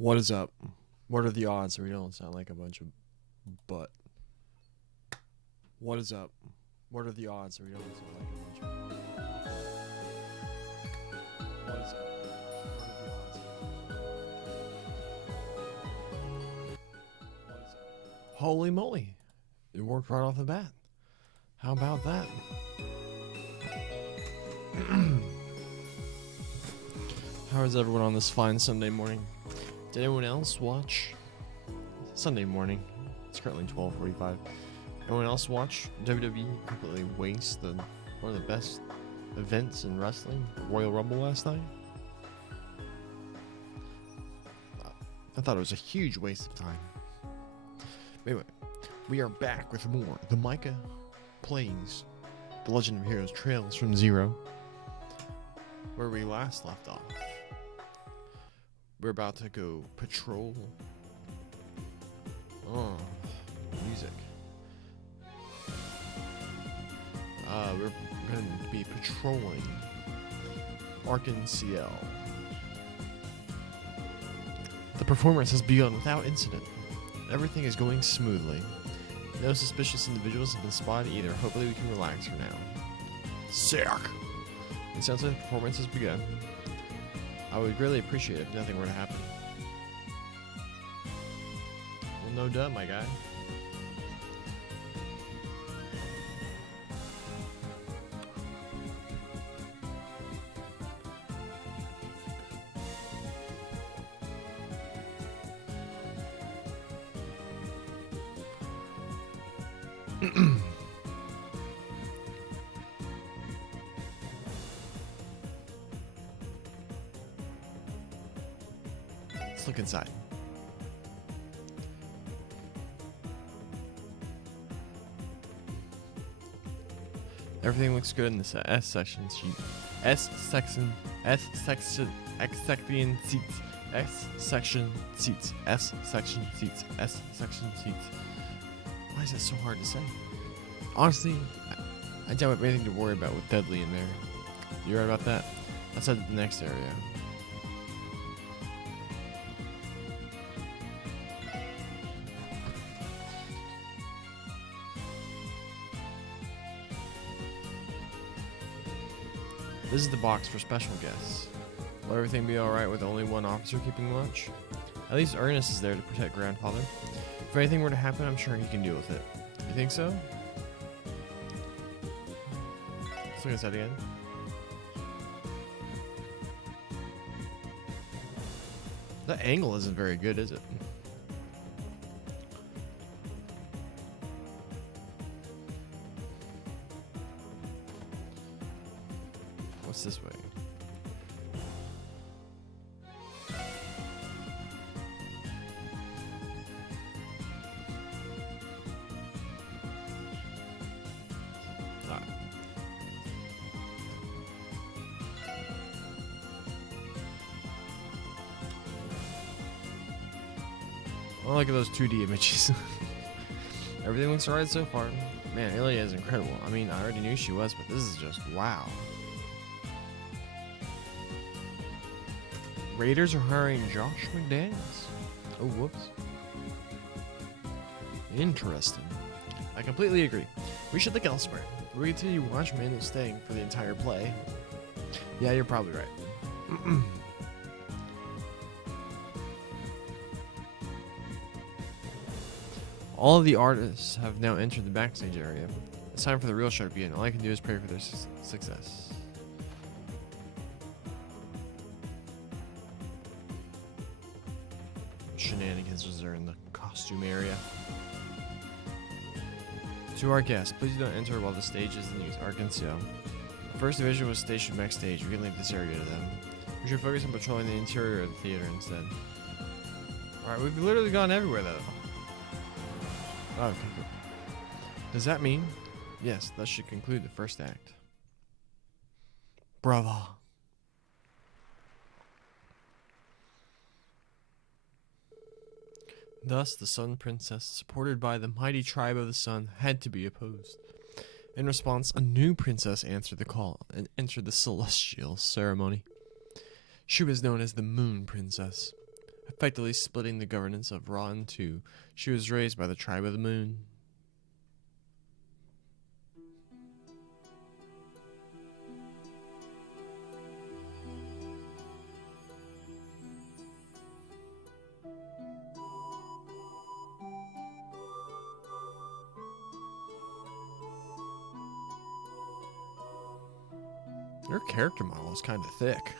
What is up? What are the odds that we don't sound like a bunch of butt? What is up? What are the odds that we don't sound like a bunch of... What is up? What are the odds? What is up? Holy moly. It worked right off the bat. How about that? How is everyone on this fine Sunday morning? Did anyone else watch Sunday morning? It's currently 12:45. Anyone else watch WWE completely waste one of the best events in wrestling, Royal Rumble last night? I thought it was a huge waste of time. Anyway, we are back with more. The Micah plays The Legend of Heroes Trails from Zero, where we last left off. We're about to go patrol. Oh, music. We're going to be patrolling Arkan CL. The performance has begun without incident. Everything is going smoothly. No suspicious individuals have been spotted either. Hopefully we can relax for now. Sick! It sounds like the performance has begun. I would greatly appreciate it if nothing were to happen. Well, no duh, my guy. Let's look inside. Everything looks good in this S section sheet. S section seats. S section seats. S section seats. Why is that so hard to say? Honestly, I doubt we have anything to worry about with Deadly in there. You right about that? Let's head to the next area. This is the box for special guests. Will everything be alright with only one officer keeping watch? At least Ernest is there to protect Grandfather. If anything were to happen, I'm sure he can deal with it. You think so? Let's look inside again. That angle isn't very good, is it? What's this way? Ah. Oh, look at those 2D images. Everything looks alright so far. Man, Ilya is incredible. I mean, I already knew she was, but this is just wow. Raiders are hiring Josh McDaniels. Oh, whoops. Interesting. I completely agree. We should look elsewhere. We continue Watchmen is staying for the entire play. Yeah, you're probably right. All of the artists have now entered the backstage area. It's time for the real show to begin. All I can do is pray for their success. Shenanigans are in the costume area. To our guests, please don't enter while the stage is in use. Arkansas. The first division was stationed backstage. We can leave this area to them. We should focus on patrolling the interior of the theater instead. Alright, we've literally gone everywhere though. Oh, okay, cool. Does that mean? Yes, that should conclude the first act. Bravo. Thus, the Sun Princess, supported by the mighty tribe of the Sun, had to be opposed. In response, a new princess answered the call and entered the celestial ceremony. She was known as the Moon Princess. effectively splitting the governance of Ra in two. She was raised by the Tribe of the Moon. Her character model is kind of thick.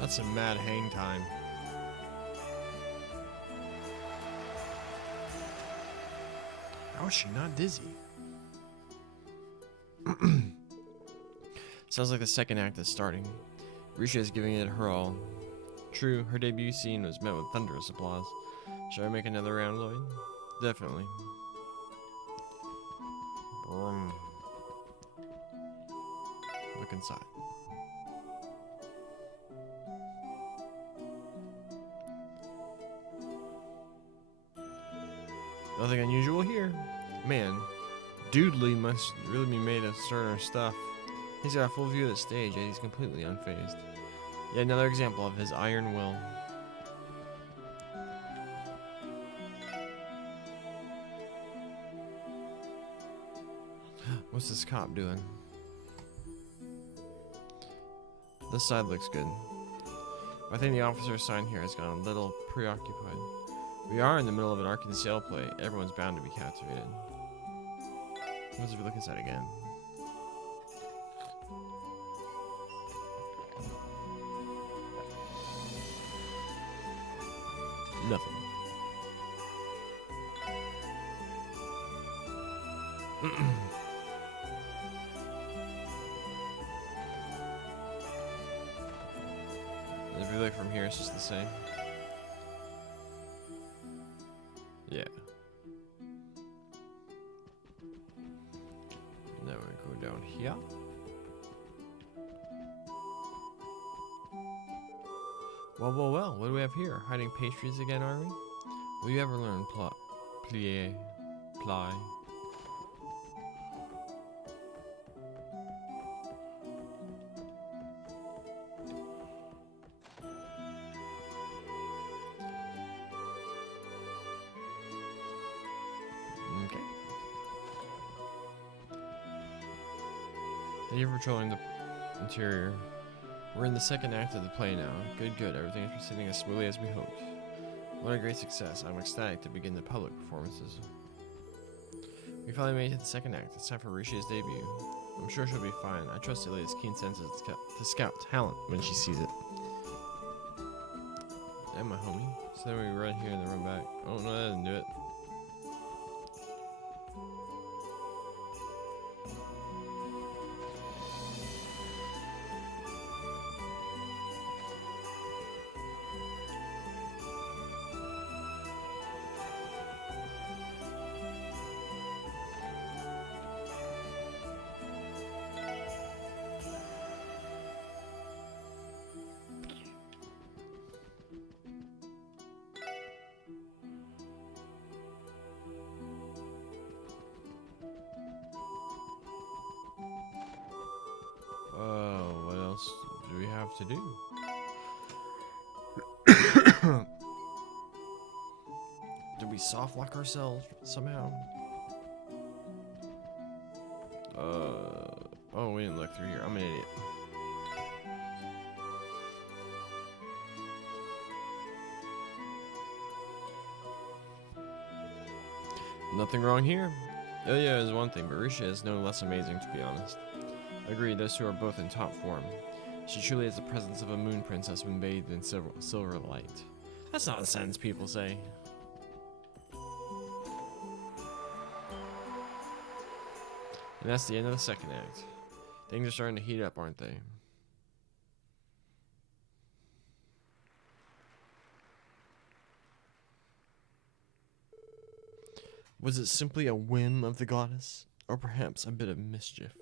That's a mad hang time. How is she not dizzy? Sounds like the second act is starting. Risha is giving it her all. True, her debut scene was met with thunderous applause. Shall I make another round, Lloyd? Definitely. Brum. Look inside. Nothing unusual here. Man, Doodley must really be made of sterner stuff. He's got a full view of the stage, yet he's completely unfazed. Yet another example of his iron will. What's this cop doing? This side looks good. I think the officer assigned here has gone a little preoccupied. We are in the middle of an Arkham sale play. Everyone's bound to be captivated. Let's look inside again. Nothing. If you look from here, it's just the same. Yeah. Now we go down here. Well, what do we have here? Hiding pastries again, are we? Will you ever learn plie? Okay. Thank you for patrolling the interior. We're in the second act of the play now. Good. Everything is proceeding as smoothly as we hoped. What a great success. I'm ecstatic to begin the public performances. We finally made it to the second act. It's time for Rishia's debut. I'm sure she'll be fine. I trust Elia's keen senses to scout talent when she sees it. And my homie. So then we run here and then run back. Oh no, that didn't do it. What else do we have to do? Did we soft lock ourselves somehow? Oh, we didn't look through here. I'm an idiot. Nothing wrong here. Ilya is one thing, but Risha is no less amazing, to be honest. Agreed, those two are both in top form. She truly has the presence of a moon princess when bathed in silver light. That's nonsense, people say. And that's the end of the second act. Things are starting to heat up, aren't they? Was it simply a whim of the goddess? Or perhaps a bit of mischief?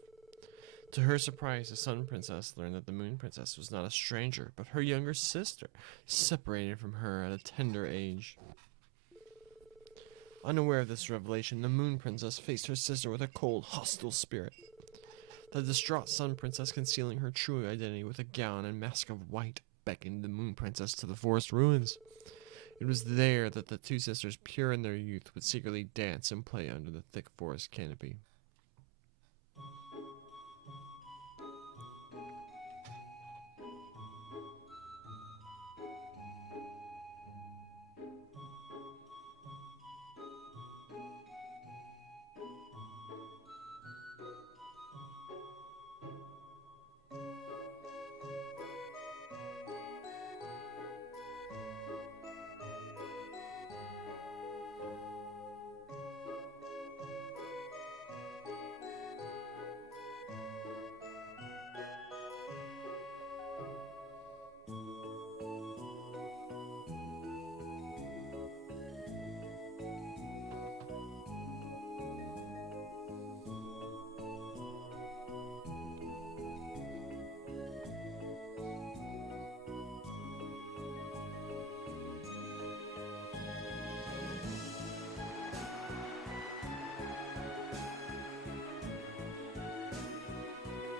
To her surprise, the Sun Princess learned that the Moon Princess was not a stranger, but her younger sister, separated from her at a tender age. Unaware of this revelation, the Moon Princess faced her sister with a cold, hostile spirit. The distraught Sun Princess, concealing her true identity with a gown and mask of white, beckoned the Moon Princess to the forest ruins. It was there that the two sisters, pure in their youth, would secretly dance and play under the thick forest canopy.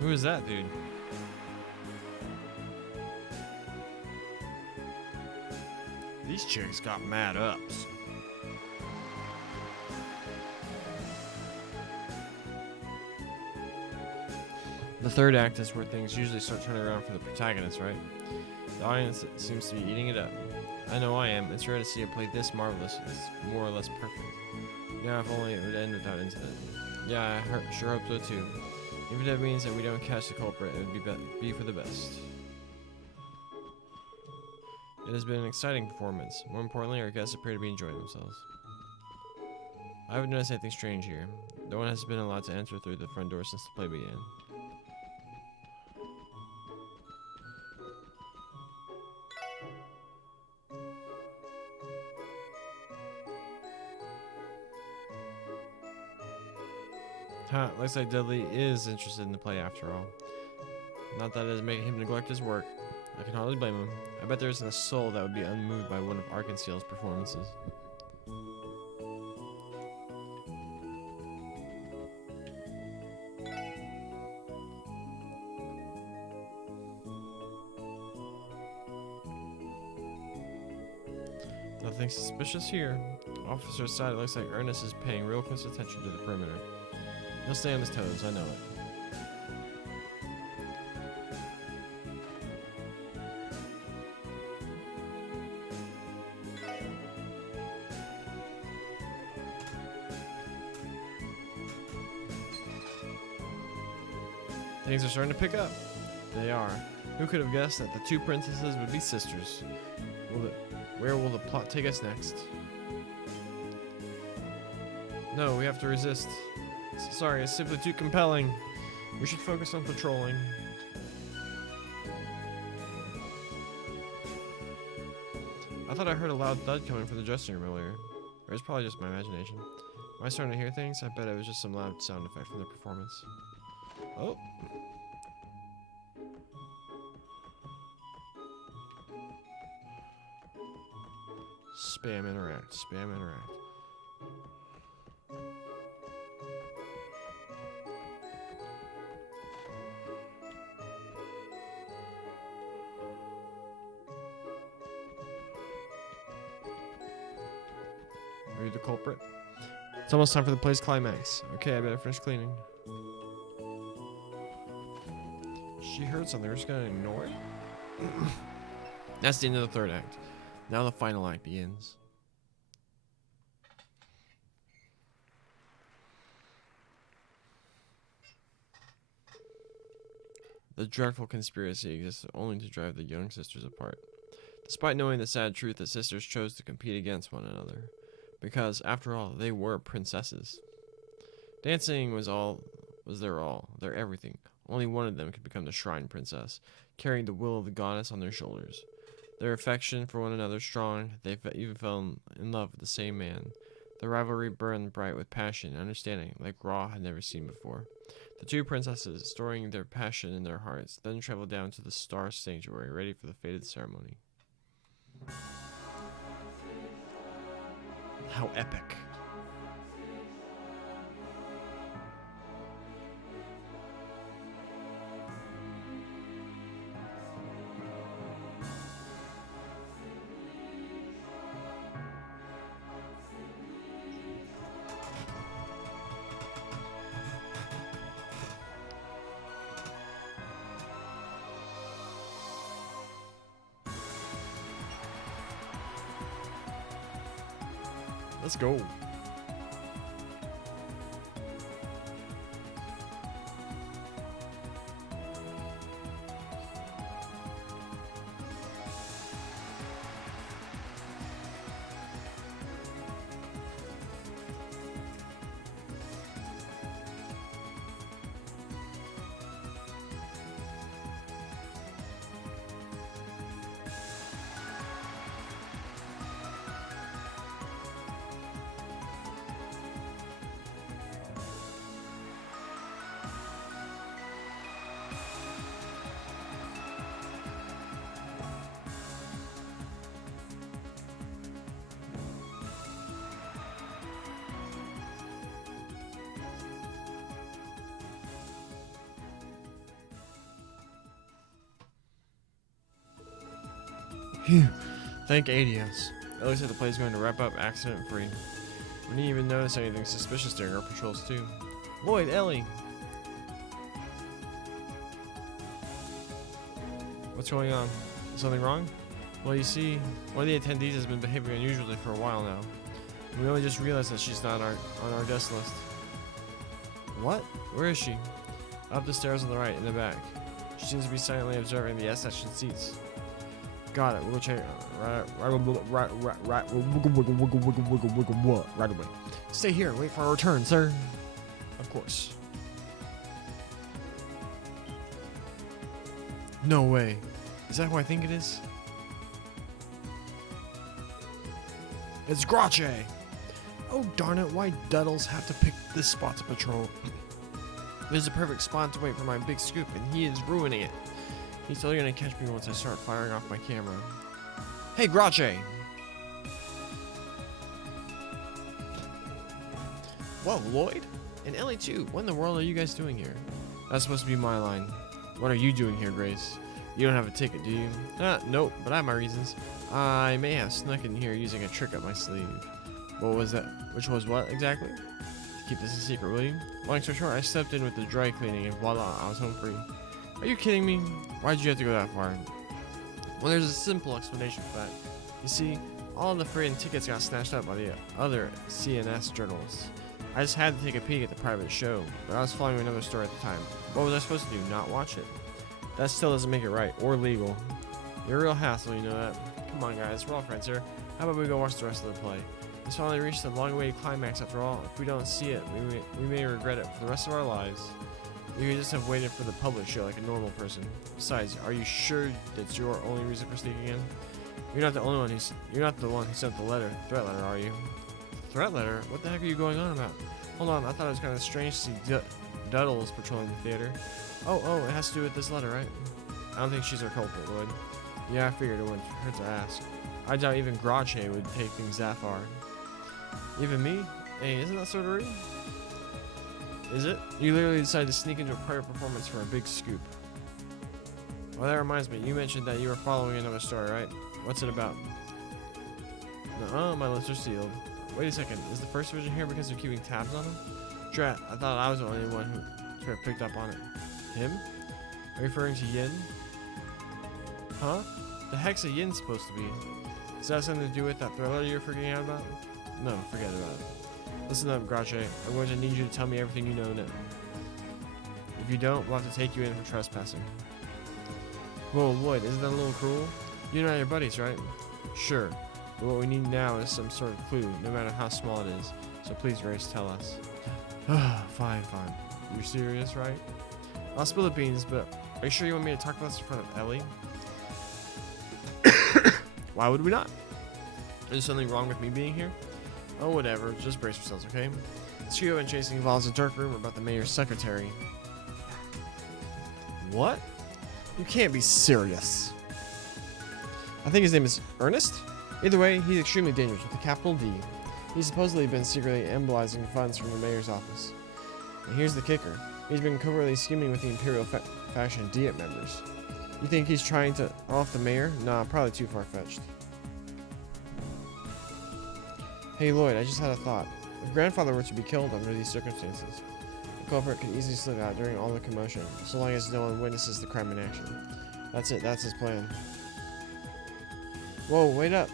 Who is that, dude? These chicks got mad ups. The third act is where things usually start turning around for the protagonist, right? The audience seems to be eating it up. I know I am. It's rare to see a play this marvelous. It's more or less perfect. Yeah, if only it would end without incident. Yeah, I sure hope so too. Even if it means that we don't catch the culprit, it would be for the best. It has been an exciting performance. More importantly, our guests appear to be enjoying themselves. I haven't noticed anything strange here. No one has been allowed to enter through the front door since the play began. Huh, looks like Dudley is interested in the play after all. Not that it is making him neglect his work. I can hardly blame him. I bet there isn't a soul that would be unmoved by one of Arkansas's performances. Nothing suspicious here. Officer's side, it looks like Ernest is paying real close attention to the perimeter. He'll stay on his toes, I know it. Things are starting to pick up. They are. Who could have guessed that the two princesses would be sisters? Where will the plot take us next? No, we have to resist. Sorry, it's simply too compelling. We should focus on patrolling. I thought I heard a loud thud coming from the dressing room earlier. Or it's probably just my imagination. Am I starting to hear things? I bet it was just some loud sound effect from the performance. Oh. Spam interact. Spam interact. Are you the culprit? It's almost time for the play's climax. Okay, I better finish cleaning. She heard something. We're just gonna ignore it? That's the end of the third act. Now the final act begins. The dreadful conspiracy existed only to drive the young sisters apart, despite knowing the sad truth that sisters chose to compete against one another, because, after all, they were princesses. Dancing was their everything. Only one of them could become the shrine princess, carrying the will of the goddess on their shoulders. Their affection for one another strong, they even fell in love with the same man. The rivalry burned bright with passion and understanding like Ra had never seen before. The two princesses, storing their passion in their hearts, then traveled down to the Star Sanctuary, ready for the fated ceremony. How epic. Let's go. Phew. Thank ADS. It looks like the play is going to wrap up accident-free. We didn't even notice anything suspicious during our patrols, too. Lloyd, Ellie! What's going on? Is something wrong? Well, you see, one of the attendees has been behaving unusually for a while now. We only just realized that she's not on our guest list. What? Where is she? Up the stairs on the right, in the back. She seems to be silently observing the S-section seats. Got it. We'll go check right away. Stay here. Wait for our return, sir. Of course. No way. Is that who I think it is? It's Grache! Oh darn it, why Duddles have to pick this spot to patrol? This is a perfect spot to wait for my big scoop, and he is ruining it. He's totally gonna catch me once I start firing off my camera. Hey, Grache! Whoa, Lloyd? And Ellie too. What in the world are you guys doing here? That's supposed to be my line. What are you doing here, Grace? You don't have a ticket, do you? Nope, but I have my reasons. I may have snuck in here using a trick up my sleeve. What was that? Which was what, exactly? Keep this a secret, will you? Long story short, I stepped in with the dry cleaning and voila, I was home free. Are you kidding me? Why'd you have to go that far? Well, there's a simple explanation for that. You see, all of the free tickets got snatched up by the other CNS journalists. I just had to take a peek at the private show, but I was following another story at the time. What was I supposed to do, not watch it? That still doesn't make it right, or legal. You're a real hassle, you know that. Come on guys, we're all friends here. How about we go watch the rest of the play? It's finally reached the long-awaited climax after all. If we don't see it, we may regret it for the rest of our lives. We could just have waited for the public show like a normal person. Besides, are you sure that's your only reason for sneaking in? You're not the one who sent the threat letter, are you? Threat letter? What the heck are you going on about? Hold on, I thought it was kind of strange to see Duddles patrolling the theater. Oh, it has to do with this letter, right? I don't think she's our culprit, Lloyd. Yeah, I figured it wouldn't hurt to ask. I doubt even Grache would take things that far. Even me? Hey, isn't that sort of rude? Is it? You literally decided to sneak into a private performance for a big scoop. Well, that reminds me, you mentioned that you were following another story, right? What's it about? Nuh-uh, my lips are sealed. Wait a second, is the first division here because they're keeping tabs on him? Drat, I thought I was the only one who sort of picked up on it. Him? Are you referring to Yin? Huh? The heck's a Yin supposed to be? Does that have something to do with that thriller you're freaking out about? No, forget about it. Listen up, Grache. I'm going to need you to tell me everything you know now. If you don't, we'll have to take you in for trespassing. Whoa, Lloyd, isn't that a little cruel? You and I are buddies, right? Sure. But what we need now is some sort of clue, no matter how small it is. So please, Grace, tell us. Fine. You're serious, right? I'll spill the beans, but are you sure you want me to talk about this in front of Ellie? Why would we not? Is there something wrong with me being here? Oh, whatever. Just brace yourselves, okay? The trio went chasing involves a dark rumor about the mayor's secretary. What? You can't be serious. I think his name is Ernest? Either way, he's extremely dangerous with a capital D. He's supposedly been secretly embolizing funds from the mayor's office. And here's the kicker. He's been covertly scheming with the Imperial Faction Diet members. You think he's trying to off the mayor? Nah, probably too far-fetched. Hey Lloyd, I just had a thought. If Grandfather were to be killed under these circumstances, the culprit could easily slip out during all the commotion, so long as no one witnesses the crime in action. That's it, that's his plan. Whoa, wait up!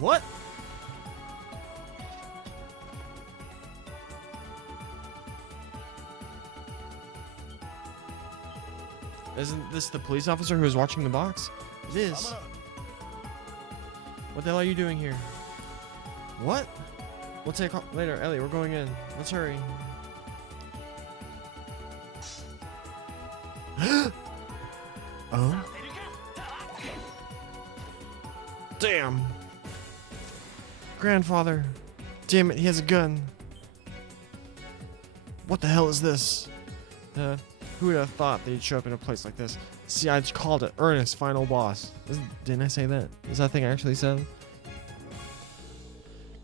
What? Isn't this the police officer who was watching the box? It is. What the hell are you doing here? What? We'll take off later. Ellie, we're going in. Let's hurry. Oh? Damn. Grandfather. Damn it, he has a gun. What the hell is this? Who would have thought they'd show up in a place like this? See, I just called it Ernest, final boss. Didn't I say that? Is that thing I actually said?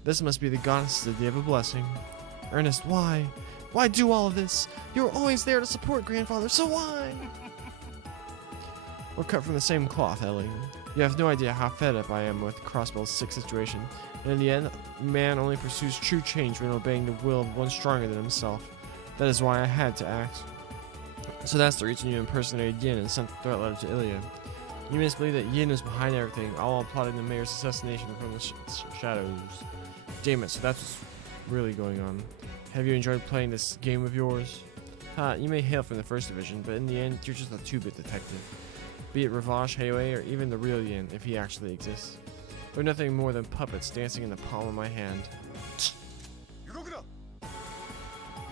This must be the goddess of the Day of a Blessing. Ernest, why? Why do all of this? You were always there to support Grandfather, so why? We're cut from the same cloth, Ellie. You have no idea how fed up I am with Crossbell's sick situation. And in the end, man only pursues true change when obeying the will of one stronger than himself. That is why I had to act. So that's the reason you impersonated Yin and sent the threat letter to Ilya. You misbelieve that Yin was behind everything, all while plotting the mayor's assassination from the shadows. Damn it, so that's what's really going on. Have you enjoyed playing this game of yours? You may hail from the First Division, but in the end, you're just a 2-bit detective. Be it Ravash, Heiwei, or even the real Yin, if he actually exists. They're nothing more than puppets dancing in the palm of my hand.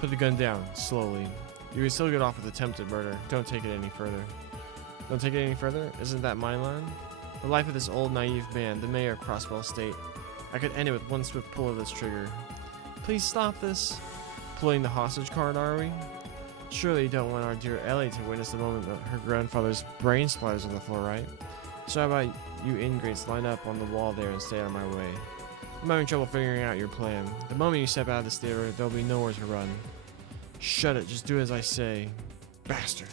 Put the gun down, slowly. You can still get off with attempted murder. Don't take it any further. Don't take it any further? Isn't that my line? The life of this old naive man, the mayor of Crossbell State. I could end it with one swift pull of this trigger. Please stop this. Pulling the hostage card, are we? Surely you don't want our dear Ellie to witness the moment that her grandfather's brain splatters on the floor, right? So how about you ingrates line up on the wall there and stay out of my way? I'm having trouble figuring out your plan. The moment you step out of this theater, there'll be nowhere to run. Shut it, just do as I say. Bastard.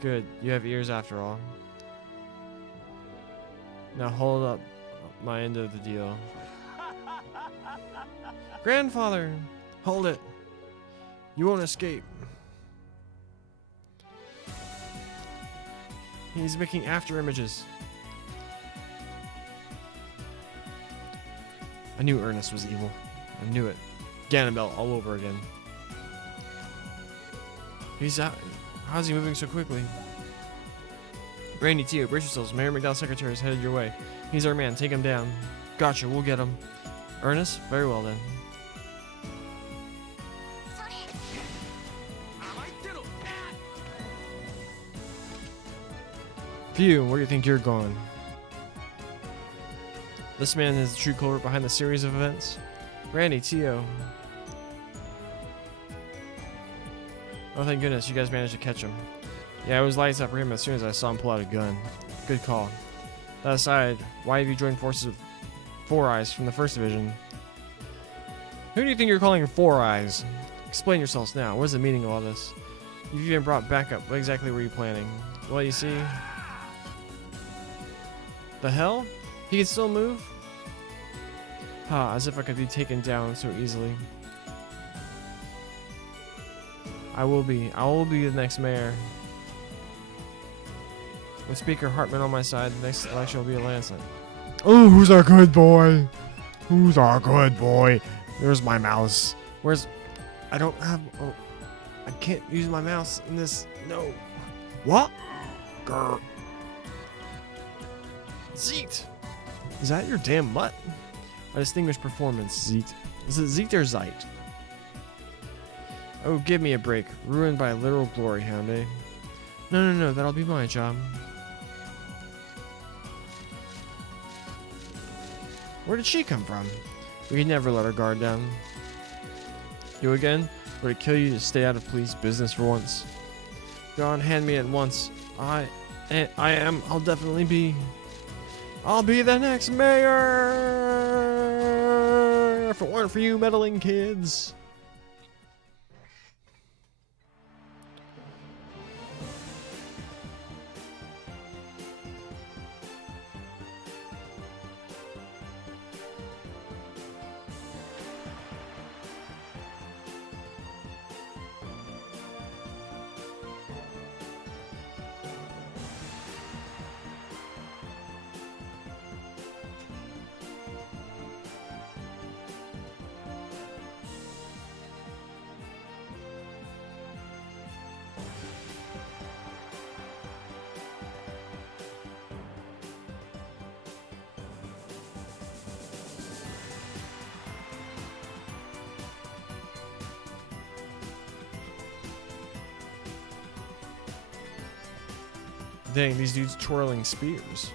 Good, you have ears after all. Now hold up my end of the deal. Grandfather! Hold it. You won't escape. He's making after images. I knew Ernest was evil. I knew it. Ganonbelt all over again. He's out. How's he moving so quickly? Randy, Tio, brace yourselves. Mayor McDowell's secretary is headed your way. He's our man. Take him down. Gotcha. We'll get him. Ernest? Very well then. Phew, where do you think you're going? This man is the true culprit behind the series of events. Randy, Tio. Oh, thank goodness, you guys managed to catch him. Yeah, it was lights up for him as soon as I saw him pull out a gun. Good call. That aside, why have you joined forces with Four Eyes from the First Division? Who do you think you're calling Four Eyes? Explain yourselves now. What is the meaning of all this? You've even brought backup. What exactly were you planning? Well, you see... The hell? He can still move? Ha, as if I could be taken down so easily. I will be the next mayor. With Speaker Hartman on my side, the next election will be a landslide. Oh, who's our good boy? Who's our good boy? There's my mouse. Where's... I don't have... Oh, I can't use my mouse in this. No. What? Grr. Zeet! Is that your damn mutt? A distinguished performance, Zeet. Is it Zeet or Zeit? Oh, give me a break. Ruined by a literal glory hound, eh? No, that'll be my job. Where did she come from? We can never let our guard down. You again? Would it kill you to stay out of police business for once? Go on, hand me at once. I'll definitely be... I'll be the next mayor! If it weren't for you meddling kids. Dang, these dudes twirling spears.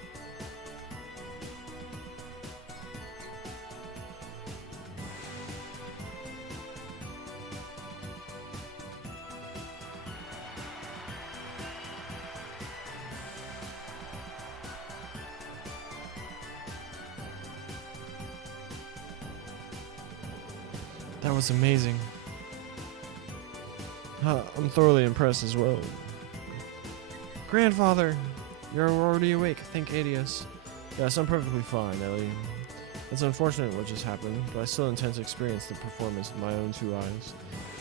That was amazing. I'm thoroughly impressed as well. Grandfather! You're already awake, thank Adios. Yes, I'm perfectly fine, Ellie. It's unfortunate what just happened, but I still intend to experience the performance with my own 2 eyes.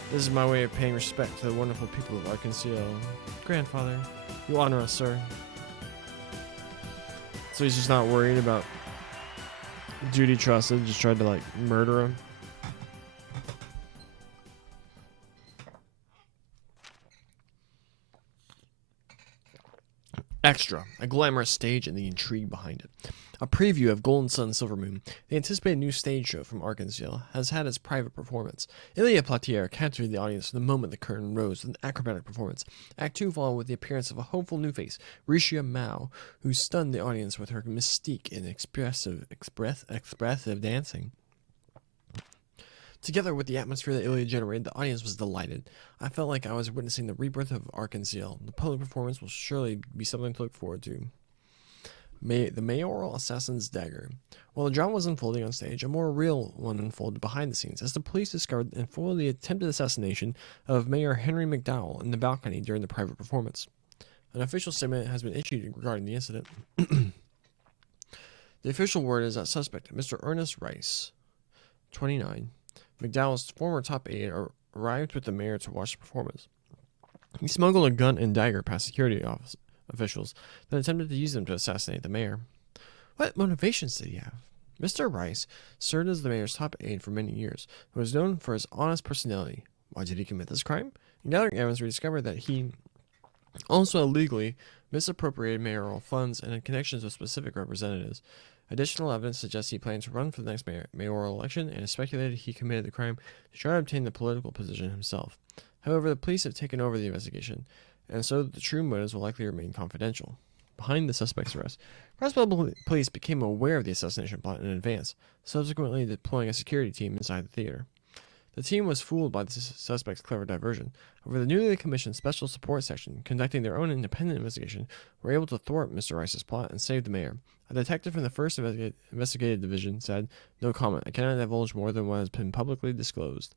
This is my way of paying respect to the wonderful people of Arkansas. Grandfather, you honor us, sir. So he's just not worried about Judy Trusted, just tried to, like, murder him. Extra, a glamorous stage and the intrigue behind it. A preview of Golden Sun Silver Moon, the anticipated new stage show from Arkansas, has had its private performance. Ilia Platier captured the audience from the moment the curtain rose with an acrobatic performance. Act 2 followed with the appearance of a hopeful new face, Risha Mao, who stunned the audience with her mystique and expressive dancing. Together with the atmosphere that Ilia generated, the audience was delighted. I felt like I was witnessing the rebirth of Arkansas. The public performance will surely be something to look forward to. The mayoral assassin's dagger. While the drama was unfolding on stage, a more real one unfolded behind the scenes as the police discovered and foiled the attempted assassination of Mayor Henry McDowell in the balcony during the private performance. An official statement has been issued regarding the incident. The official word is that suspect, Mr. Ernest Rice, 29, McDowell's former top aide, arrived with the mayor to watch the performance. He smuggled a gun and dagger past security officials, then attempted to use them to assassinate the mayor. What motivations did he have? Mr. Rice served as the mayor's top aide for many years, and was known for his honest personality. Why did he commit this crime? In gathering evidence, we discovered that he also illegally misappropriated mayoral funds and had connections with specific representatives. Additional evidence suggests he planned to run for the next mayoral election, and is speculated he committed the crime to try to obtain the political position himself. However, the police have taken over the investigation, and so the true motives will likely remain confidential. Behind the suspect's arrest, Crossbell police became aware of the assassination plot in advance, subsequently deploying a security team inside the theater. The team was fooled by the suspect's clever diversion. However, the newly commissioned Special Support Section, conducting their own independent investigation, were able to thwart Mr. Rice's plot and save the mayor. A detective from the 1st Investigative Division said, "No comment. I cannot divulge more than what has been publicly disclosed."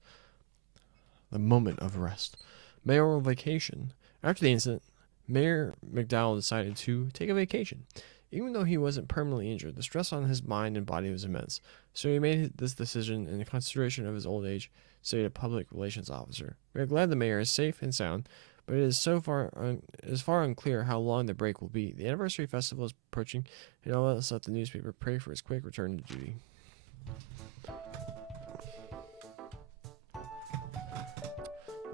The moment of arrest. Mayoral vacation. After the incident, Mayor McDowell decided to take a vacation. Even though he wasn't permanently injured, the stress on his mind and body was immense, so he made this decision in consideration of his old age, stated a public relations officer. We are glad the mayor is safe and sound, but it is far unclear how long the break will be. The anniversary festival is approaching, and all of us let the newspaper pray for his quick return to duty.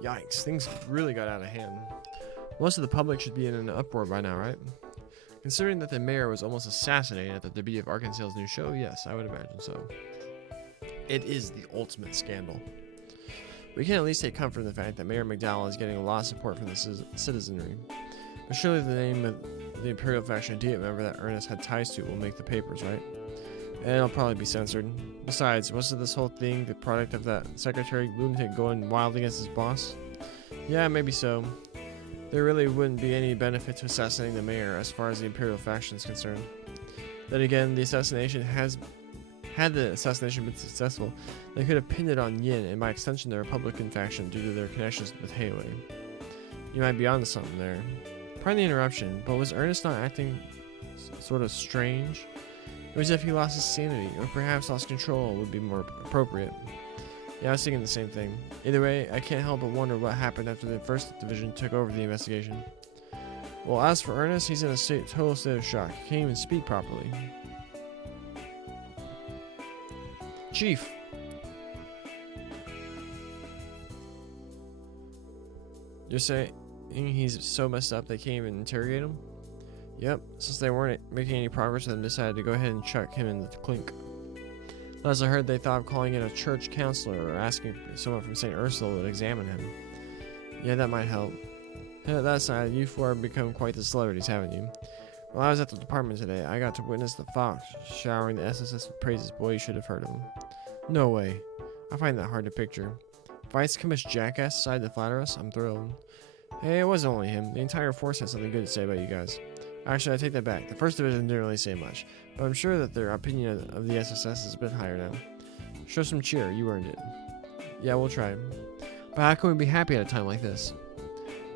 Yikes, things really got out of hand. Most of the public should be in an uproar by now, right? Considering that the mayor was almost assassinated at the debut of Arkansas's new show, yes, I would imagine so. It is the ultimate scandal. We can at least take comfort in the fact that Mayor McDowell is getting a lot of support from the citizenry. But surely the name of the Imperial faction idiot member that Ernest had ties to will make the papers, right? And it'll probably be censored. Besides, wasn't this whole thing the product of that secretary lunatic going wild against his boss? Yeah, maybe so. There really wouldn't be any benefit to assassinating the mayor as far as the Imperial faction is concerned. Then again, had the assassination been successful, they could have pinned it on Yin and by extension the Republican faction due to their connections with Haley. You might be onto something there. Pardon the interruption, but was Ernest not acting sort of strange? It was as if he lost his sanity, or perhaps lost control would be more appropriate. Yeah, I was thinking the same thing. Either way, I can't help but wonder what happened after the 1st Division took over the investigation. Well, as for Ernest, he's in a total state of shock. He can't even speak properly. Chief! You're saying he's so messed up they can't even interrogate him? Yep, since they weren't making any progress, they decided to go ahead and chuck him in the clink. As I heard, they thought of calling in a church counselor or asking someone from St. Ursula to examine him. Yeah, that might help. And at that side, you four have become quite the celebrities, haven't you? While I was at the department today, I got to witness the Fox showering the SSS with praises. Boy, you should have heard of him. No way. I find that hard to picture. Vice Commiss Jackass decided to flatter us? I'm thrilled. Hey, it wasn't only him. The entire force had something good to say about you guys. Actually, I take that back. The 1st Division didn't really say much, but I'm sure that their opinion of the SSS is a bit higher now. Show some cheer. You earned it. Yeah, we'll try. But how can we be happy at a time like this?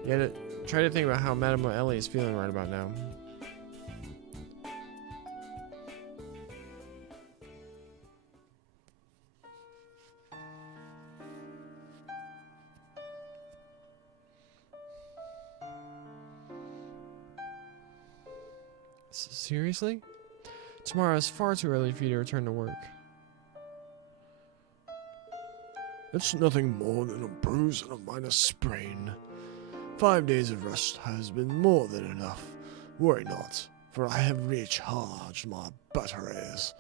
Yeah, try to think about how Madame Ellie is feeling right about now. Seriously? Tomorrow is far too early for you to return to work. It's nothing more than a bruise and a minor sprain. 5 days of rest has been more than enough. Worry not, for I have recharged my batteries.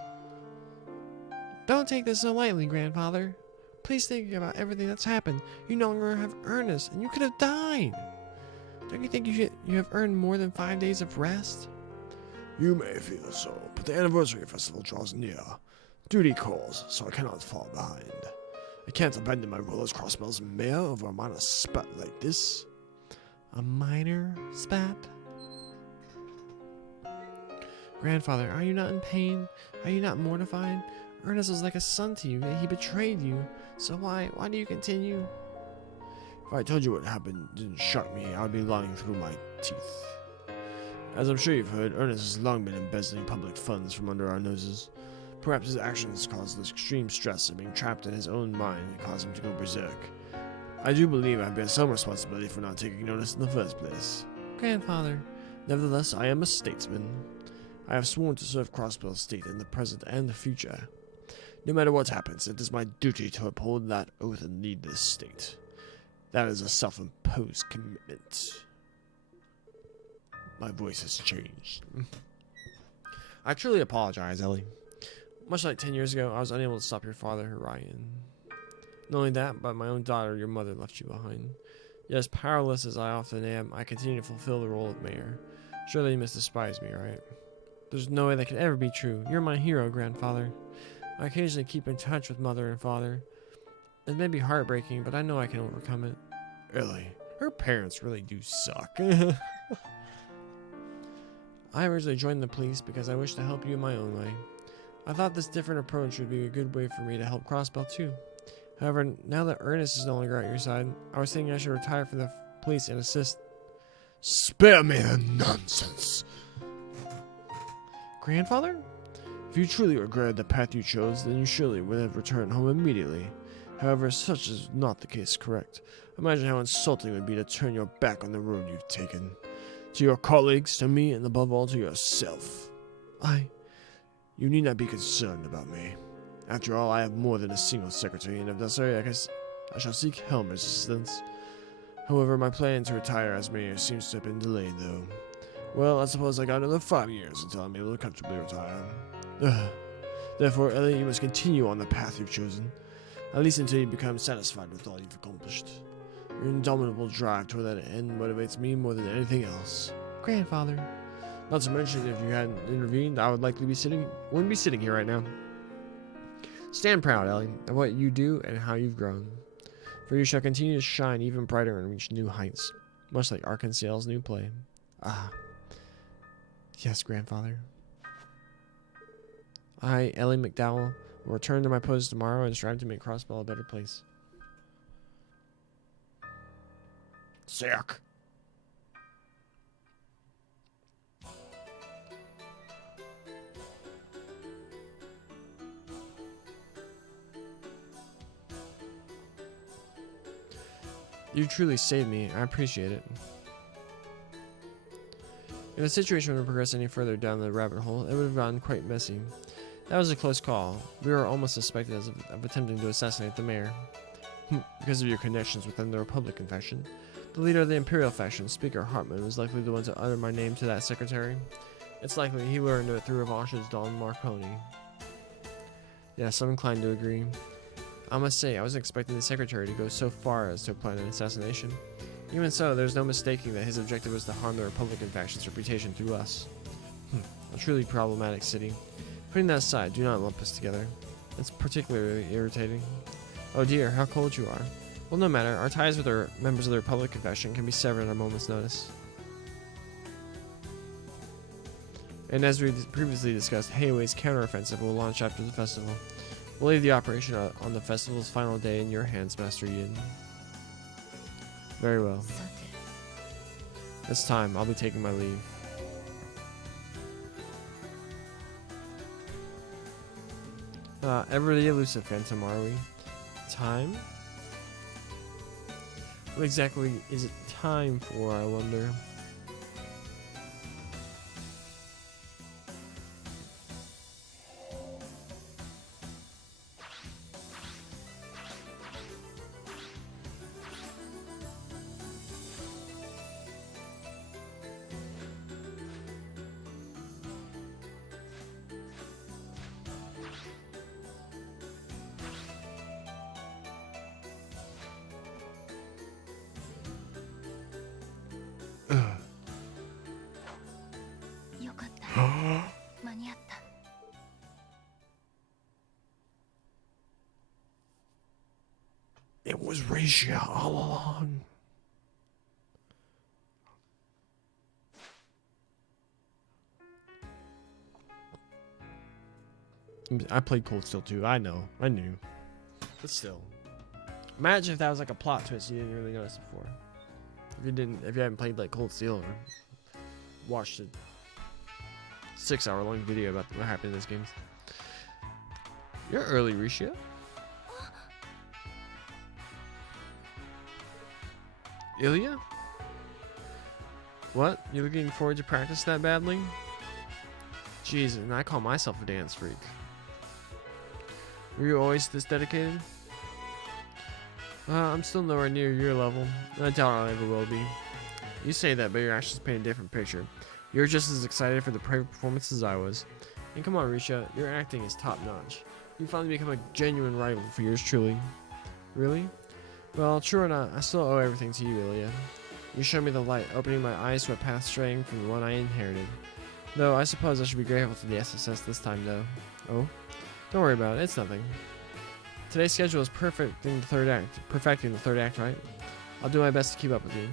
Don't take this so lightly, Grandfather. Please think about everything that's happened. You no longer have Ernest, and you could have died. Don't you think you have earned more than 5 days of rest? You may feel so, but the anniversary festival draws near. Duty calls, so I cannot fall behind. I can't abandon my role as Crossbell's mayor over a minor spat like this. A minor spat? Grandfather, are you not in pain? Are you not mortified? Ernest was like a son to you, yet he betrayed you. So why do you continue? If I told you what happened didn't shock me, I would be lying through my teeth. As I'm sure you've heard, Ernest has long been embezzling public funds from under our noses. Perhaps his actions caused the extreme stress of being trapped in his own mind and caused him to go berserk. I do believe I bear some responsibility for not taking notice in the first place. Grandfather. Nevertheless, I am a statesman. I have sworn to serve Crossbell's state in the present and the future. No matter what happens, it is my duty to uphold that oath and lead this state. That is a self-imposed commitment. My voice has changed. I truly apologize, Ellie. Much like 10 years ago, I was unable to stop your father, Ryan. Not only that, but my own daughter, your mother, left you behind. Yet as powerless as I often am, I continue to fulfill the role of mayor. Surely you must despise me, right? There's no way that could ever be true. You're my hero, Grandfather. I occasionally keep in touch with Mother and Father. It may be heartbreaking, but I know I can overcome it. Ellie, her parents really do suck. I originally joined the police because I wished to help you in my own way. I thought this different approach would be a good way for me to help Crossbell too. However, now that Ernest is no longer at your side, I was thinking I should retire from the police and assist. Spare me the nonsense. Grandfather? If you truly regretted the path you chose, then you surely would have returned home immediately. However, such is not the case, correct? Imagine how insulting it would be to turn your back on the road you've taken. To your colleagues, to me, and above all to yourself. You need not be concerned about me. After all, I have more than a single secretary, and if necessary, I shall seek Helmer's assistance. However, my plan to retire as mayor seems to have been delayed, though. Well, I suppose I got another 5 years until I'm able to comfortably retire. Therefore, Ellie, you must continue on the path you've chosen, at least until you become satisfied with all you've accomplished. Your indomitable drive toward that end motivates me more than anything else. Grandfather. Not to mention, if you hadn't intervened, I wouldn't be sitting here right now. Stand proud, Ellie, of what you do and how you've grown. For you shall continue to shine even brighter and reach new heights, much like Arkansas's new play. Yes, Grandfather. I, Ellie McDowell, will return to my post tomorrow and strive to make Crossbell a better place. Sick. You truly saved me. I appreciate it. If the situation would have progressed any further down the rabbit hole, it would have gotten quite messy. That was a close call. We were almost suspected of attempting to assassinate the mayor. Because of your connections within the Republican faction. The leader of the Imperial faction, Speaker Hartman, was likely the one to utter my name to that secretary. It's likely he learned it through Revanche's Don Marconi. Yes, I'm inclined to agree. I must say, I wasn't expecting the secretary to go so far as to plan an assassination. Even so, there's no mistaking that his objective was to harm the Republican faction's reputation through us. A truly problematic city. Putting that aside, do not lump us together. It's particularly irritating. Oh dear, how cold you are. Well, no matter. Our ties with our members of the Republican faction can be severed at a moment's notice. And as we previously discussed, Hayway's counteroffensive will launch after the festival. We'll leave the operation on the festival's final day in your hands, Master Yin. Very well. It's time. I'll be taking my leave. Ever the elusive Phantom, are we? Time? What exactly is it time for, I wonder? It was Risha all along. I played Cold Steel too. I know. I knew. But still. Imagine if that was like a plot twist you didn't really notice before. If you hadn't played like Cold Steel or watched a 6-hour-long video about what happened in this game. You're early, Risha. Ilya? What? You looking forward to practice that badly? Jeez, and I call myself a dance freak. Were you always this dedicated? I'm still nowhere near your level, and I doubt I ever will be. You say that, but your actions paint a different picture. You're just as excited for the performance as I was. And come on, Risha, your acting is top-notch. You finally become a genuine rival for yours truly. Really? Well, true or not, I still owe everything to you, Ilya. You showed me the light, opening my eyes to a path straying from the one I inherited. Though, I suppose I should be grateful to the SSS this time, though. Oh? Don't worry about it, it's nothing. Today's schedule is perfecting the third act, right? I'll do my best to keep up with you.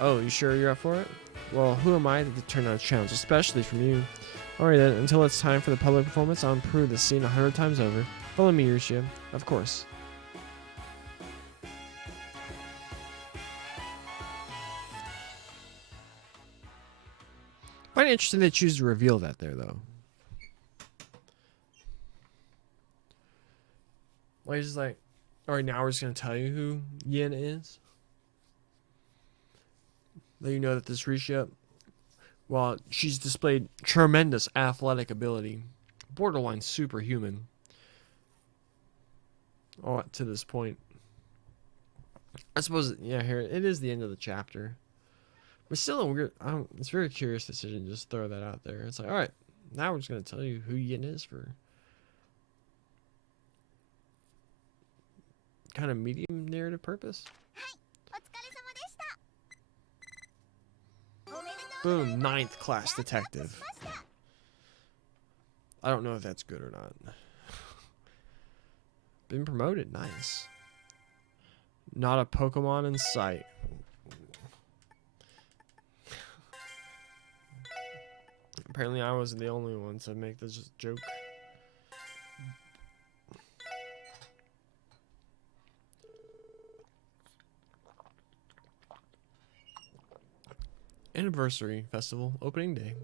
Oh, you sure you're up for it? Well, who am I to turn down a challenge, especially from you? Alright then, until it's time for the public performance, I'll improve the scene 100 times over. Follow me, Risha. Of course. Quite interesting they choose to reveal that there, though. Like, he's just like, all right, now we're just going to tell you who Yin is. Let you know that this Risha, well, she's displayed tremendous athletic ability, borderline superhuman. Oh, to this point. I suppose, yeah, here, it is the end of the chapter. But still a weird, it's a very curious decision to just throw that out there. It's like, all right, now we're just going to tell you who Yin is for kind of medium narrative purpose. Boom, 9th class detective. I don't know if that's good or not. Been promoted, nice. Not a Pokemon in sight. Apparently I wasn't the only one to make this joke. Anniversary Festival, opening day.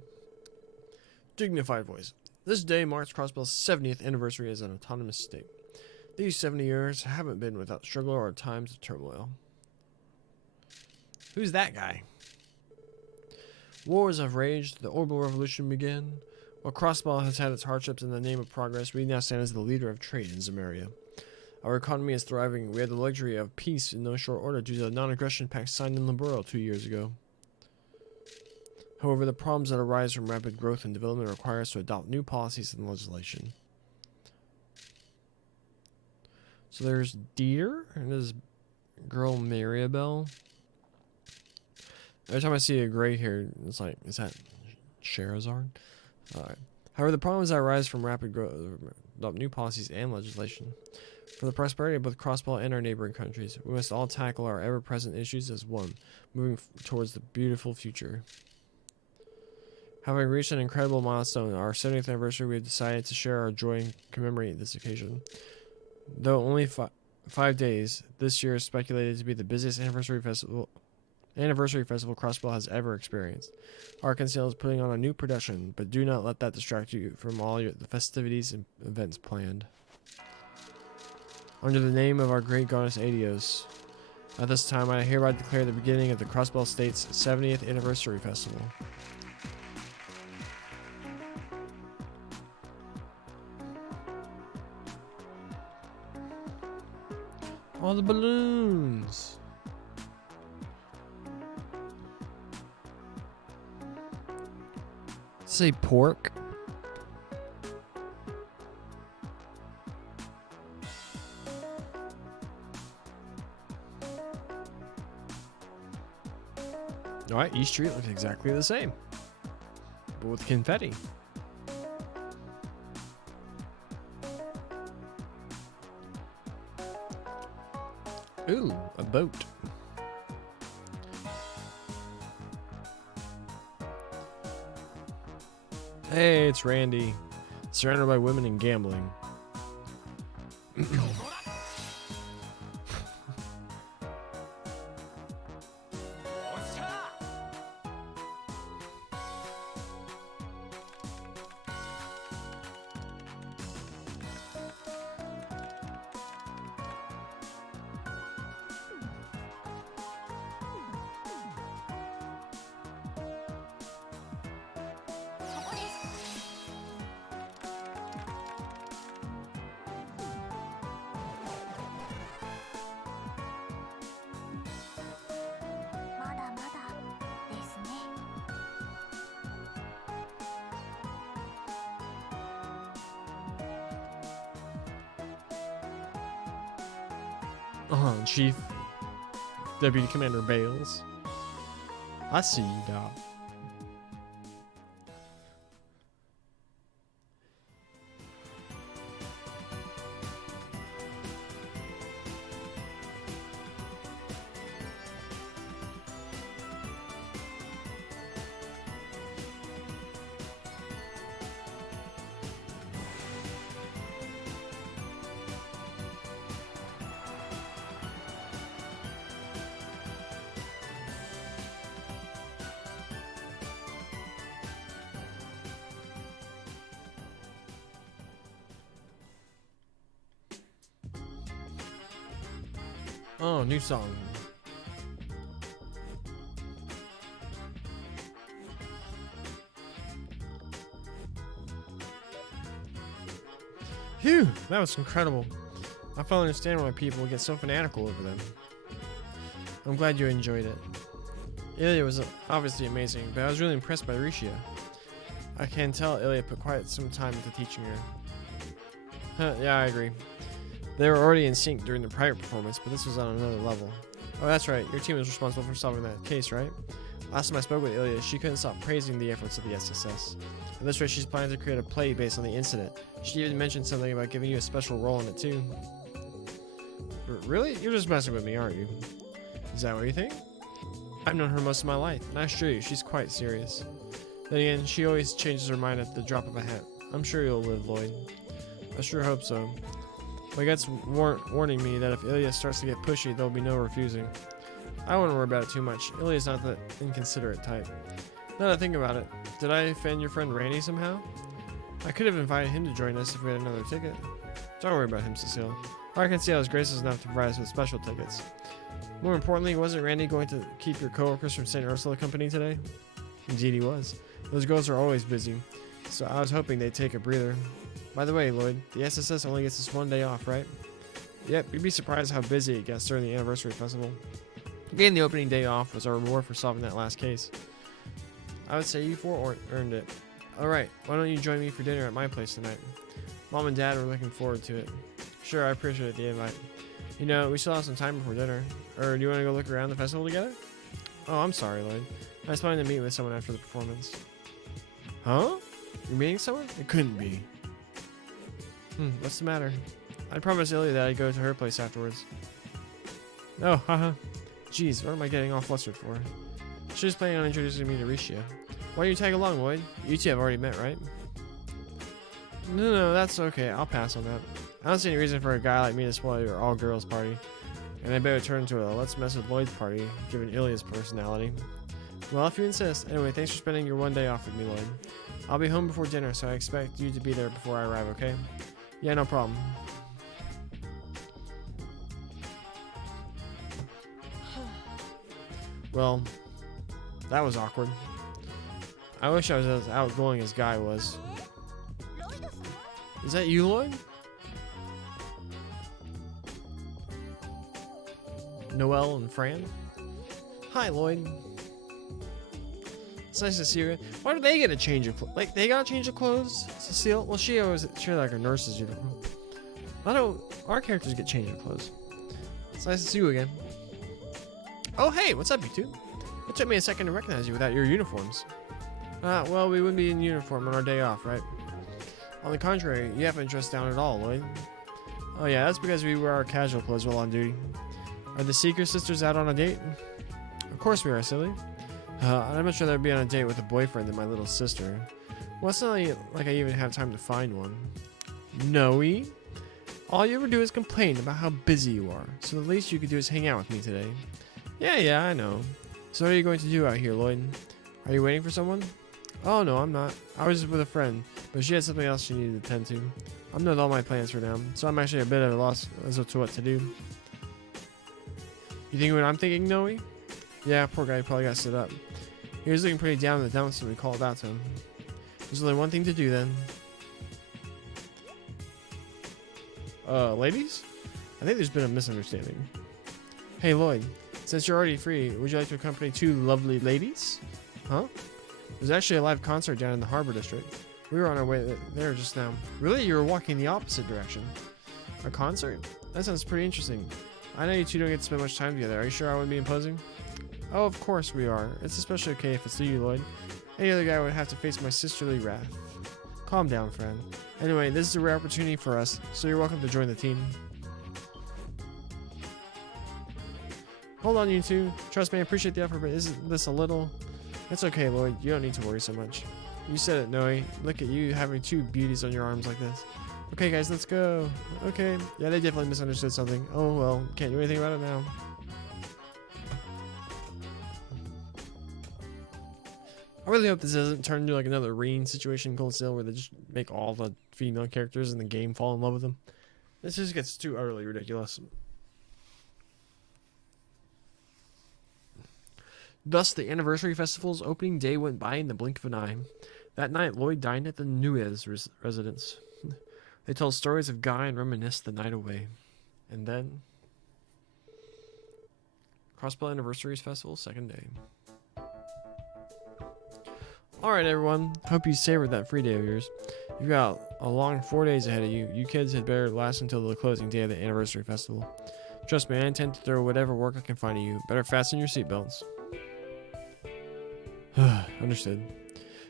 Dignified voice. This day marks Crossbell's 70th anniversary as an autonomous state. These 70 years haven't been without struggle or times of turmoil. Who's that guy? Wars have raged, the orbital revolution began. While Crossbell has had its hardships in the name of progress, we now stand as the leader of trade in Zemeria. Our economy is thriving. We have the luxury of peace in no short order due to the non-aggression pact signed in Liberal 2 years ago. However, the problems that arise from rapid growth and development require us to adopt new policies and legislation. So there's Dieter and this girl Maribel. Every time I see a gray hair, it's like, is that Sherazard? Alright. However, the problems that arise from rapid growth, adopt new policies and legislation. For the prosperity of both Crossbell and our neighboring countries, we must all tackle our ever-present issues as one, moving towards the beautiful future. Having reached an incredible milestone, our 70th anniversary, we have decided to share our joy and commemorate this occasion. Though only 5 days, this year is speculated to be the busiest anniversary festival Crossbell has ever experienced. Arkansas is putting on a new production, but do not let that distract you from all the festivities and events planned. Under the name of our great goddess Adios, at this time I hereby declare the beginning of the Crossbell State's 70th anniversary festival. All the balloons. Say pork. Alright, East Street looks exactly the same, but with confetti. Ooh, a boat. Hey, it's Randy. Surrounded by women and gambling. Chief Deputy Commander Bales. I see you, dog. Oh, new song. Phew, that was incredible. I finally understand why people get so fanatical over them. I'm glad you enjoyed it. Ilya was obviously amazing, but I was really impressed by Rishia. I can tell Ilya put quite some time into teaching her. Yeah, I agree. They were already in sync during the private performance, but this was on another level. Oh, that's right. Your team was responsible for solving that case, right? Last time I spoke with Ilya, she couldn't stop praising the efforts of the SSS. At this rate, she's planning to create a play based on the incident. She even mentioned something about giving you a special role in it, too. Really? You're just messing with me, aren't you? Is that what you think? I've known her most of my life, and I assure you, she's quite serious. Then again, she always changes her mind at the drop of a hat. I'm sure you'll live, Lloyd. I sure hope so. My gut's warning me that if Ilya starts to get pushy, there'll be no refusing. I wouldn't worry about it too much. Ilya's not the inconsiderate type. Now that I think about it, did I offend your friend Randy somehow? I could have invited him to join us if we had another ticket. Don't worry about him, Cecile. All I can see, I was gracious enough to provide us with special tickets. More importantly, wasn't Randy going to keep your coworkers from St. Ursula company today? Indeed he was. Those girls are always busy, so I was hoping they'd take a breather. By the way, Lloyd, the SSS only gets us one day off, right? Yep, you'd be surprised how busy it gets during the anniversary festival. Getting the opening day off was our reward for solving that last case. I would say you four earned it. Alright, why don't you join me for dinner at my place tonight? Mom and Dad were looking forward to it. Sure, I appreciate the invite. You know, we still have some time before dinner. Or do you want to go look around the festival together? Oh, I'm sorry, Lloyd. I was planning to meet with someone after the performance. Huh? You're meeting someone? It couldn't be. What's the matter? I promised Ilya that I'd go to her place afterwards. Oh, haha. Jeez, what am I getting all flustered for? She was planning on introducing me to Rishia. Why don't you tag along, Lloyd? You two have already met, right? No, that's okay. I'll pass on that. I don't see any reason for a guy like me to spoil your all-girls party. And I bet it turn into a let's mess with Lloyd's party, given Ilya's personality. Well, if you insist. Anyway, thanks for spending your one day off with me, Lloyd. I'll be home before dinner, so I expect you to be there before I arrive, okay? Yeah, no problem. Well, that was awkward. I wish I was as outgoing as Guy was. Is that you, Lloyd? Noelle and Fran? Hi, Lloyd. It's nice to see you. Why do they get a change of clothes? Like, they gotta change of clothes? Cecile? Well, she like her nurse's uniform. Why don't our characters get change of clothes? It's nice to see you again. Oh, hey, what's up, you two? It took me a second to recognize you without your uniforms. Well, we wouldn't be in uniform on our day off, right? On the contrary, you haven't dressed down at all, Lloyd. Oh yeah, that's because we wear our casual clothes while on duty. Are the Seeker sisters out on a date? Of course we are, silly. I'd much rather be on a date with a boyfriend than my little sister. Well, it's not like I even have time to find one. Noe? All you ever do is complain about how busy you are, so the least you could do is hang out with me today. Yeah, I know. So what are you going to do out here, Lloyd? Are you waiting for someone? Oh, no, I'm not. I was with a friend, but she had something else she needed to tend to. I'm not all my plans for now, so I'm actually a bit at a loss as to what to do. You think what I'm thinking, Noe? Yeah, poor guy probably got stood up. He was looking pretty down in the dumps when we called out to him. There's only one thing to do then. Ladies? I think there's been a misunderstanding. Hey, Lloyd, since you're already free, would you like to accompany two lovely ladies? Huh? There's actually a live concert down in the Harbor District. We were on our way there just now. Really? You were walking the opposite direction. A concert? That sounds pretty interesting. I know you two don't get to spend much time together. Are you sure I wouldn't be imposing? Oh, of course we are. It's especially okay if it's you, Lloyd. Any other guy would have to face my sisterly wrath. Calm down, friend. Anyway, this is a rare opportunity for us, so you're welcome to join the team. Hold on, you two. Trust me, I appreciate the effort, but isn't this a little... It's okay, Lloyd. You don't need to worry so much. You said it, Noe. Look at you having two beauties on your arms like this. Okay, guys, let's go. Okay. Yeah, they definitely misunderstood something. Oh, well. Can't do anything about it now. I really hope this doesn't turn into like another Reen situation in Cold Steel where they just make all the female characters in the game fall in love with them. This just gets too utterly ridiculous. Thus, the anniversary festival's opening day went by in the blink of an eye. That night, Lloyd dined at the Nunez residence. They told stories of Guy and reminisced the night away. And then, Crossbell Anniversaries Festival, second day. Alright everyone, hope you savored that free day of yours. You've got a long 4 days ahead of you. You kids had better last until the closing day of the anniversary festival. Trust me, I intend to throw whatever work I can find at you. Better fasten your seatbelts. Understood.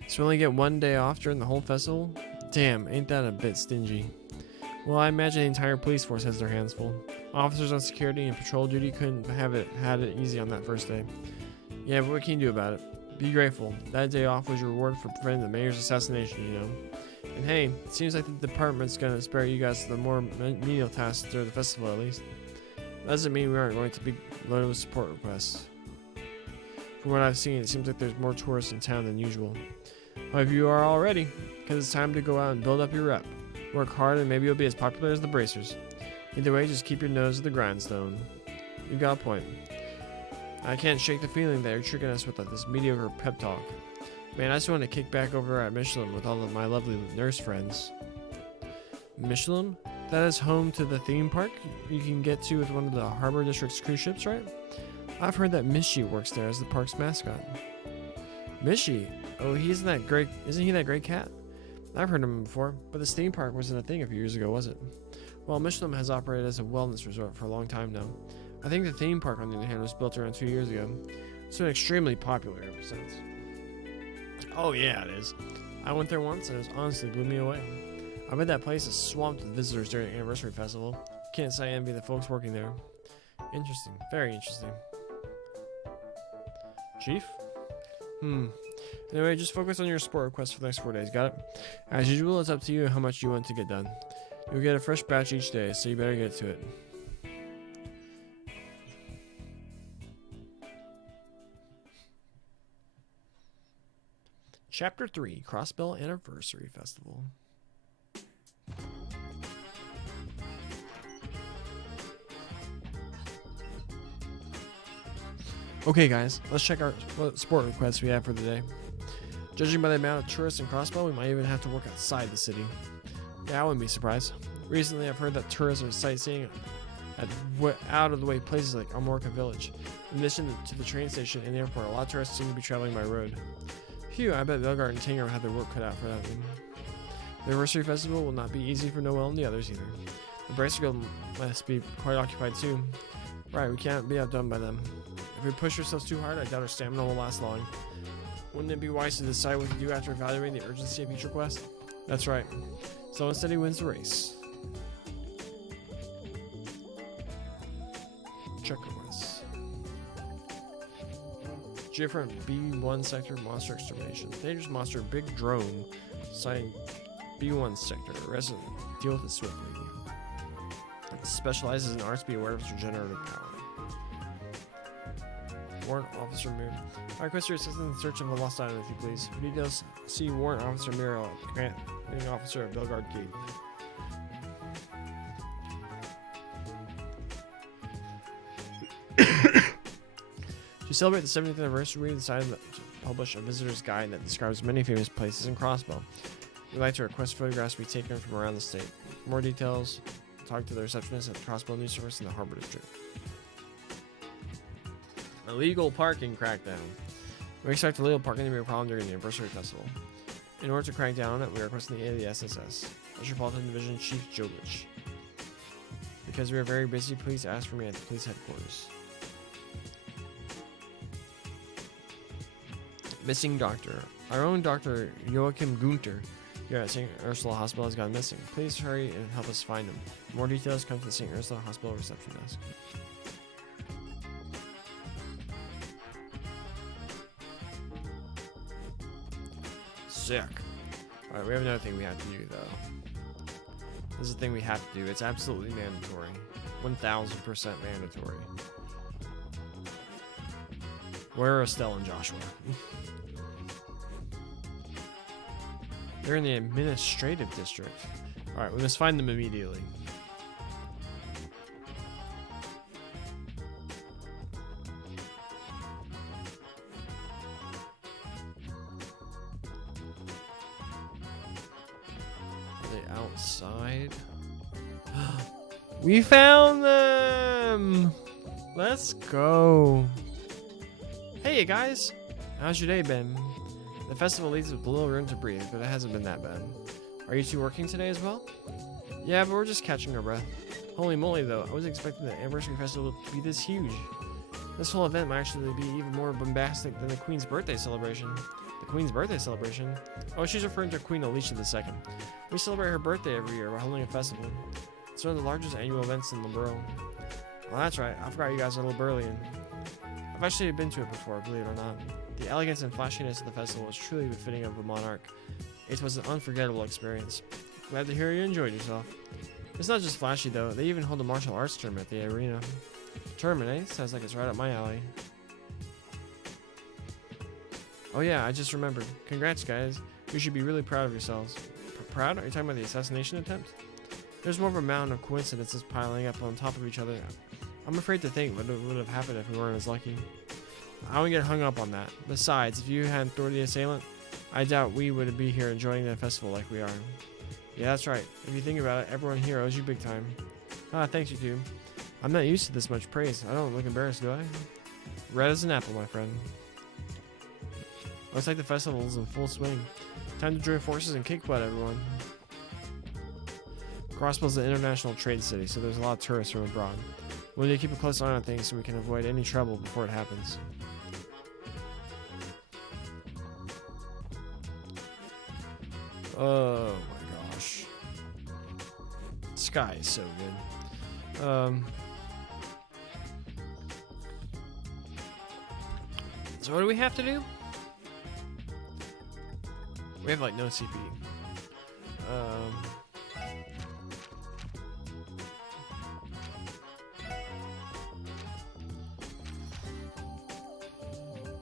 So we only get 1 day off during the whole festival? Damn, ain't that a bit stingy. Well, I imagine the entire police force has their hands full. Officers on security and patrol duty couldn't have had it easy on that first day. Yeah, but what can you do about it? Be grateful. That day off was your reward for preventing the mayor's assassination, you know. And hey, it seems like the department's gonna spare you guys the more menial tasks during the festival at least. That doesn't mean we aren't going to be loaded with support requests. From what I've seen, it seems like there's more tourists in town than usual. Hope you are all ready, because it's time to go out and build up your rep. Work hard and maybe you'll be as popular as the Bracers. Either way, just keep your nose to the grindstone. You got a point. I can't shake the feeling that you're tricking us with this mediocre pep talk. Man, I just want to kick back over at Michelin with all of my lovely nurse friends. Michelin? That is home to the theme park you can get to with one of the Harbor District's cruise ships, right? I've heard that Mishy works there as the park's mascot. Mishy? Oh, isn't he that great cat? I've heard of him before, but this theme park wasn't a thing a few years ago, was it? Well, Michelin has operated as a wellness resort for a long time now. I think the theme park, on the other hand, was built around 2 years ago. It's been extremely popular ever since. Oh yeah, it is. I went there once and it honestly blew me away. I bet that place is swamped with visitors during the anniversary festival. Can't say I envy the folks working there. Interesting. Very interesting. Chief? Anyway, just focus on your support requests for the next 4 days, got it? As usual, it's up to you how much you want to get done. You'll get a fresh batch each day, so you better get to it. Chapter 3, Crossbell Anniversary Festival. Okay guys, let's check what sport requests we have for the day. Judging by the amount of tourists in Crossbell, we might even have to work outside the city. Yeah, I wouldn't be surprised. Recently, I've heard that tourists are sightseeing at out-of-the-way places like Amorca Village. In addition to the train station and the airport, a lot of tourists seem to be traveling by road. Phew, I bet Belgard and Tanger have their work cut out for that one. The anniversary festival will not be easy for Noel and the others either. The Bracer Guild must be quite occupied too. Right, we can't be outdone by them. If we push ourselves too hard, I doubt our stamina will last long. Wouldn't it be wise to decide what to do after evaluating the urgency of each request? That's right. Slow and steady wins the race. Check requests. Different B1 sector monster extermination. Dangerous monster Big Drone. Signed B1 sector. Resident. Deal with it swiftly. It specializes in arts. Be aware of its regenerative power. Warrant Officer Mir. I request your assistance in search of a lost item, if you please. For details, see Warrant Officer Mir, commanding officer of Belgard Gate. To celebrate the 70th anniversary, we decided to publish a visitor's guide that describes many famous places in Crossbell. We'd like to request photographs be taken from around the state. For more details, talk to the receptionist at the Crossbell News Service in the Harbor District. Illegal parking crackdown. We expect illegal parking to be a problem during the anniversary festival. In order to crack down on it, we are requesting the aid of the SSS, Metropolitan Division Chief Jolich. Because we are very busy, please ask for me at the police headquarters. Missing doctor. Our own Dr. Joachim Gunter here at St. Ursula Hospital has gone missing. Please hurry and help us find him. More details come to the St. Ursula Hospital reception desk. Sick. Alright, we have another thing we have to do though. This is the thing we have to do. It's absolutely mandatory. 1000% mandatory. Where are Estelle and Joshua? They're in the administrative district. Alright, we must find them immediately. they outside? We found them! Let's go. Hey, you guys. How's your day been? The festival leaves with little room to breathe, but it hasn't been that bad. Are you two working today as well? Yeah, but we're just catching our breath. Holy moly, though. I wasn't expecting the anniversary festival to be this huge. This whole event might actually be even more bombastic than the Queen's birthday celebration. The Queen's birthday celebration? Oh, she's referring to Queen Alicia II. We celebrate her birthday every year by holding a festival. It's one of the largest annual events in Liberl. Well, that's right. I forgot you guys are Liberlian. I've actually been to it before, believe it or not. The elegance and flashiness of the festival was truly befitting of a monarch. It was an unforgettable experience. Glad to hear you enjoyed yourself. It's not just flashy though, they even hold a martial arts tournament at the arena. Tournament, eh? Sounds like it's right up my alley. Oh yeah, I just remembered. Congrats guys. You should be really proud of yourselves. Proud? Are you talking about the assassination attempt? There's more of a mountain of coincidences piling up on top of each other. I'm afraid to think what would have happened if we weren't as lucky. I won't get hung up on that. Besides, if you hadn't thwarted the assailant, I doubt we would be here enjoying the festival like we are. Yeah, that's right. If you think about it, everyone here owes you big time. Ah, thanks you two. I'm not used to this much praise. I don't look embarrassed, do I? Red as an apple, my friend. Looks like the festival is in full swing. Time to join forces and kick butt, everyone. Crossbell's an international trade city, so there's a lot of tourists from abroad. We need to keep a close eye on things so we can avoid any trouble before it happens. Oh my gosh. The sky is so good. So what do we have to do? We have like no CP.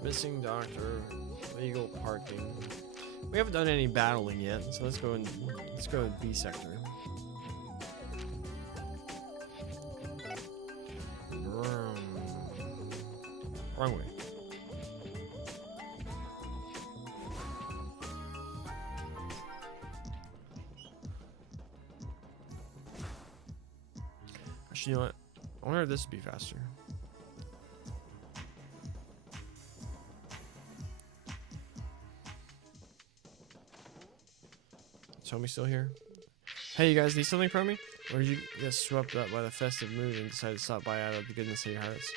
Missing doctor, legal parking. We haven't done any battling yet, so let's go to B sector. Wrong way. Actually, you know what? I wonder if this would be faster. Is Homie still here? Hey, you guys need something from me? Or did you get swept up by the festive mood and decided to stop by out of the goodness of your hearts?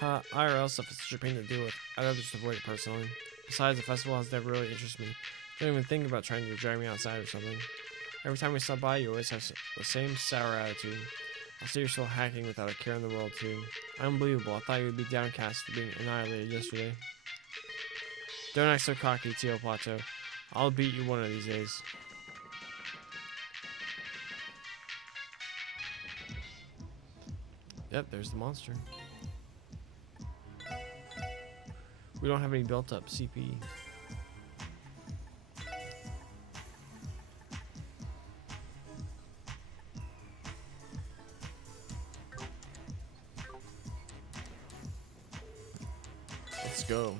IRL stuff is such a pain to deal with. I'd rather just avoid it personally. Besides, the festival has never really interested me. Don't even think about trying to drag me outside or something. Every time we stop by, you always have the same sour attitude. I see you're still hacking without a care in the world, too. Unbelievable. I thought you would be downcast for being annihilated yesterday. Don't act so cocky, Tio Plateau. I'll beat you one of these days. Yep, there's the monster. We don't have any built up CP. Let's go.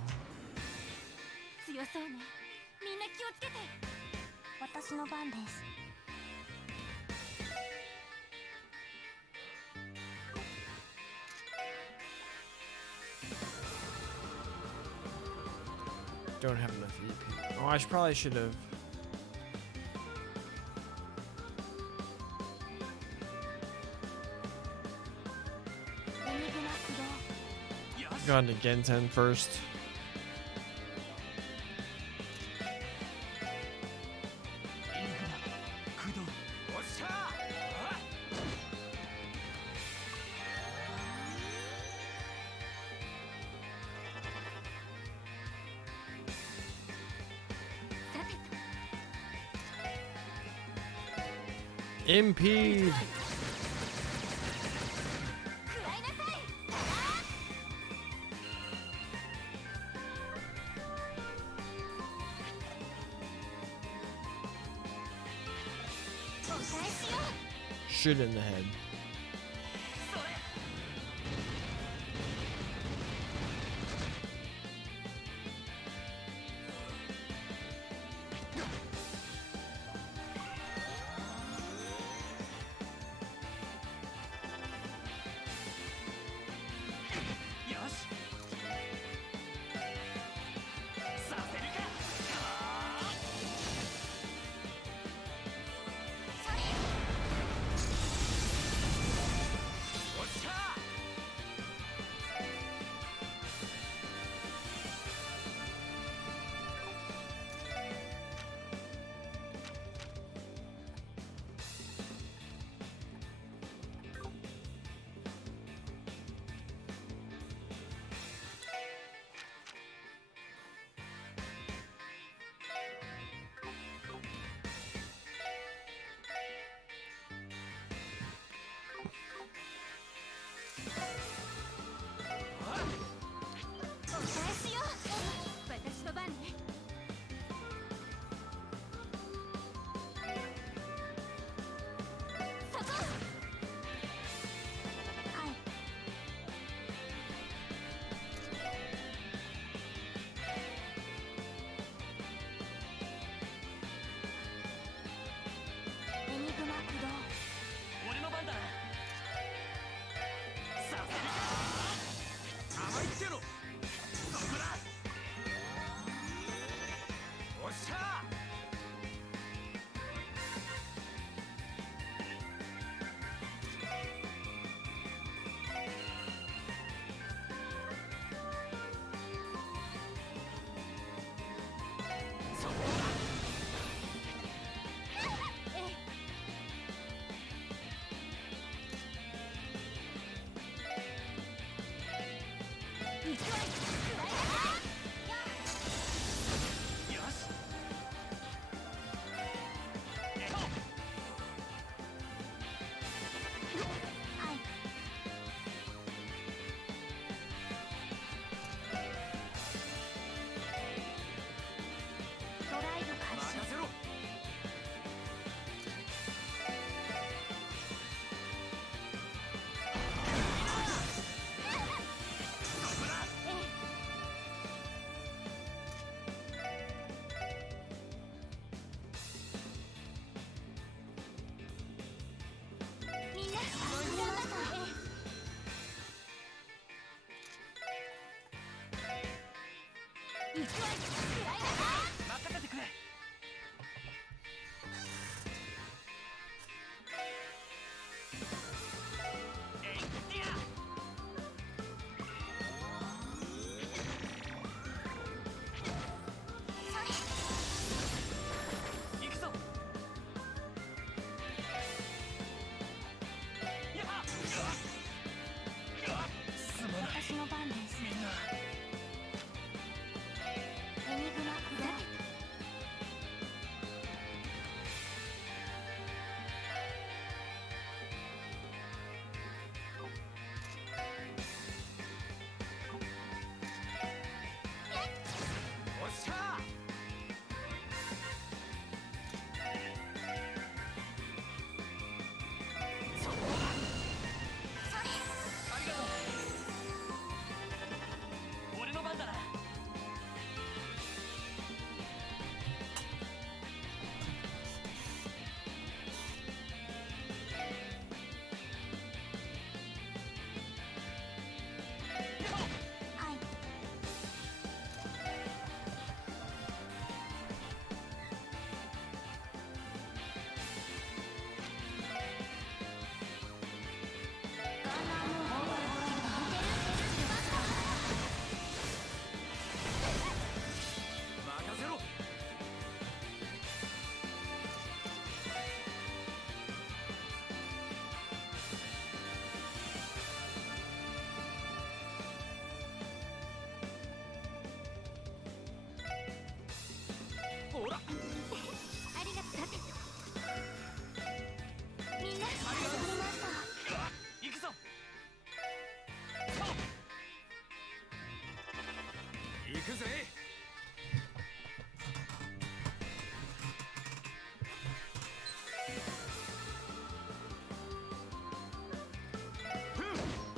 Don't have enough EP. Oh, I probably should have. Gone to Genten first. Impede. Shoot in the head. 私の番です。みんなエニグマくだおっしゃありがとう。俺の番だな。はい。任せろ。ほらありがとう。みんな始めました。行くぞ。行くぜ。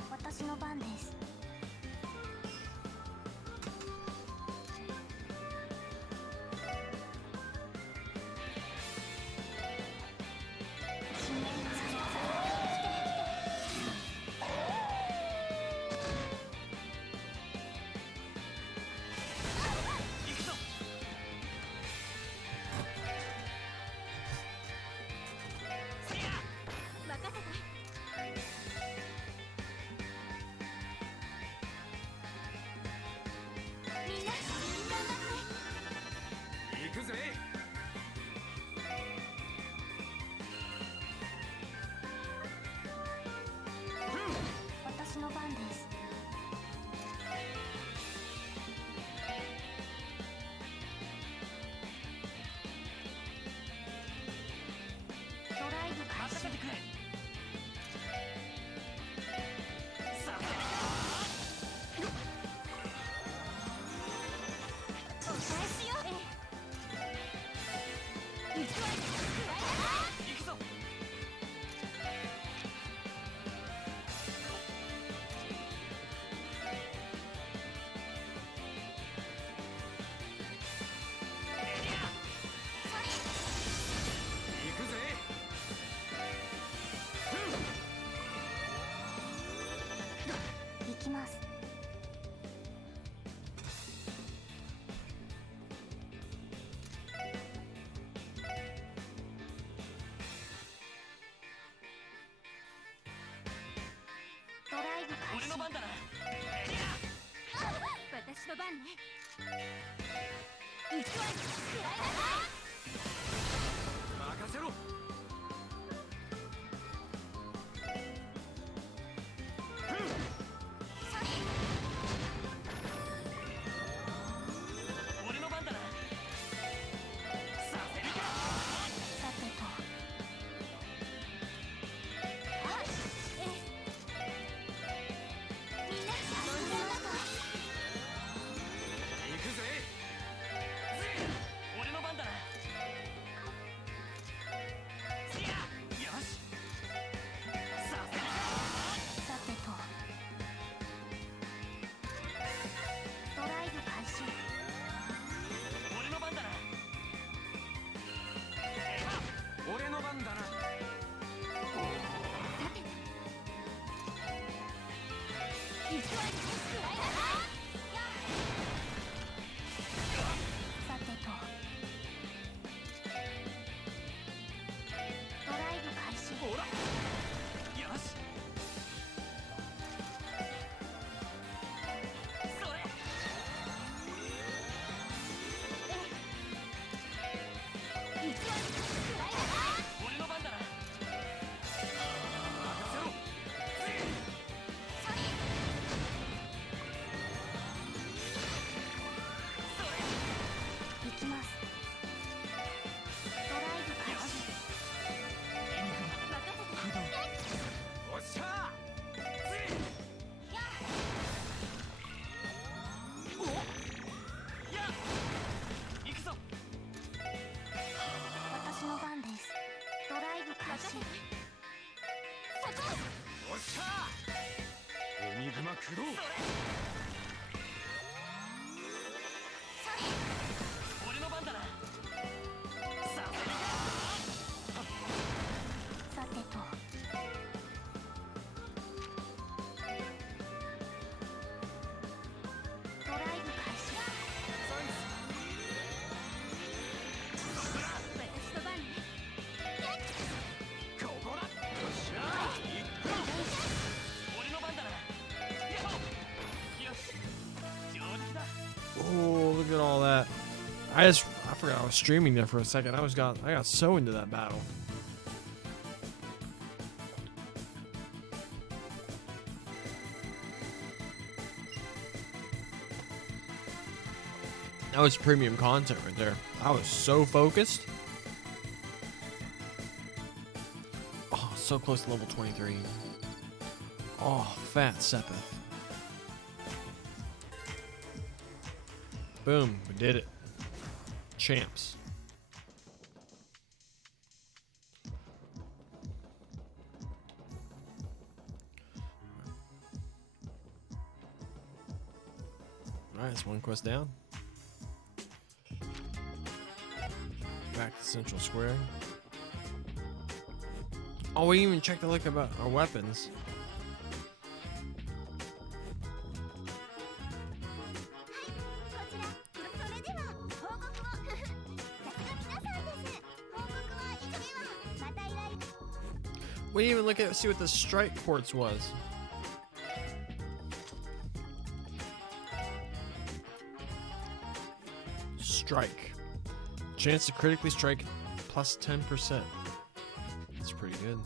私の番です。行くぞ。せや。任せて。みんな頑張って。行くぜ。私の番です。ドライブ開始。任せてくれ。さあ。お返しよ。行くわ。行くぞ。エリア。行くぜ。行きます。ドライブ開始。俺の番だな。エリ私の番ね。行くわ。ア任せろ。Look at all that. I forgot I was streaming there for a second. I got so into that battle. That was premium content right there. I was so focused. Oh, so close to level 23. Oh, fat Sepith. Boom, we did it. Champs. Alright, it's one quest down. Back to Central Square. Oh, we didn't even checked the look about our weapons. We didn't even look at see what the strike quartz was. Strike. Chance to critically strike plus 10%. That's pretty good.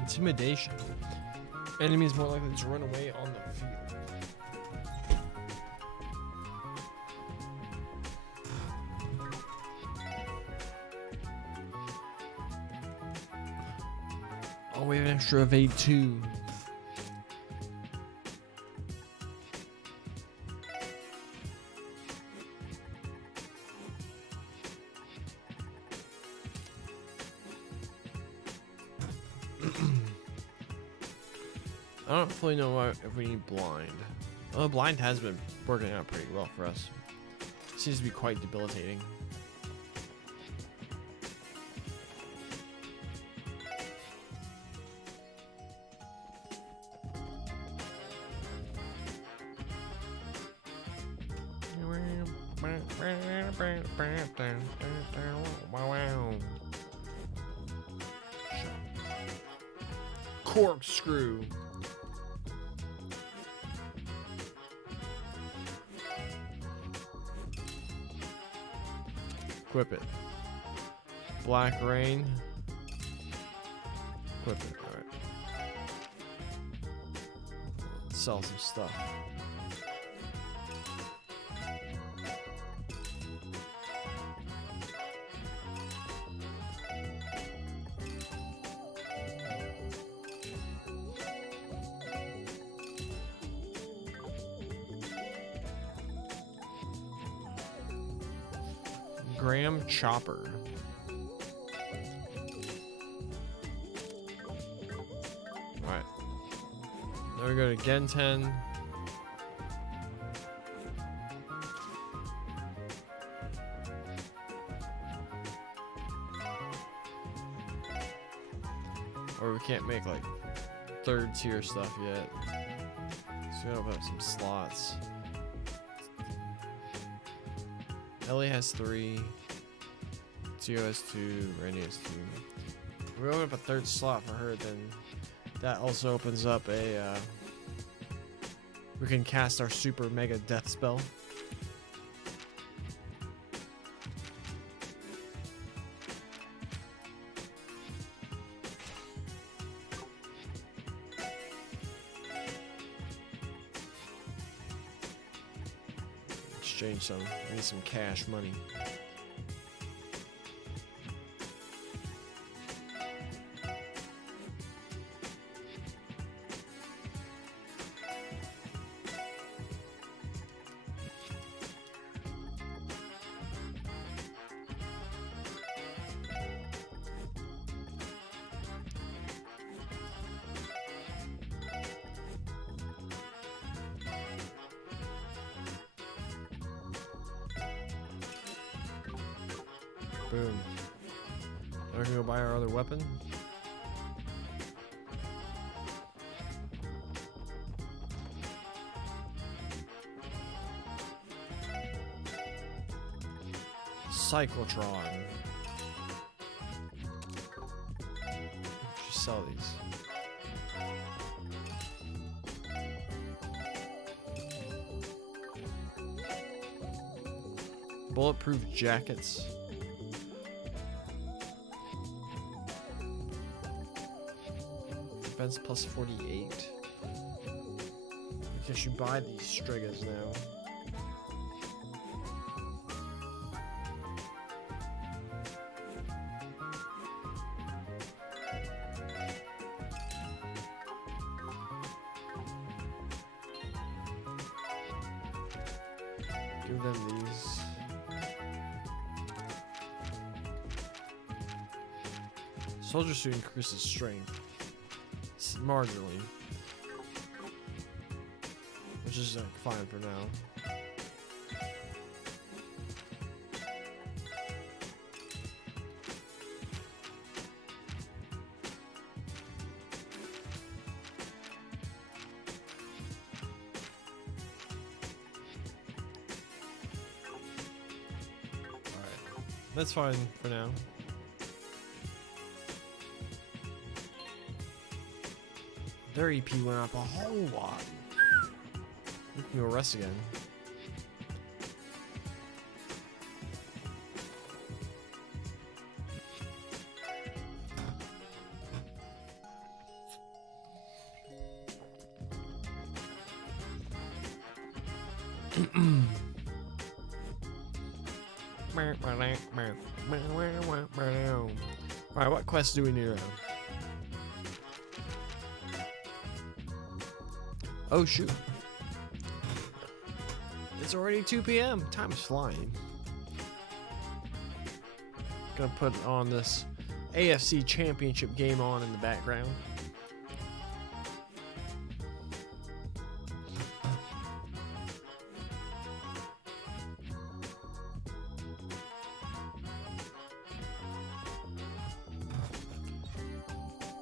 Intimidation. Enemies more likely to run away on the field. Oh, we have an extra evade too. I don't fully know if we need blind. Although blind has been working out pretty well for us. Seems to be quite debilitating. Corkscrew. Equip it. Black Rain. Equip it. Alright. Sell some stuff. Graham Chopper. Alright. Now we go to Genten. Or we can't make like third tier stuff yet. So we gotta open up some slots. Ellie has 3. Tio has 2. Randy has 2. If we open up a third slot for her, then that also opens up a. We can cast our super mega death spell. Exchange some. I need some cash money. Boom. Are we gonna go buy our other weapon? Cyclotron. Just sell these. Bulletproof jackets. Defense plus 48. I guess you buy these Strigas now. Give them these. Soldier suit increases strength marginally, which is fine for now. Alright, that's fine for now. Their EP went up a whole lot. We can go rest again. Alright, what quest do we need around? Oh shoot. It's already 2 p.m. Time's flying. Gonna put on this AFC Championship game on in the background.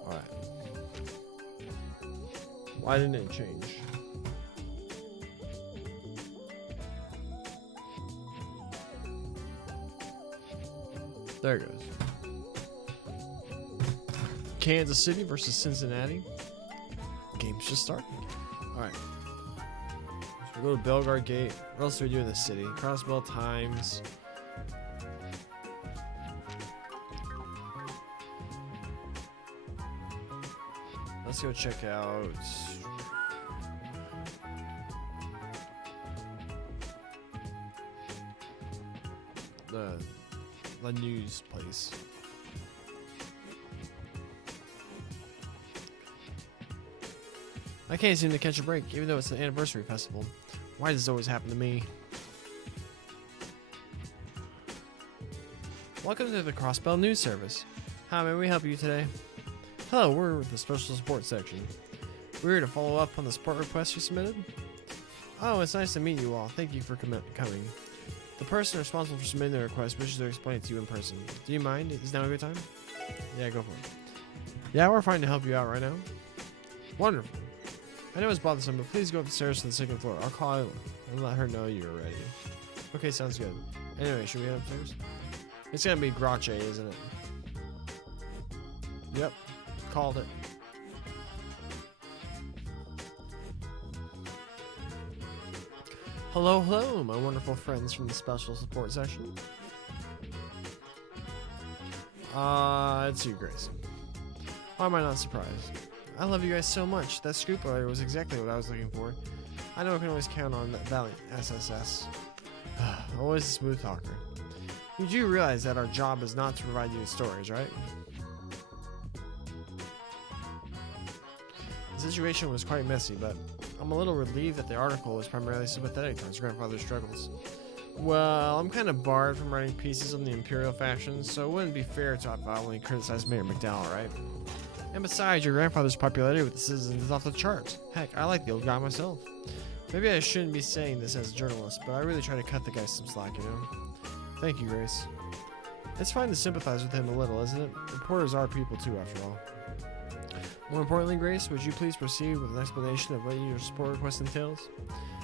Alright. Why didn't it change? There it goes. Kansas City versus Cincinnati. Game's just starting. Alright. So we go to Belgard Gate. What else do we do in the city? Crossbell Times. Let's go check out the news place. I can't seem to catch a break, even though it's the anniversary festival. Why does this always happen to me? Welcome to the Crossbell News Service. How may we help you today? Hello, we're with the Special Support section. We're here to follow up on the support request you submitted. Oh, it's nice to meet you all. Thank you for coming. The person responsible for submitting the request wishes to explain it to you in person. Do you mind? Is now a good time? Yeah, go for it. Yeah, we're fine to help you out right now. Wonderful. I know it's bothersome, but please go up the stairs to the second floor. I'll call Isla and let her know you're ready. Okay, sounds good. Anyway, should we head upstairs? It's gonna be Grache, isn't it? Yep. Called it. Hello, hello, my wonderful friends from the Special Support section. It's you, Grace. Why am I not surprised? I love you guys so much. That scoop earlier was exactly what I was looking for. I know I can always count on that valiant SSS. Always a smooth talker. You do realize that our job is not to provide you with stories, right? The situation was quite messy, but I'm a little relieved that the article was primarily sympathetic towards grandfather's struggles. Well, I'm kind of barred from writing pieces on the Imperial faction, so it wouldn't be fair to only criticize Mayor McDowell, right? And besides, your grandfather's popularity with the citizens is off the charts. Heck, I like the old guy myself. Maybe I shouldn't be saying this as a journalist, but I really try to cut the guy some slack, you know? Thank you, Grace. It's fine to sympathize with him a little, isn't it? Reporters are people too, after all. More importantly, Grace, would you please proceed with an explanation of what your support request entails?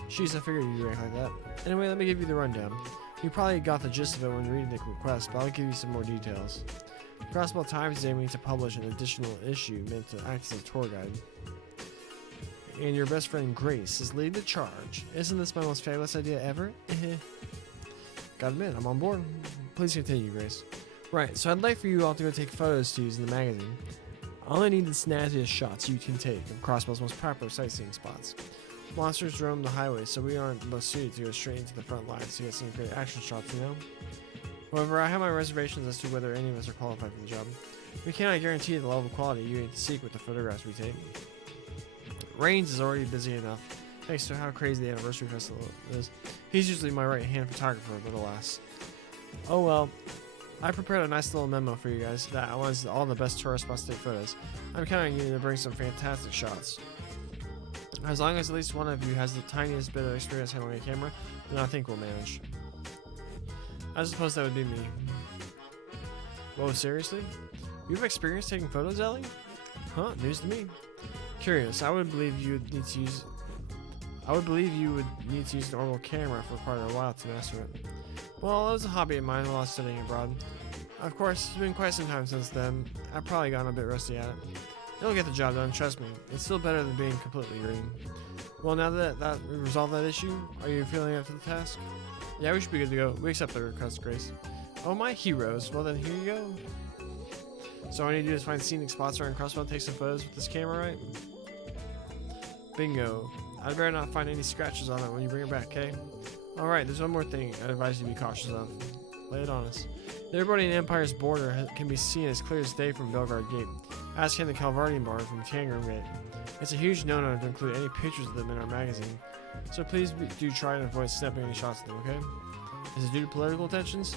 Jeez, I figured you'd react like that. Anyway, let me give you the rundown. You probably got the gist of it when reading the request, but I'll give you some more details. Crossbell Times is aiming to publish an additional issue meant to act as a tour guide. And your best friend Grace is leading the charge. Isn't this my most fabulous idea ever? Gotta admit, I'm on board. Please continue, Grace. Right, so I'd like for you all to go take photos to use in the magazine. I only need the snazziest shots you can take of Crossbell's most popular sightseeing spots. Monsters roam the highway, so we aren't most suited to go straight into the front lines to get some great action shots, you know? However, I have my reservations as to whether any of us are qualified for the job. We cannot guarantee the level of quality you aim to seek with the photographs we take. Rains is already busy enough, thanks to how crazy the anniversary festival is. He's usually my right-hand photographer, but alas. Oh well, I prepared a nice little memo for you guys that outlines all the best tourist spots to take photos. I'm counting on you to bring some fantastic shots. As long as at least one of you has the tiniest bit of experience handling a camera, then I think we'll manage. I suppose that would be me. Whoa, seriously? You have experience taking photos, Ellie? Huh, news to me. Curious, I would believe you would need to use a normal camera for quite a while to master it. Well, it was a hobby of mine while I was studying abroad. Of course, it's been quite some time since then. I've probably gotten a bit rusty at it. It'll get the job done, trust me. It's still better than being completely green. Well, now that we resolved that issue, are you feeling up to the task? Yeah, we should be good to go. We accept the request, Grace. Oh, my heroes. Well then, here you go. So all I need to do is find scenic spots around Crossbell and take some photos with this camera, right? Bingo. I'd better not find any scratches on it when you bring it back, okay? Alright, there's one more thing I'd advise you to be cautious of. Lay it on us. The Everybody in Empire's border can be seen as clear as day from Belgard Gate. Ask him the Calvardian Bar from Tangram Gate. It's a huge no-no to include any pictures of them in our magazine, so please do try and avoid snapping any shots of them, okay? Is it due to political tensions?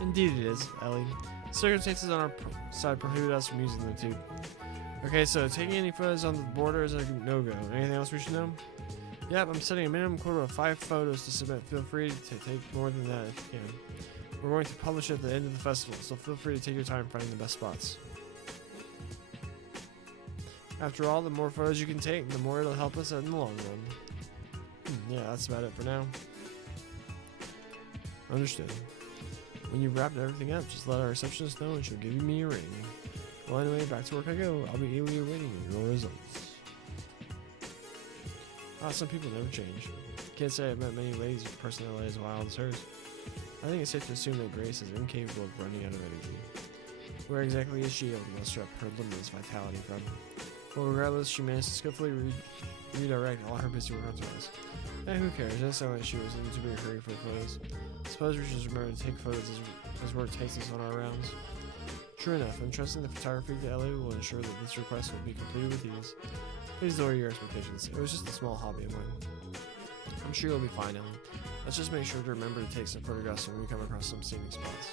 Indeed it is, Ellie. Circumstances on our side prohibit us from using them too. Okay, so taking any photos on the border is a no-go. Anything else we should know? Yep, I'm setting a minimum quota of 5 photos to submit. Feel free to take more than that if you can. We're going to publish at the end of the festival, so feel free to take your time finding the best spots. After all, the more photos you can take, the more it'll help us in the long run. Yeah, that's about it for now. Understood. When you've wrapped everything up, just let our receptionist know and she'll give me a ring. Well, anyway, back to work I go. I'll be eagerly awaiting your results. Some people never change. Can't say I've met many ladies with personalities as wild as hers. I think it's safe to assume that Grace is incapable of running out of energy. Where exactly is she able to muster up her limitless vitality from? Well, regardless, she managed to skillfully redirect all her busy work onto us. Who cares? It doesn't sound like she was in too big a hurry for the photos. Suppose we should just remember to take photos as work takes us on our rounds. True enough, entrusting the photography to Ellie will ensure that this request will be completed with ease. Please lower your expectations. It was just a small hobby of mine. I'm sure you'll be fine, Ellie. Let's just make sure to remember to take some photographs when we come across some scenic spots.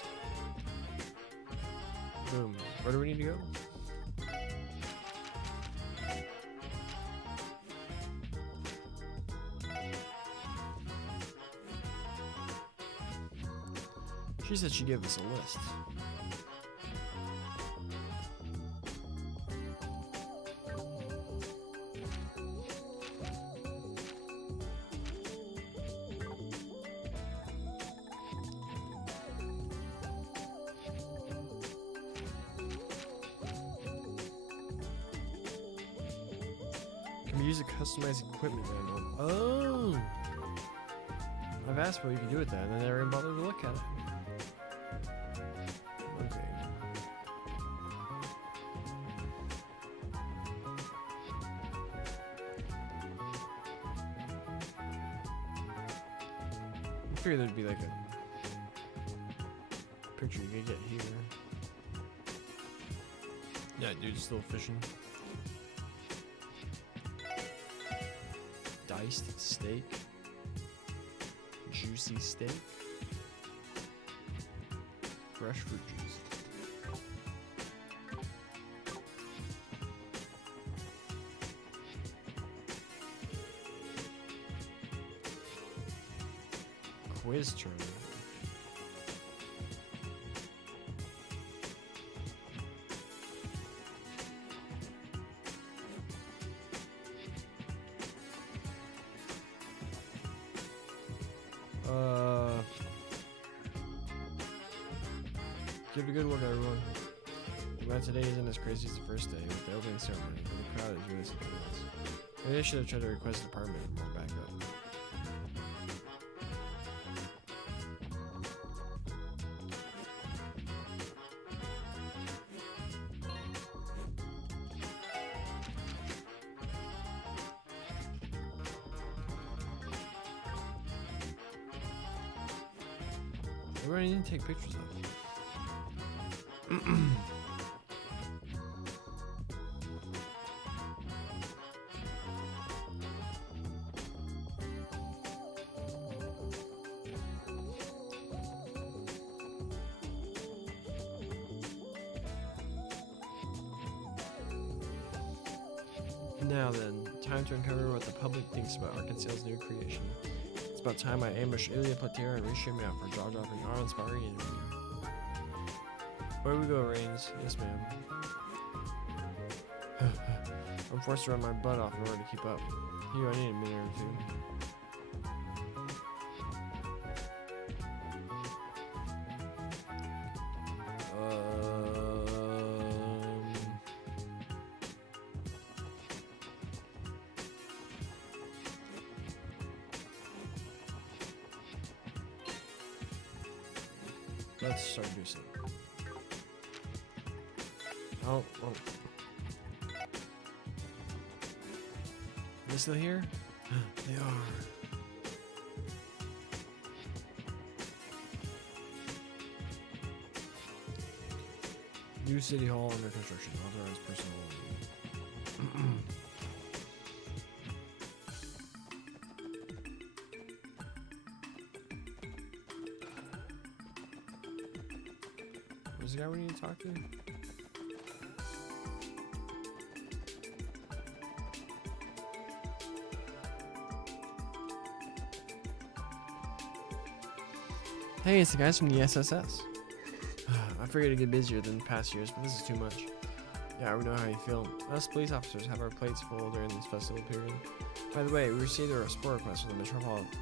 Boom. Where do we need to go? She said she gave us a list. Can we use a customized equipment manual? Oh! I've asked what you can do with that, and I never even bothered to look at it. Okay. I figured there'd be like a picture you could get here. Yeah, dude, still fishing. Diced steak. Juicy steak. Fresh fruit juice. Quiz tournament. Keep the good work, everyone. Glad today isn't as crazy as the first day with the opening ceremony, but the crowd is really something else. Maybe I should have tried to request the department more backup. What do I need to take pictures of? Now then, time to uncover what the public thinks about Arkansas's new creation. It's about time I ambush Ilya Platera and reach him out for a jaw-dropping, awe-inspiring interview. Where we go, Reigns? Yes, ma'am. I'm forced to run my butt off in order to keep up. Here, I need a minute or two. Let's start juicing. Oh. Are they still here? They are. New City Hall under construction. Authorized personnel. Where's the guy we need to talk to? Hey, it's the guys from the SSS. I figured it'd get busier than past years, but this is too much. Yeah, we know how you feel. Us police officers have our plates full during this festival period. By the way, we received a support request from the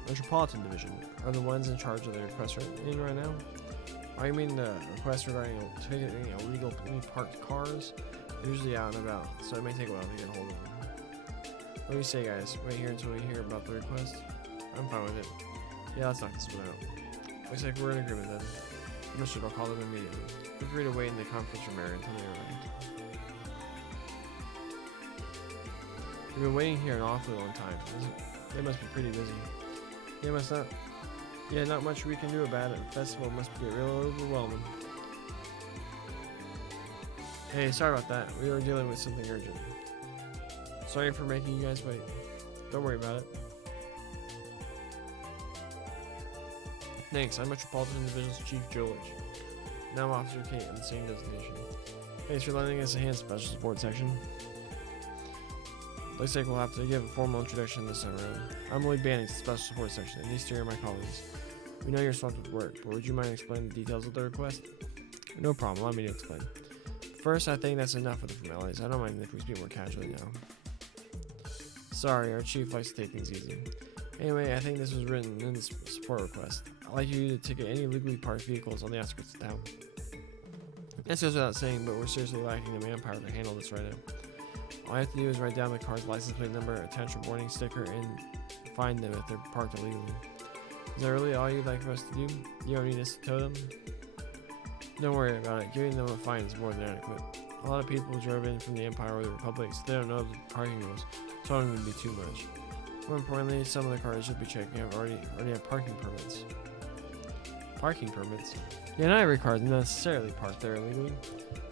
Metropolitan Division. Are the ones in charge of the request right now? Oh, you mean the request regarding ticketing illegally parked cars? They're usually out and about, so it may take a while to get a hold of them. What do you say, guys? Wait here until we hear about the request? I'm fine with it. Yeah, let's knock this one out. Looks like we're in agreement then. Mister, I'll call them immediately. Feel free to wait in the conference room area until they arrive. We've been waiting here an awfully long time. They must be pretty busy. They must not. Yeah, not much we can do about it. The festival must get real overwhelming. Hey, sorry about that. We were dealing with something urgent. Sorry for making you guys wait. Don't worry about it. Thanks, I'm Metropolitan Division's Chief Joe H. Now I'm Officer Kate on the same designation. Thanks for lending us a hand, Special Support Section. Looks like we'll have to give a formal introduction this time around. I'm Lloyd Bannings, Special Support Section, and these three are my colleagues. We know you're swamped with work, but would you mind explaining the details of the request? No problem, allow me to explain. First, I think that's enough of the formalities. I don't mind if we speak more casually now. Sorry, our chief likes to take things easy. Anyway, I think this was written in the support request. I'd like you to ticket any legally parked vehicles on the outskirts of town. That goes without saying, but we're seriously lacking the manpower to handle this right now. All I have to do is write down the car's license plate number, attach a warning sticker, and find them if they're parked illegally. Is that really all you'd like for us to do? You don't need us to tow them? Don't worry about it. Giving them a fine is more than adequate. A lot of people drove in from the Empire or the Republic, so they don't know the parking rules. Towing would be too much. More importantly, some of the cars you'll be checking out already have parking permits. Parking permits? Yeah, not every car is necessarily parked there illegally.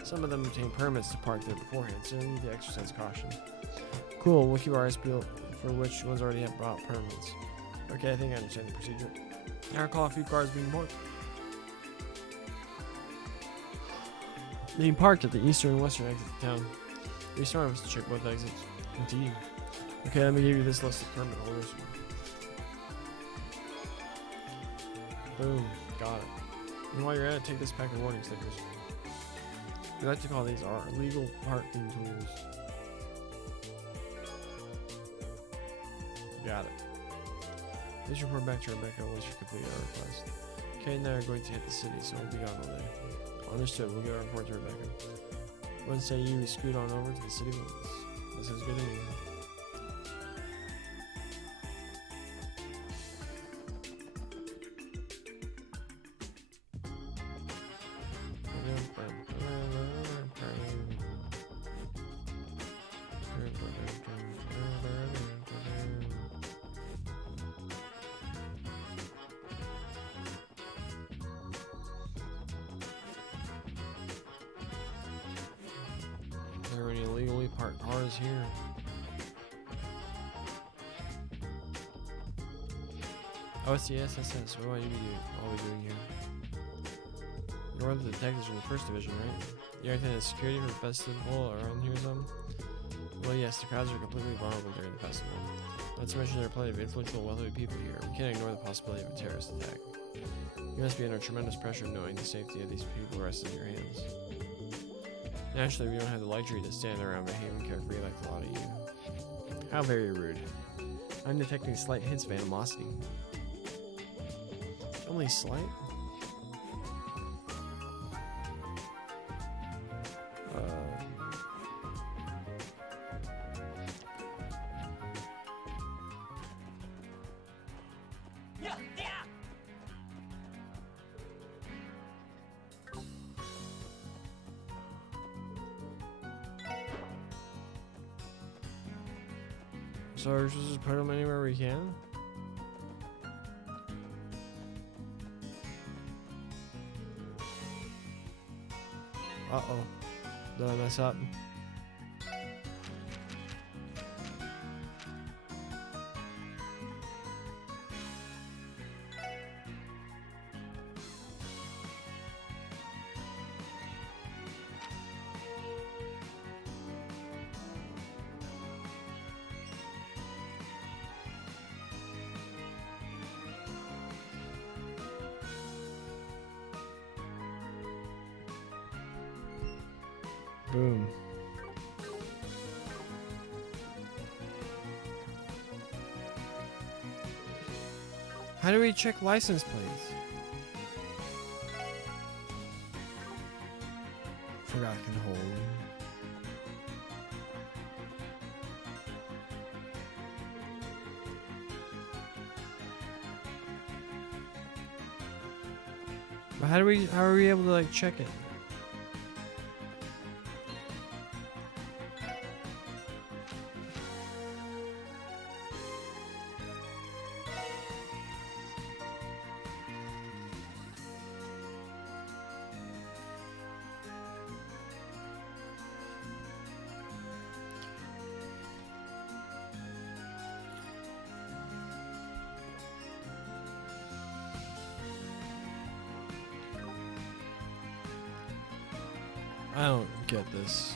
Some of them obtain permits to park there beforehand, so you'll need to exercise caution. Cool, we'll keep our eyes peeled for which ones already have brought permits. Okay, I think I understand the procedure. I recall a few cars being parked at the eastern and western exits of town. Be smart of us to check both exits. Indeed. Okay, let me give you this list of permit holders. Boom, got it. And while you're at it, take this pack of warning stickers. We like to call these our illegal parking tools. Got it. Please report back to Rebecca once you complete our request. Kay and I are going to hit the city, so we'll be gone all day. Understood. We'll get our report to Rebecca. What say you scoot on over to the city limits? That sounds good to me. There are any illegally parked cars here. Oh, it's the SSS. What might you be doing? All we doing here? You're one of the detectives from the first division, right? You're acting as security for the festival around here or something? Well, yes, the crowds are completely vulnerable during the festival. Not to mention there are plenty of influential, wealthy people here. We can't ignore the possibility of a terrorist attack. You must be under tremendous pressure knowing the safety of these people rests in your hands. Naturally, we don't have the luxury to stand around behaving carefree like a lot of you. How very rude. I'm detecting slight hints of animosity. Only slight? Yeah, yeah. So we're supposed to put them anywhere we can? Uh-oh. Did I mess up? Boom. How do we check license plates? Forgot I can hold. But how are we able to like check it? I don't get this.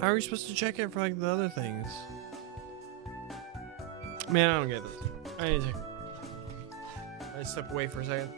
How are we supposed to check it for like the other things? Man, I don't get this. I need to step away for a second.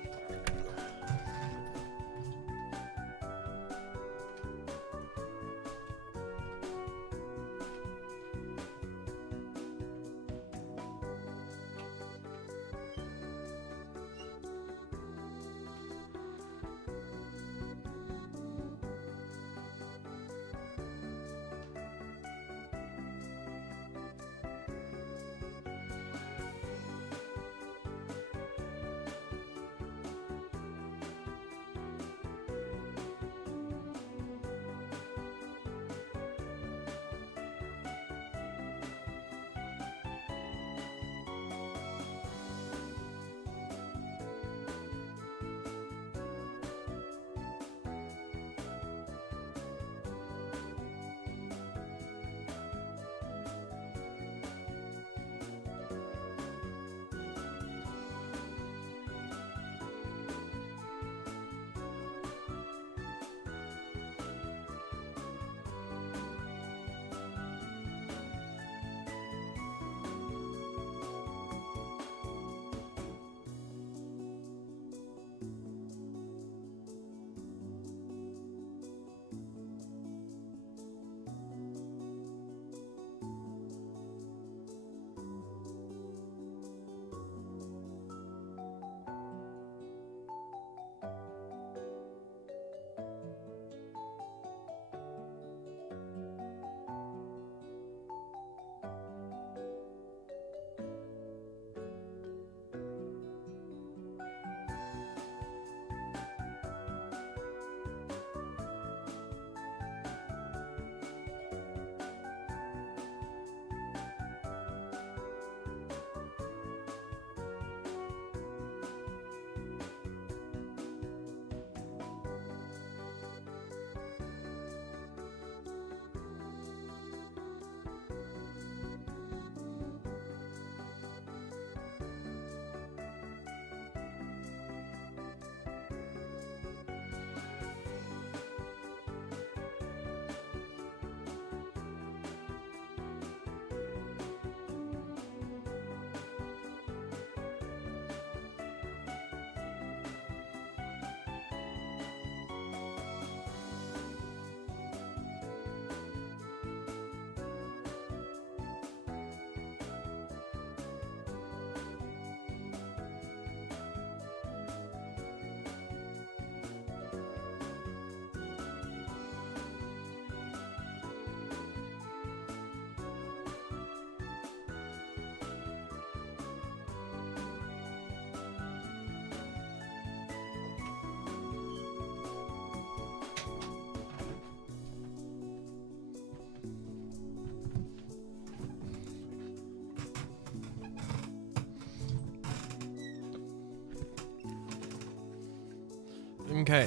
Okay,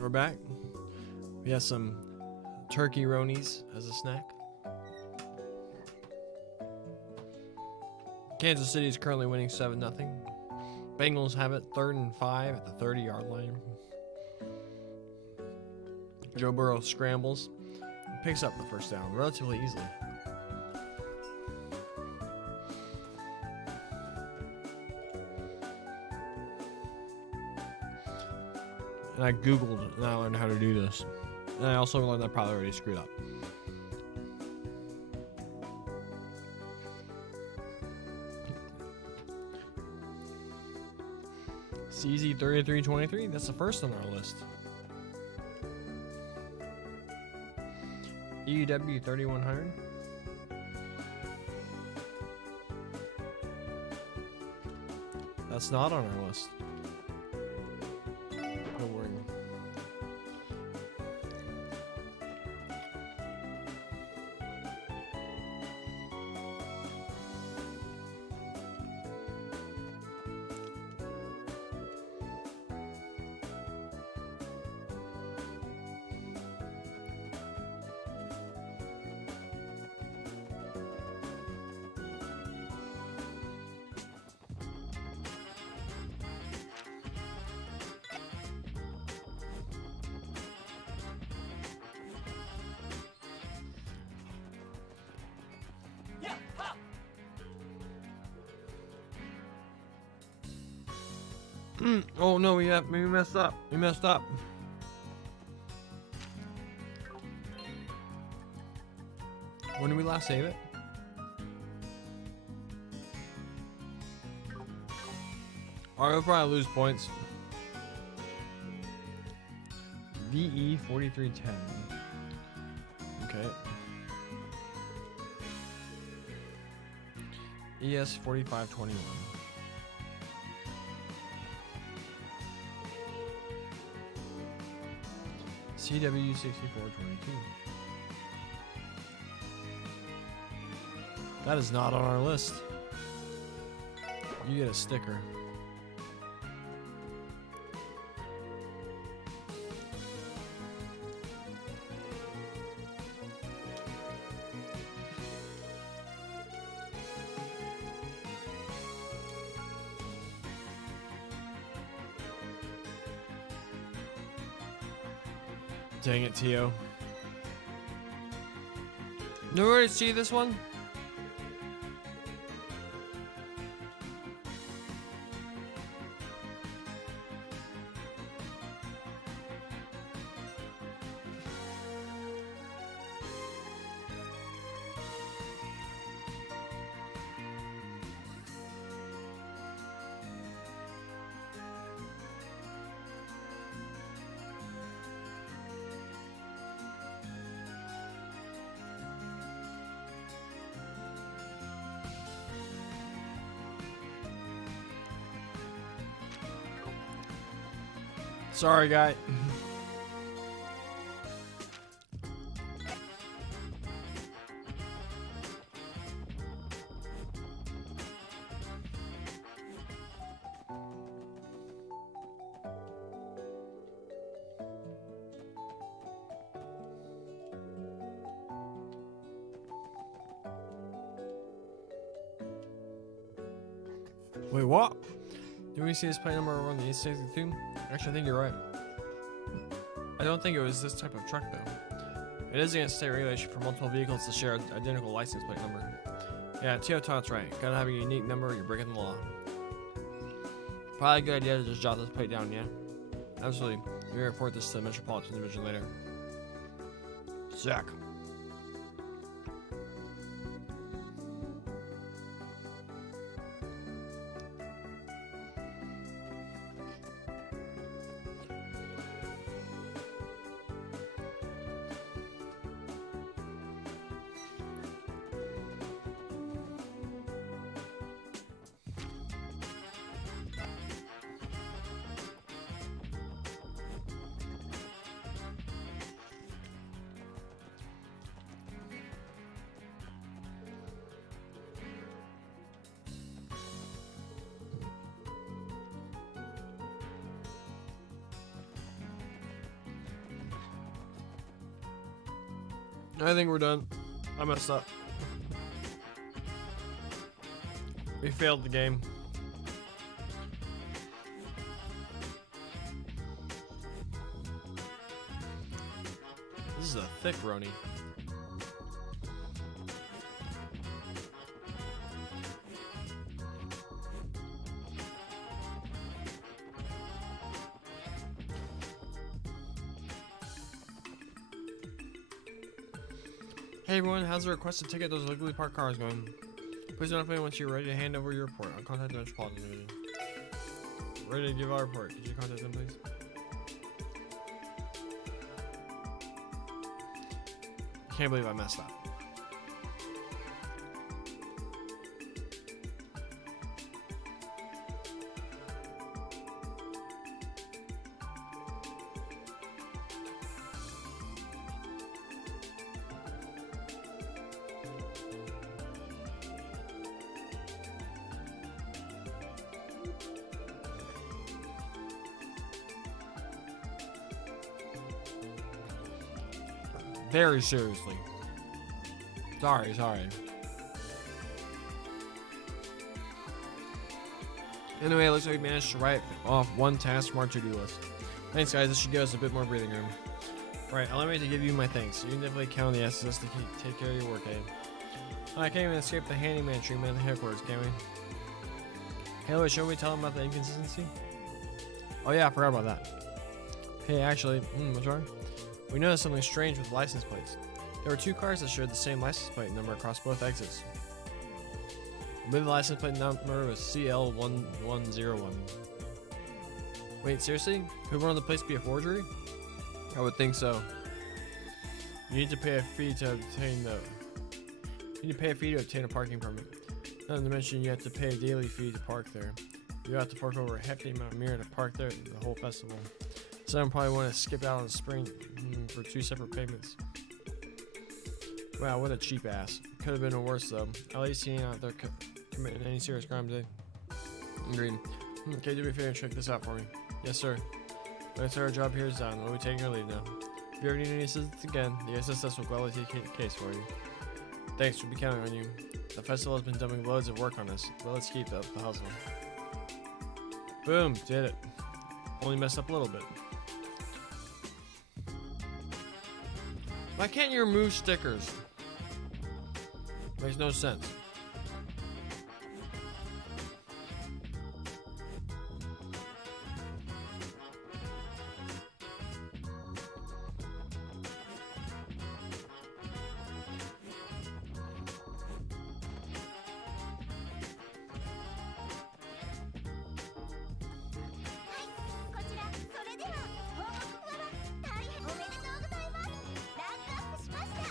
we're back. We have some turkey ronies as a snack. Kansas City is currently winning 7-0. Bengals have it 3rd and 5 at the 30-yard line. Joe Burrow scrambles, picks up the first down relatively easily. And I googled and I learned how to do this. And I also learned that I probably already screwed up. CZ 3323, that's the first on our list. EW 3100. That's not on our list. Don't worry. Oh no, we messed up. We messed up. When did we last save it? Alright, we'll probably lose points. VE 4310. Okay. ES 4521. CW 6422. That is not on our list. You get a sticker. Dang it, Tio. You already see this one? Sorry, guy. Wait, what? Did we see this plate number on the 862? Actually, I think you're right. I don't think it was this type of truck, though. It is against state regulation for multiple vehicles to share identical license plate number. Yeah, Tio Todd's right. Gotta have a unique number or you're breaking the law. Probably a good idea to just jot this plate down, yeah? Absolutely. You're gonna report this to the Metropolitan Division later. Zach. I think we're done. I messed up. We failed the game. This is a thick Roni. Hey everyone, how's the requested ticket those legally parked cars going? Please notify me once you're ready to hand over your report. I'll contact the Metropolitan Division. Ready to give our report. Could you contact them, please? Can't believe I messed up. Very seriously. Sorry. Anyway, it looks like we managed to write off one task from our to-do list. Thanks guys, this should give us a bit more breathing room. Right, allow me to give you my thanks. You can definitely count on the SSS to take care of your work, eh? I can't even escape the handyman treatment at the headquarters, can we? Hey Louis, shall we tell him about the inconsistency? Oh yeah, I forgot about that. Hey, actually, what's wrong? We noticed something strange with license plates. There were two cars that shared the same license plate number across both exits. I believe the license plate number was CL1101. Wait, seriously? Could one of the plates be a forgery? I would think so. You need to pay a fee to obtain a parking permit. Not to mention you have to pay a daily fee to park there. You have to fork over a hefty amount of mirror to park there the whole festival. Someone probably want to skip out on spring for 2 separate payments. Wow, what a cheap ass. Could have been worse though. At least he ain't out there committing any serious crimes, eh? Agreed. Okay, do me a favor and check this out for me. Yes, sir. But our job here is done. We'll be taking our leave now. If you ever need any assistance again, the SSS will gladly take a case for you. Thanks, we'll be counting on you. The festival has been dumping loads of work on us, but let's keep up the hustle. Boom, did it. Only messed up a little bit. Why can't you remove stickers? Makes no sense.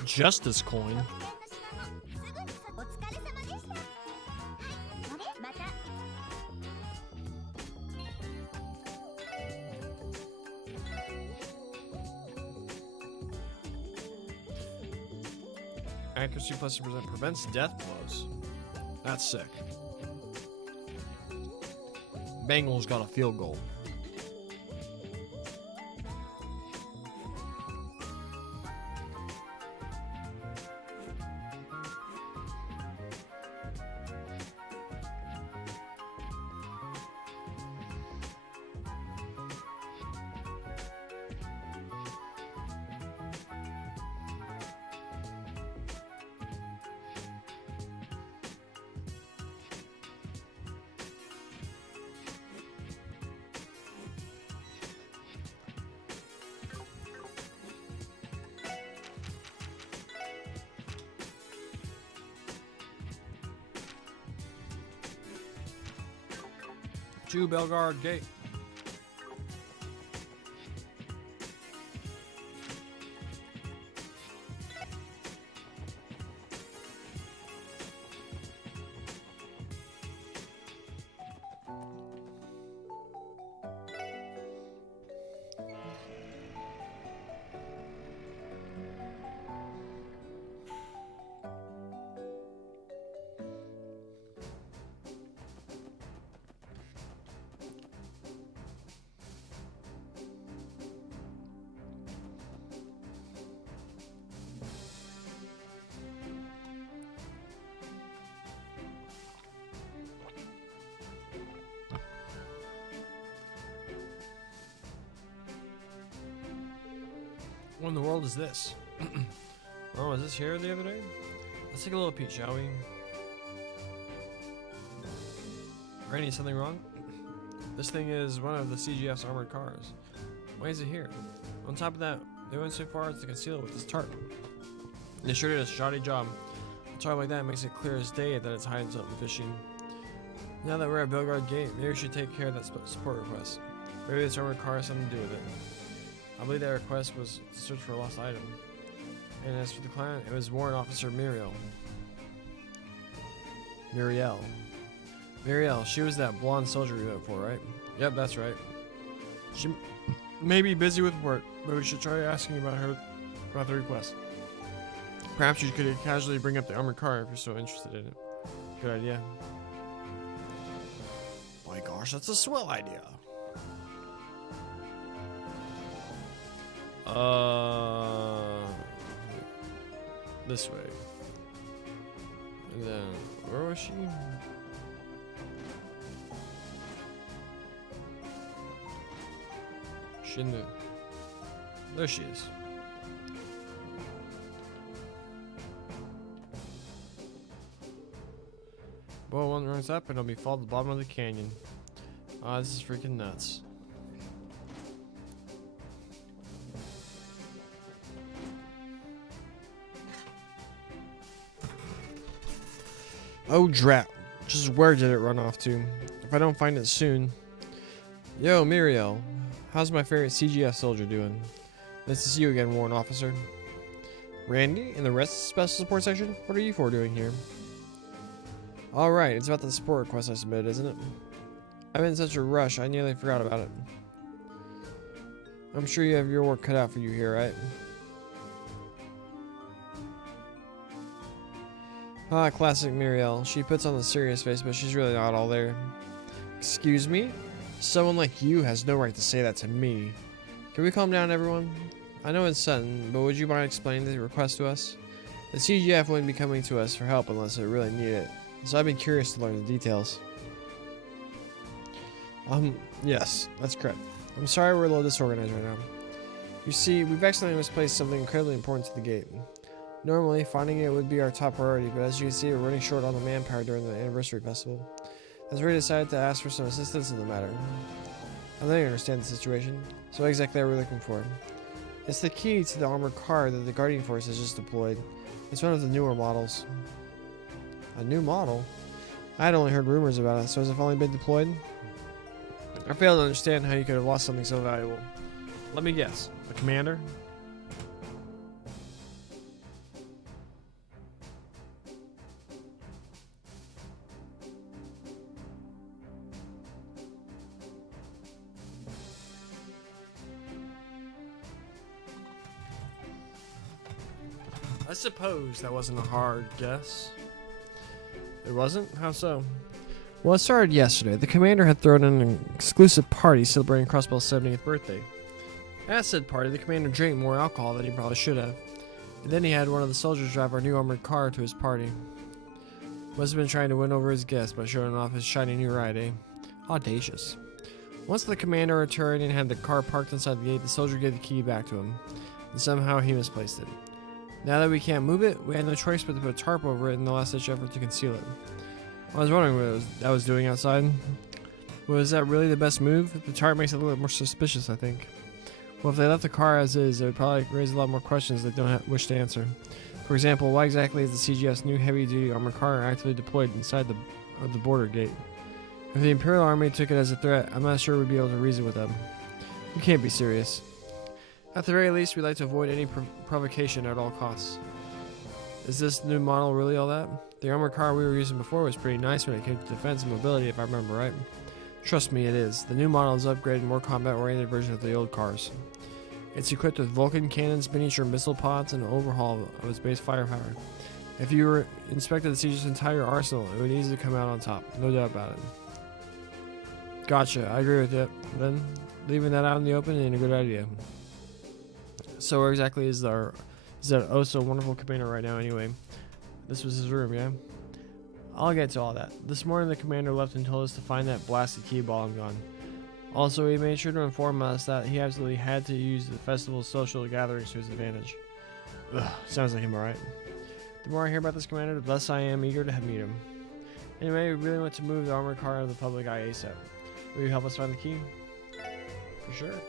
Justice coin. Accuracy plus % prevents death blows. That's sick. Bengals got a field goal. To Belgard Gate. What in the world is this? Oh, was this here the other day? Let's take a little peek, shall we? Randy, something wrong? This thing is one of the CGF's armored cars. Why is it here? On top of that, they went so far as to conceal it with this tarp. They sure did a shoddy job. A tarp like that makes it clear as day that it's hiding something fishy. Now that we're at Belgrade Gate, maybe we should take care of that support request. Maybe this armored car has something to do with it. I believe that request was to search for a lost item. And as for the client, it was Warrant Officer Muriel. Muriel, she was that blonde soldier we went for, right? Yep, that's right. She may be busy with work, but we should try asking about the request. Perhaps you could casually bring up the armored car if you're so interested in it. Good idea. My gosh, that's a swell idea. This way. And then, where was she? Shindu. There she is. Well, one runs up and it'll be fall to the bottom of the canyon. Ah, this is freaking nuts. Oh drat. Just where did it run off to? If I don't find it soon. Yo, Muriel. How's my favorite CGF soldier doing? Nice to see you again, Warrant Officer. Randy, and the rest of the Special Support Section? What are you four doing here? Alright, it's about the support request I submitted, isn't it? I'm in such a rush, I nearly forgot about it. I'm sure you have your work cut out for you here, right? Ah, classic Muriel. She puts on the serious face, but she's really not all there. Excuse me? Someone like you has no right to say that to me. Can we calm down, everyone? I know it's sudden, but would you mind explaining the request to us? The CGF wouldn't be coming to us for help unless it really needed it, so I've been curious to learn the details. Yes, that's correct. I'm sorry we're a little disorganized right now. You see, we've accidentally misplaced something incredibly important to the gate. Normally, finding it would be our top priority, but as you can see, we're running short on the manpower during the anniversary festival. That's why we decided to ask for some assistance in the matter. I know you understand the situation, so what exactly are we looking for? It's the key to the armored car that the Guardian Force has just deployed. It's one of the newer models. A new model? I had only heard rumors about it, so has it finally been deployed? I fail to understand how you could have lost something so valuable. Let me guess. The commander? I suppose that wasn't a hard guess. It wasn't? How so? Well, it started yesterday. The commander had thrown in an exclusive party celebrating Crossbell's 70th birthday. At said party, the commander drank more alcohol than he probably should have. And then he had one of the soldiers drive our new armored car to his party. Must have been trying to win over his guests by showing off his shiny new ride, eh? Audacious. Once the commander returned and had the car parked inside the gate, the soldier gave the key back to him. And somehow he misplaced it. Now that we can't move it, we had no choice but to put a tarp over it in the last-ditch effort to conceal it. I was wondering what I was doing outside. Was that really the best move? The tarp makes it a little more suspicious, I think. Well, if they left the car as is, it would probably raise a lot more questions they don't wish to answer. For example, why exactly is the CGF's new heavy-duty armored car actively deployed inside the border gate? If the Imperial Army took it as a threat, I'm not sure we'd be able to reason with them. You can't be serious. At the very least, we'd like to avoid any provocation at all costs. Is this new model really all that? The armored car we were using before was pretty nice when it came to defense and mobility, if I remember right. Trust me, it is. The new model is an upgraded, more combat-oriented version of the old cars. It's equipped with Vulcan cannons, miniature missile pods, and an overhaul of its base firepower. If you were inspected the siege's entire arsenal, it would easily come out on top, no doubt about it. Gotcha, I agree with you. Then, leaving that out in the open ain't a good idea. So where exactly is that oh so wonderful commander right now anyway? This was his room, yeah? I'll get to all that. This morning the commander left and told us to find that blasted key ball and gone. Also, he made sure to inform us that he absolutely had to use the festival's social gatherings to his advantage. Ugh, sounds like him, alright. The more I hear about this commander, the less I am eager to meet him. Anyway, we really want to move the armored car out of the public eye ASAP. Will you help us find the key? For sure.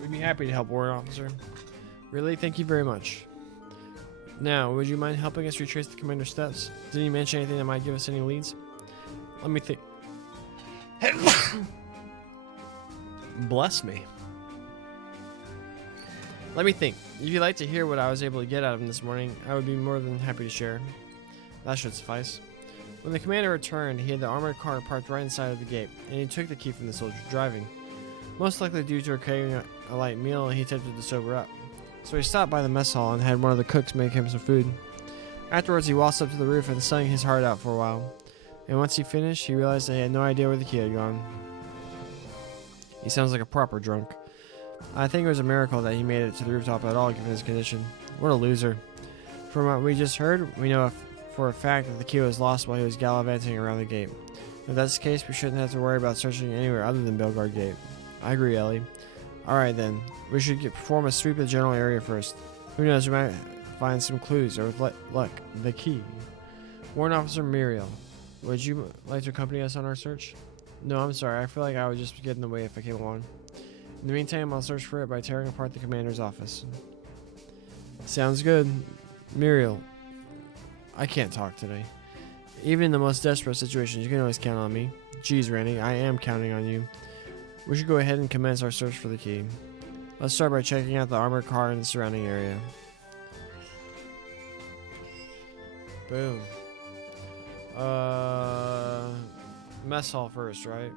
We'd be happy to help, Warrant Officer. Really, thank you very much. Now, would you mind helping us retrace the commander's steps? Did he mention anything that might give us any leads? Let me think. Bless me. Let me think. If you'd like to hear what I was able to get out of him this morning, I would be more than happy to share. That should suffice. When the commander returned, he had the armored car parked right inside of the gate, and he took the key from the soldier driving. Most likely due to craving a light meal, he attempted to sober up. So he stopped by the mess hall and had one of the cooks make him some food. Afterwards, he walked up to the roof and sang his heart out for a while. And once he finished, he realized that he had no idea where the key had gone. He sounds like a proper drunk. I think it was a miracle that he made it to the rooftop at all, given his condition. What a loser. From what we just heard, we know for a fact that the key was lost while he was gallivanting around the gate. If that's the case, we shouldn't have to worry about searching anywhere other than Belgard Gate. I agree, Ellie. Alright then, we should perform a sweep of the general area first. Who knows, we might find some clues, or with luck, the key. Warrant Officer Muriel, would you like to accompany us on our search? No, I'm sorry, I feel like I would just get in the way if I came along. In the meantime, I'll search for it by tearing apart the commander's office. Sounds good. Muriel, I can't talk today. Even in the most desperate situations, you can always count on me. Geez, Randy, I am counting on you. We should go ahead and commence our search for the key. Let's start by checking out the armored car and the surrounding area. Boom. Mess hall first, right?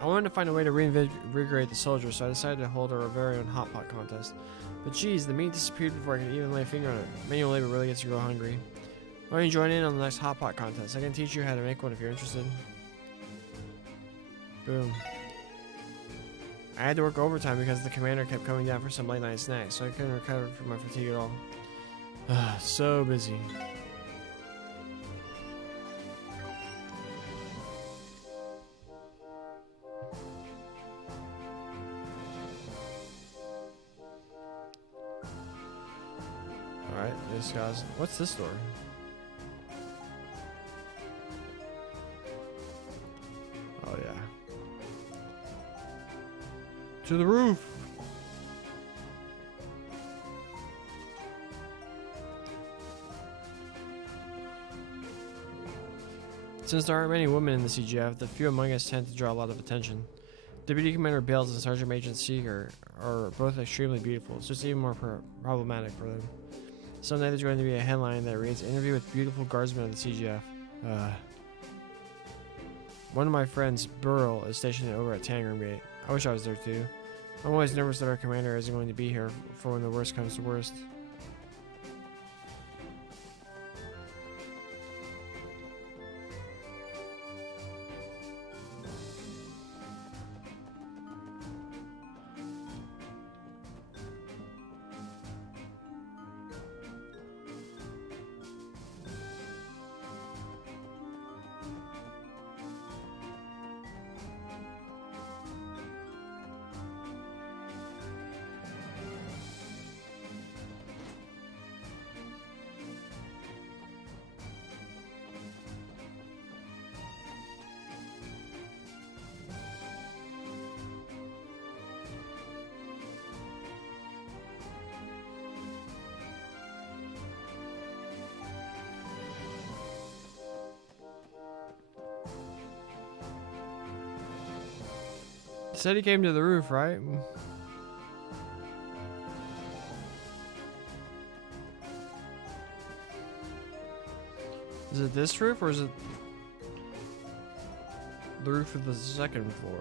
I wanted to find a way to reinvigorate the soldiers, so I decided to hold our very own hot pot contest. But geez, the meat disappeared before I could even lay a finger on it. Manual labor really gets you real hungry. Why don't you join in on the next hot pot contest? I can teach you how to make one if you're interested. Boom. I had to work overtime because the commander kept coming down for some late night snacks, so I couldn't recover from my fatigue at all. So busy. Alright, this guy's. What's this door? Oh, yeah. To the roof! Since there aren't many women in the CGF, the few among us tend to draw a lot of attention. Deputy Commander Bales and Sergeant Major Seeger are both extremely beautiful. It's just even more problematic for them. Someday there's going to be a headline that reads, "Interview with beautiful guardsmen of the CGF." One of my friends, Burl, is stationed over at Tangram Gate. I wish I was there too. I'm always nervous that our commander isn't going to be here for when the worst comes to worst. Said he came to the roof, right? Is it this roof or is it the roof of the second floor?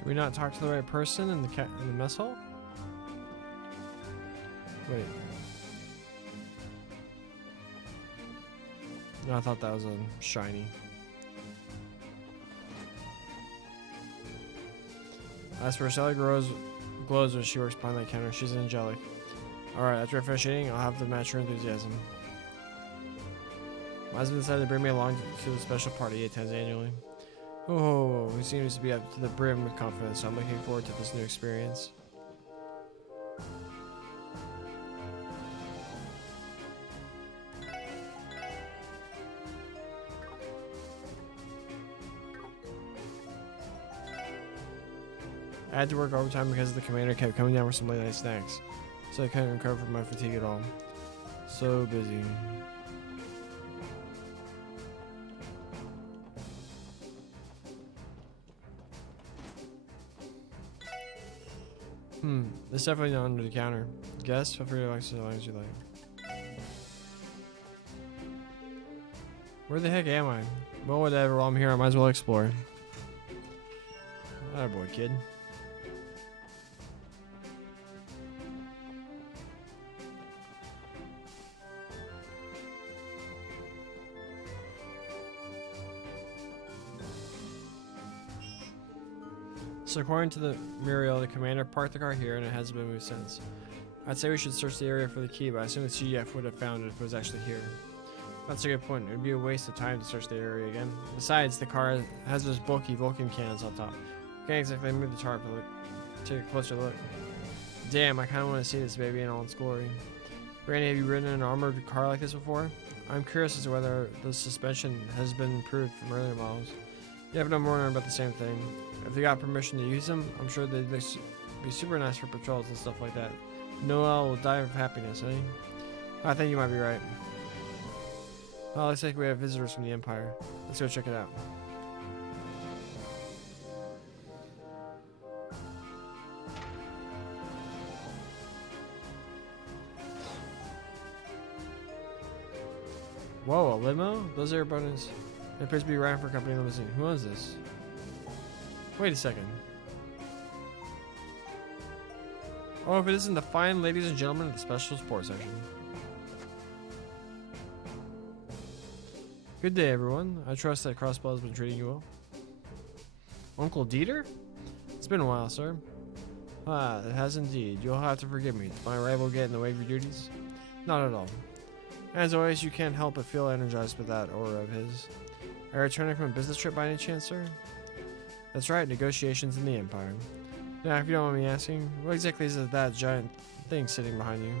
Did we not talk to the right person in the mess hall? Wait. No, I thought that was a shiny. As for Sally glows when she works behind that counter. She's angelic. Alright, after I finish eating, I'll have to match her enthusiasm. My husband decided to bring me along to the special party 8 times annually. Oh, he seems to be up to the brim with confidence, so I'm looking forward to this new experience. I had to work overtime because the commander kept coming down for some late night snacks, so I couldn't recover from my fatigue at all. So busy. This definitely not under the counter. Guess, feel free to access as long as you like. Where the heck am I? Well, whatever, while I'm here, I might as well explore. Attaboy, kid. So according to the Muriel, the commander parked the car here and it hasn't been moved since. I'd say we should search the area for the key, but I assume the CGF would have found it if it was actually here. That's a good point. It would be a waste of time to search the area again. Besides, the car has those bulky Vulcan cannons on top. Can't exactly move the tarp, but take a closer look. Damn, I kind of want to see this baby in all its glory. Randy, have you ridden in an armored car like this before? I'm curious as to whether the suspension has been improved from earlier models. You have no more about the same thing. If they got permission to use them, I'm sure they'd be super nice for patrols and stuff like that. Noel will die of happiness, eh? I think you might be right. Well, looks like we have visitors from the Empire. Let's go check it out. Whoa, a limo? Those are bonus. It appears to be riding for a company limousine. Who owns this? Wait a second. Oh, if it isn't the fine ladies and gentlemen of the special sports section. Good day, everyone. I trust that Crossbow has been treating you well. Uncle Dieter? It's been a while, sir. Ah, it has indeed. You'll have to forgive me. Did my arrival get in the way of your duties? Not at all. As always, you can't help but feel energized with that aura of his. Are you returning from a business trip by any chance, sir? That's right, negotiations in the Empire. Now, if you don't mind me asking, what exactly is that giant thing sitting behind you?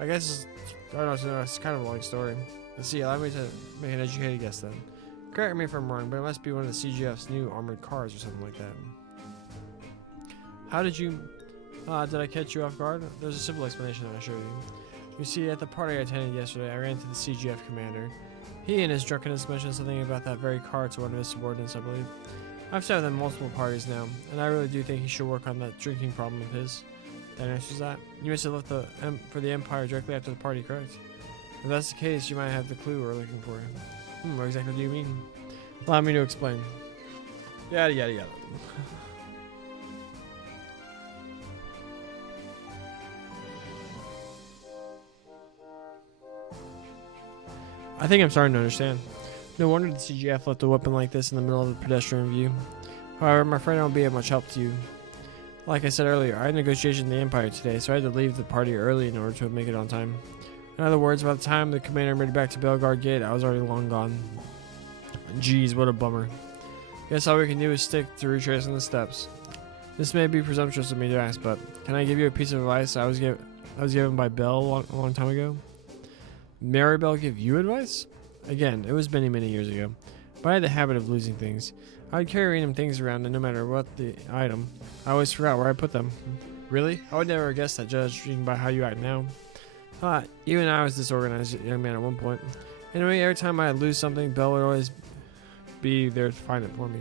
I guess it's kind of a long story. Let's see, allow me to make an educated guess then. Correct me if I'm wrong, but it must be one of the CGF's new armored cars or something like that. How did you... did I catch you off guard? There's a simple explanation that I showed you. You see, at the party I attended yesterday, I ran into the CGF commander. He and his drunkenness mentioned something about that very car to one of his subordinates, I believe. I've sat with him multiple parties now, and I really do think he should work on that drinking problem of his. That answers that. You must have left for the Empire directly after the party, correct? If that's the case, you might have the clue we're looking for. What exactly do you mean? Allow me to explain. Yada yada yada. I think I'm starting to understand. No wonder the CGF left a weapon like this in the middle of the pedestrian view. However, my friend won't be of much help to you. Like I said earlier, I had negotiations in the Empire today, so I had to leave the party early in order to make it on time. In other words, by the time the commander made it back to Belgard Gate, I was already long gone. Jeez, what a bummer. Guess all we can do is stick to retracing the steps. This may be presumptuous of me to ask, but can I give you a piece of advice I was given by Belle a long time ago? Maribel give you advice? Again, it was many, many years ago. But I had the habit of losing things. I would carry random things around, and no matter what the item, I always forgot where I put them. Really? I would never guess that, judging by how you act now. Even I was disorganized young man at one point. Anyway, every time I'd lose something, Belle would always be there to find it for me.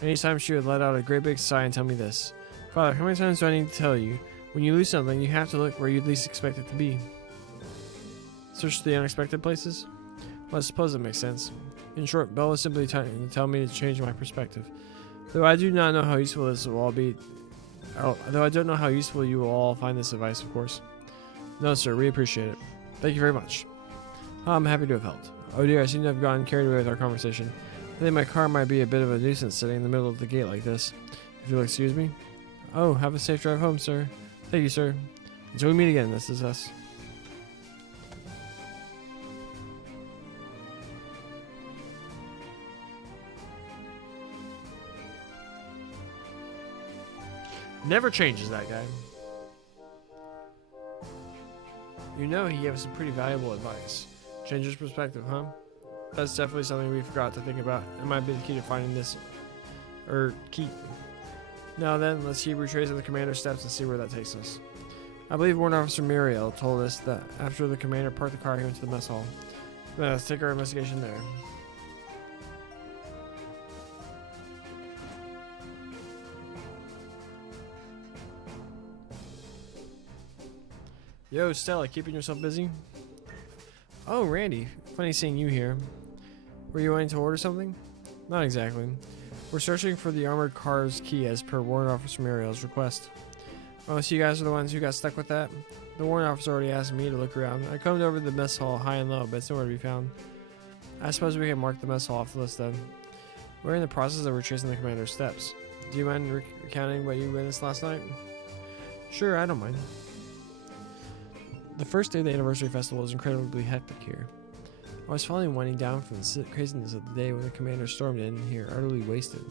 Anytime she would let out a great big sigh and tell me this. Father, how many times do I need to tell you? When you lose something, you have to look where you least expect it to be. Search the unexpected places? Well, I suppose it makes sense. In short, Belle was simply trying to tell me to change my perspective. Though I do not know how useful this will all be. Oh, though I don't know how useful you will all find this advice, of course. No, sir, we appreciate it. Thank you very much. I'm happy to have helped. Oh dear, I seem to have gotten carried away with our conversation. I think my car might be a bit of a nuisance sitting in the middle of the gate like this. If you'll excuse me. Oh, have a safe drive home, sir. Thank you, sir. Until we meet again, this is us. Never changes, that guy. You know he gave us some pretty valuable advice. Change his perspective, huh? That's definitely something we forgot to think about. It might be the key to finding this... key. Now then, let's keep retracing the commander's steps and see where that takes us. I believe Warrant Officer Muriel told us that after the commander parked the car, he went to the mess hall. Let's take our investigation there. Yo, Stella, keeping yourself busy? Oh, Randy. Funny seeing you here. Were you wanting to order something? Not exactly. We're searching for the armored car's key as per Warrant Officer Muriel's request. Oh, so you guys are the ones who got stuck with that? The warrant officer already asked me to look around. I combed over the mess hall high and low, but it's nowhere to be found. I suppose we can mark the mess hall off the list then. We're in the process of retracing the commander's steps. Do you mind recounting what you witnessed last night? Sure, I don't mind. The first day of the anniversary festival was incredibly hectic here. I was finally winding down from the craziness of the day when the commander stormed in here, utterly wasted.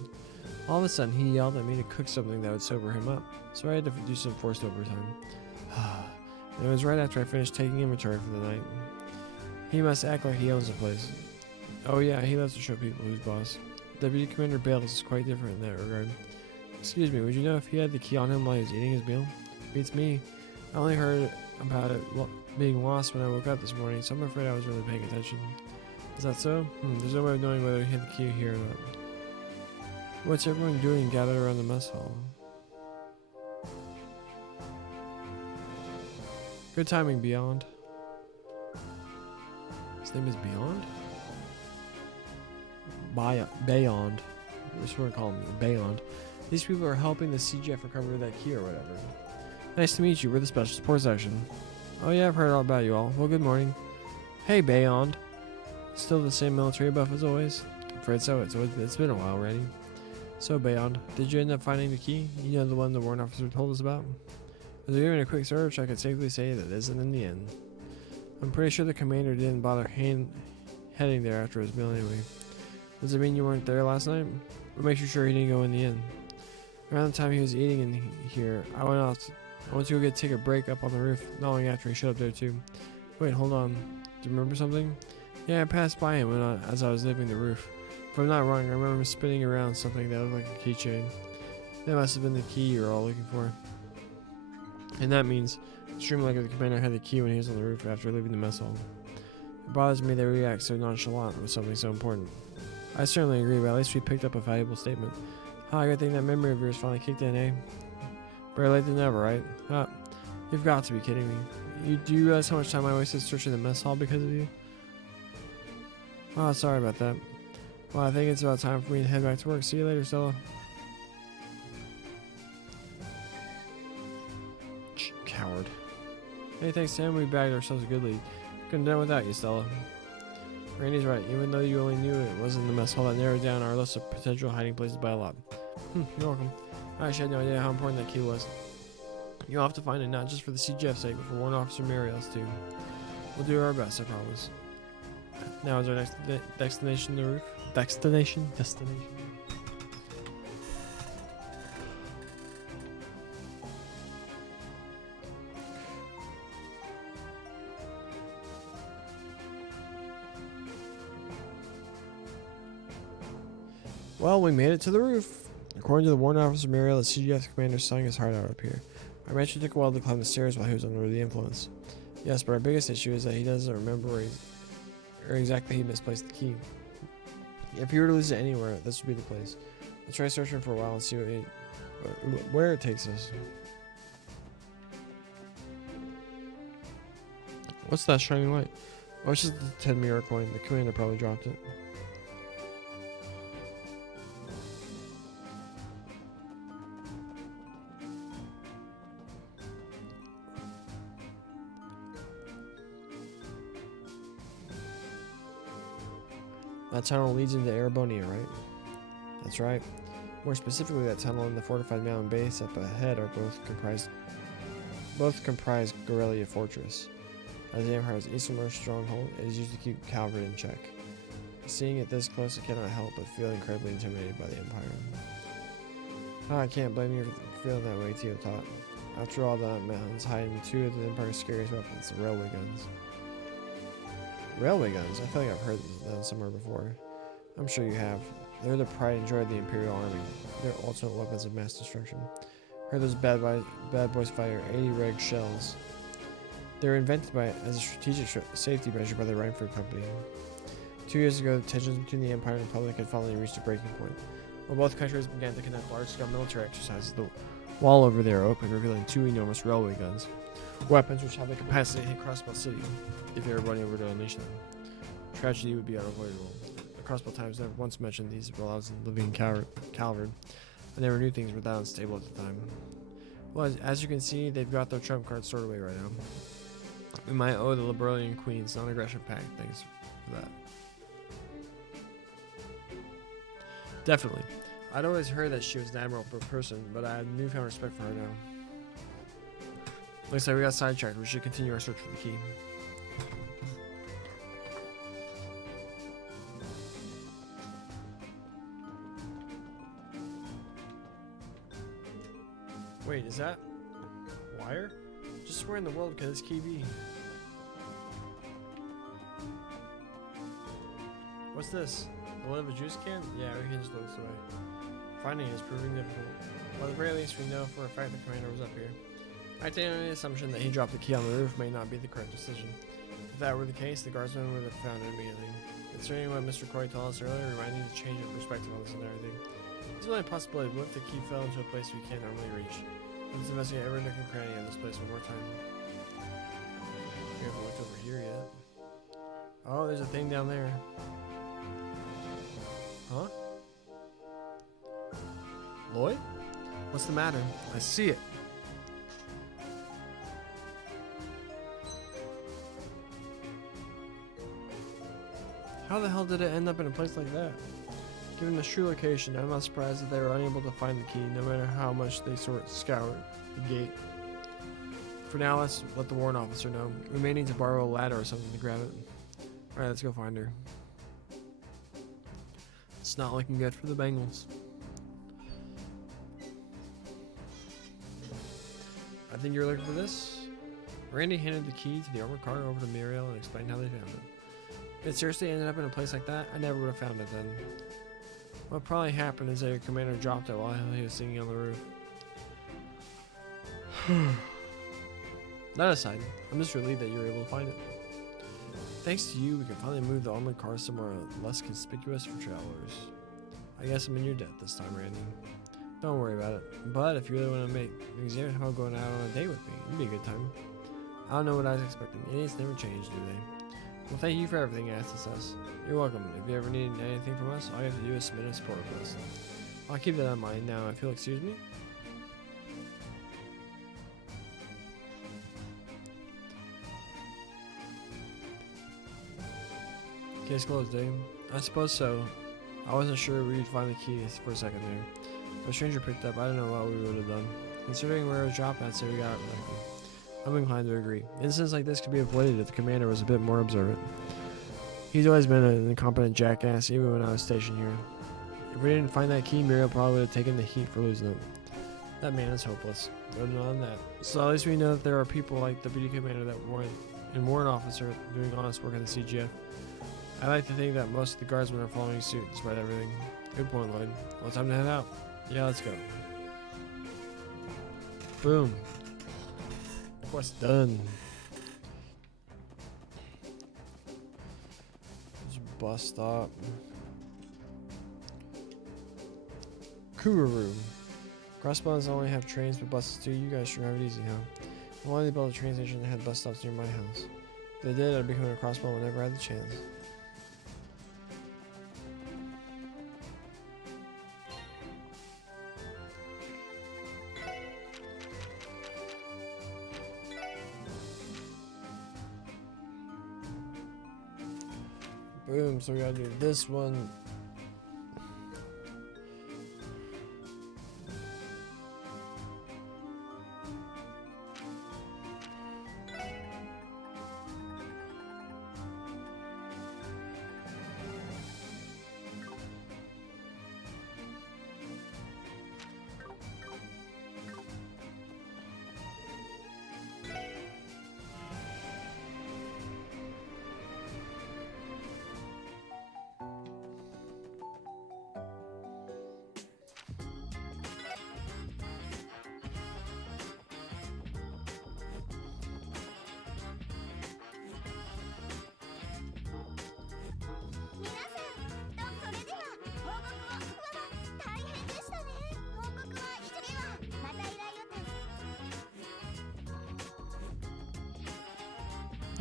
All of a sudden, he yelled at me to cook something that would sober him up, so I had to do some forced overtime. And it was right after I finished taking inventory for the night. He must act like he owns the place. Oh yeah, he loves to show people who's boss. Deputy Commander Bales is quite different in that regard. Excuse me, would you know if he had the key on him while he was eating his meal? Beats me. I only heard about it being lost when I woke up this morning, so I'm afraid I was really paying attention. Is that so? There's no way of knowing whether he had the key here or not. What's everyone doing gathered around the mess hall? Good timing, Beyond. His name is Beyond? Beyond. I just want to call him Beyond. These people are helping the CGF recover that key or whatever. Nice to meet you. We're the Special Support Section. Oh yeah, I've heard all about you all. Well, good morning. Hey, Beyond. Still the same military buff as always? I'm afraid so. It's been a while already. So, Beyond, did you end up finding the key? You know, the one the warrant officer told us about? As we giving a quick search, I could safely say that it isn't in the end. I'm pretty sure the commander didn't bother heading there after his meal anyway. Does it mean you weren't there last night? What makes you sure he didn't go in the inn? Around the time he was eating in here, I went to take a break up on the roof, not long after he showed up there too. Wait, hold on. Do you remember something? Yeah, I passed by him as I was leaving the roof. If I'm not wrong, I remember spinning around something that looked like a keychain. That must have been the key you're all looking for. And that means, extremely likely the commander had the key when he was on the roof after leaving the mess hall. It bothers me they react so nonchalant with something so important. I certainly agree, but at least we picked up a valuable statement. Good thing that memory of yours finally kicked in, eh? Better late than never, right? You've got to be kidding me. Do you realize how much time I wasted searching the mess hall because of you? Oh, sorry about that. Well, I think it's about time for me to head back to work. See you later, Stella. Coward. Hey, thanks, Sam. We bagged ourselves a good lead. Couldn't have done without you, Stella. Randy's right. Even though you only knew it wasn't the mess hall, that narrowed down our list of potential hiding places by a lot. You're welcome. I actually had no idea how important that key was. You'll have to find it, not just for the CGF's sake, but for Warrant Officer Muriel's too. We'll do our best, I promise. Now is our next destination the roof? Destination? Well, we made it to the roof. According to the Warrant Officer Muriel, the CGF commander sang his heart out up here. I mentioned it took a while to climb the stairs while he was under the influence. Yes, but our biggest issue is that he doesn't remember where exactly he misplaced the key. If he were to lose it anywhere, this would be the place. Let's try searching for a while and see where it takes us. What's that shining light? Oh, it's just the 10 mirror coin. The commander probably dropped it. That tunnel leads into Erebonia, right? That's right. More specifically, that tunnel and the fortified mountain base up ahead are both comprise Gorelia Fortress. As the Empire's easternmost stronghold, it is used to keep cavalry in check. Seeing it this close, I cannot help but feel incredibly intimidated by the Empire. Oh, I can't blame you for feeling that way, Teotot. After all, the mountains hide two of the Empire's scariest weapons, the railway guns. Railway guns? I feel like I've heard them somewhere before. I'm sure you have. They're the pride and joy of the Imperial Army. They're ultimate weapons of mass destruction. Heard those bad boys fire 80 reg shells. They were invented as a strategic safety measure by the Reinford Company. 2 years ago, the tensions between the Empire and the Republic had finally reached a breaking point. While both countries began to conduct large-scale military exercises, the wall over there opened, revealing two enormous railway guns. Weapons which have the capacity to hit Crossbow City, if everybody were to unleash them. Tragedy would be unavoidable. The Crossbow Times never once mentioned these while I was living in Calvard. I never knew things were that unstable at the time. Well, as you can see, they've got their trump card stored away right now. We might owe the Liberalian Queen's non-aggression pact thanks for that. Definitely. I'd always heard that she was an admirable person, but I have newfound respect for her now. Looks like we got sidetracked. We should continue our search for the key. Wait, is that wire? Just where in the world could this key be? What's this? The lid of a juice can? Yeah, we can just look this way. Finding it is proving difficult. But at the very least, we know for a fact the commander was up here. I take on the assumption that he dropped the key on the roof may not be the correct decision. If that were the case, the guardsmen would have found it immediately. Considering what Mr. Croy told us earlier, reminding me to change your perspective on this and everything. There's only a possibility. What if the key fell into a place we can't normally reach? Let's investigate every nook and cranny of this place one more time. We haven't looked over here yet. Oh, there's a thing down there. Huh? Lloyd? What's the matter? I see it. How the hell did it end up in a place like that? Given the true location, I'm not surprised that they were unable to find the key, no matter how much they scoured the gate. For now, let's let the warrant officer know. We may need to borrow a ladder or something to grab it. Alright, let's go find her. It's not looking good for the Bengals. I think you're looking for this? Randy handed the key to the armored car over to Muriel and explained how they found it. If it seriously ended up in a place like that, I never would have found it then. What probably happened is that your commander dropped it while he was singing on the roof. That aside, I'm just relieved that you were able to find it. Thanks to you, we can finally move the armored car somewhere less conspicuous for travelers. I guess I'm in your debt this time, Randy. Don't worry about it. But if you really want to make things easier, how about going out on a date with me? It'd be a good time. I don't know what I was expecting. Idiots never change, do they? Well, thank you for everything, SSS. You're welcome. If you ever need anything from us, all you have to do is submit a support request. I'll keep that in mind now. If you'll excuse me. Case closed, Dave. I suppose so. I wasn't sure we'd find the keys for a second there. If a stranger picked up, I don't know what we would have done. Considering where it was dropped, I'd say we got it lucky. I'm inclined to agree. Incidents like this could be avoided if the commander was a bit more observant. He's always been an incompetent jackass, even when I was stationed here. If we didn't find that key, Muriel probably would have taken the heat for losing it. That man is hopeless. No more than that. So at least we know that there are people like Deputy Commander and Warrant Officer doing honest work at the CGF. I like to think that most of the guardsmen are following suit despite everything. Good point, Lloyd. Well, time to head out. Yeah, let's go. Boom. Quest done. There's a bus stop. Kururu. Crossbones only have trains, but buses too. You guys sure have it easy, huh? Why did they build a train station that had bus stops near my house? If they did, I'd become a crossbone whenever I had the chance. Boom, so we gotta do this one.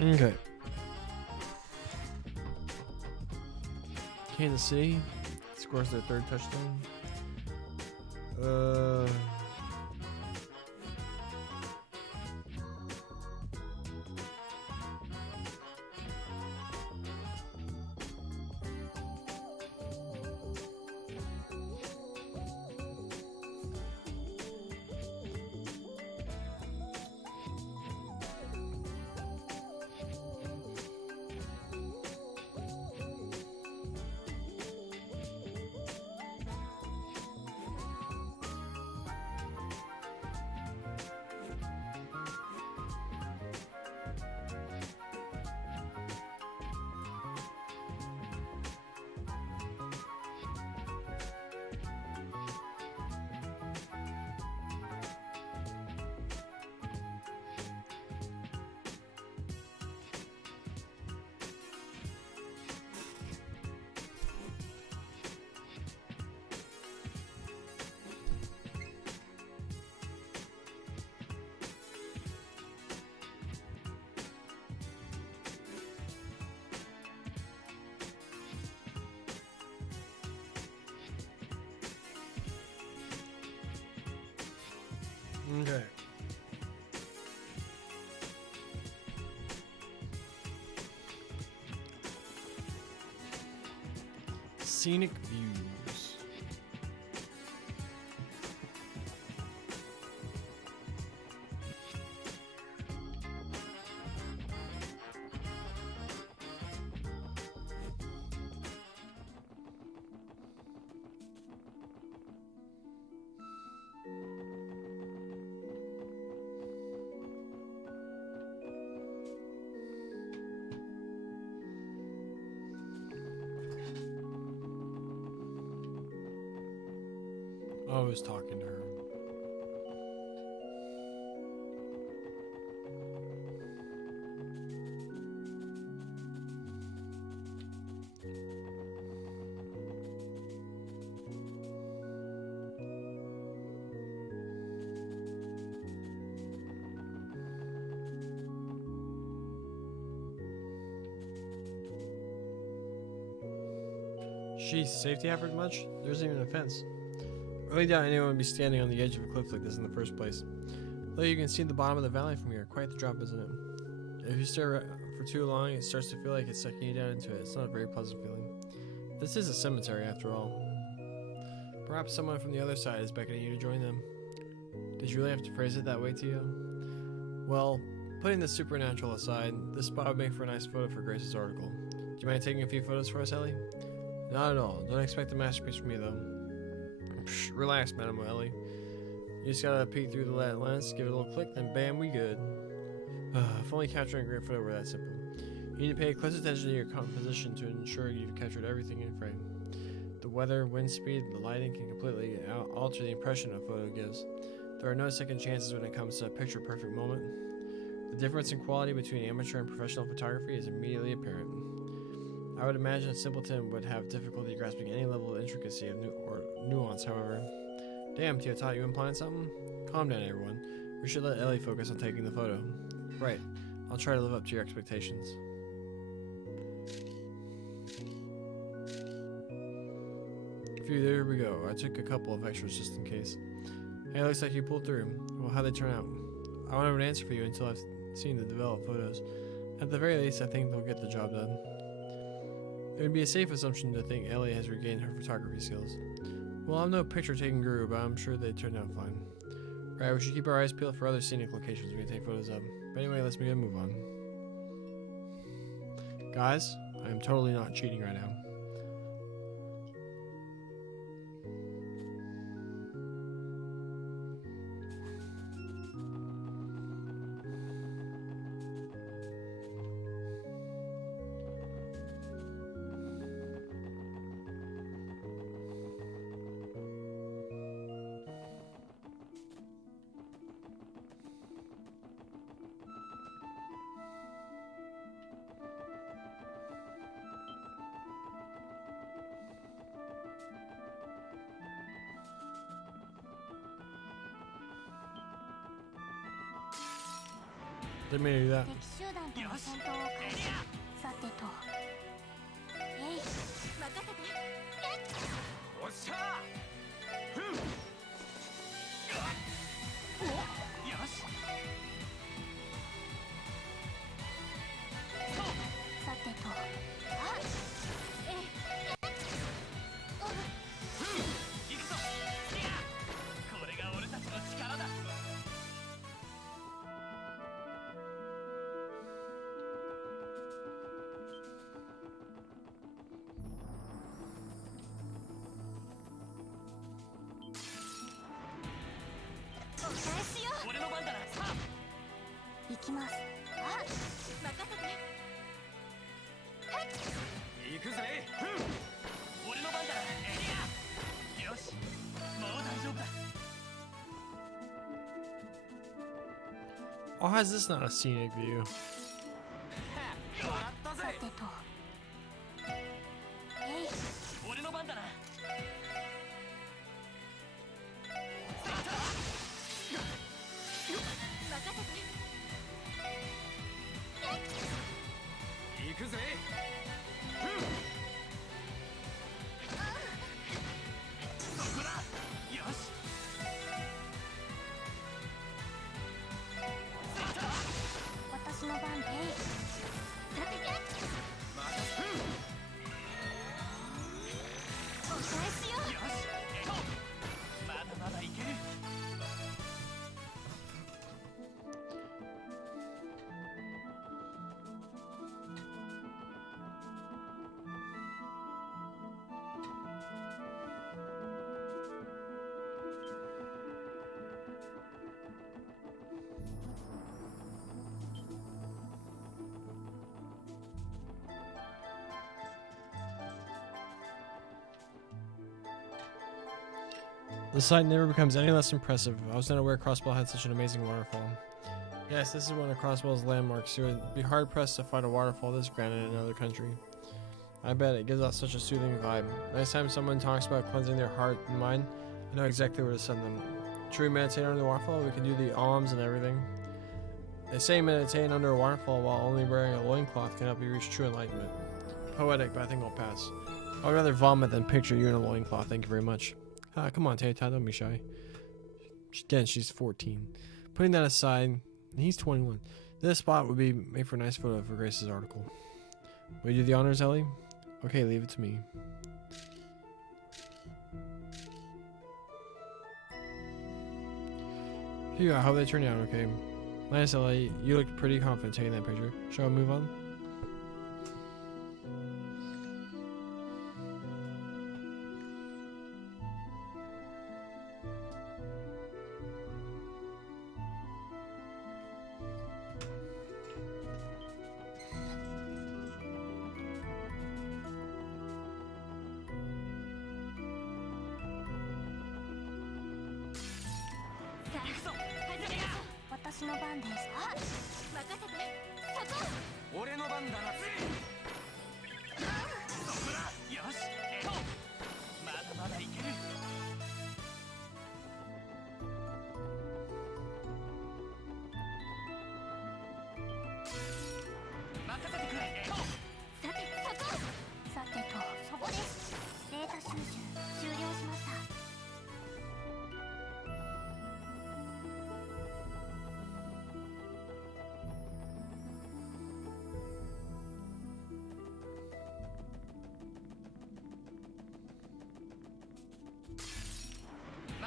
Okay. Kansas City scores their third touchdown. Okay. Scenic views. I was talking to her. Sheesh, safety effort much? There's even a fence. I really doubt anyone would be standing on the edge of a cliff like this in the first place. Though you can see the bottom of the valley from here. Quite the drop, isn't it? If you stare for too long, it starts to feel like it's sucking you down into it. It's not a very pleasant feeling. This is a cemetery, after all. Perhaps someone from the other side is beckoning you to join them. Did you really have to phrase it that way to you? Well, putting the supernatural aside, this spot would make for a nice photo for Grace's article. Do you mind taking a few photos for us, Ellie? Not at all. Don't expect a masterpiece from me, though. Psh, relax, Madame Ellie. You just gotta peek through the lens, give it a little click, then bam, we good. If only capturing a great photo were that simple. You need to pay close attention to your composition to ensure you've captured everything in frame. The weather, wind speed, the lighting can completely alter the impression a photo gives. There are no second chances when it comes to a picture-perfect moment. The difference in quality between amateur and professional photography is immediately apparent. I would imagine a simpleton would have difficulty grasping any level of intricacy or nuance, however. Damn, Teotot, you implying something? Calm down, everyone. We should let Ellie focus on taking the photo. Right. I'll try to live up to your expectations. Phew, there we go. I took a couple of extras just in case. Hey, it looks like you pulled through. Well, how'd they turn out? I won't have an answer for you until I've seen the developed photos. At the very least, I think they'll get the job done. It would be a safe assumption to think Ellie has regained her photography skills. Well, I'm no picture-taking guru, but I'm sure they turned out fine. Right, we should keep our eyes peeled for other scenic locations we can take photos of. But anyway, let's begin and move on. Guys, I am totally not cheating right now. Didn't mean to do that. 敵集団との戦闘を開始。さてと。えい、任せて。おっしゃー。ふん。お、よし。さてと。あ、えい。行くぞ。いや、これが俺たちの力だ。お返しよ。俺の番だな。さあ。行きます。あ、任せて。行くぜ。ふん。俺の番だな。エリア。よし。もう大丈夫だ。 Oh, how is this not a scenic view? もらったぜ。さてと。えい。俺の番だな。任せて。行くぜ。ふん。そこだ。よし。私の番で。さてけ。任せ。ふん。お返しよ。よし。えと。まだまだいける。 The sight never becomes any less impressive. I was not aware Crossbell had such an amazing waterfall. Yes, this is one of Crossbell's landmarks. You would be hard pressed to find a waterfall this grand in another country. I bet it gives off such a soothing vibe. Next time someone talks about cleansing their heart and mind, I know exactly where to send them. Should we meditate under the waterfall? We can do the alms and everything. They say meditating under a waterfall while only wearing a loincloth can help you reach true enlightenment. Poetic, but I think I'll pass. I would rather vomit than picture you in a loincloth. Thank you very much. Come on, Tay-Tay, don't be shy. Again, she's 14. Putting that aside, he's 21. This spot would be made for a nice photo for Grace's article. Will you do the honors, Ellie? Okay, leave it to me. Phew, I hope they turn out okay. Nice, Ellie. You looked pretty confident taking that picture. Shall we move on?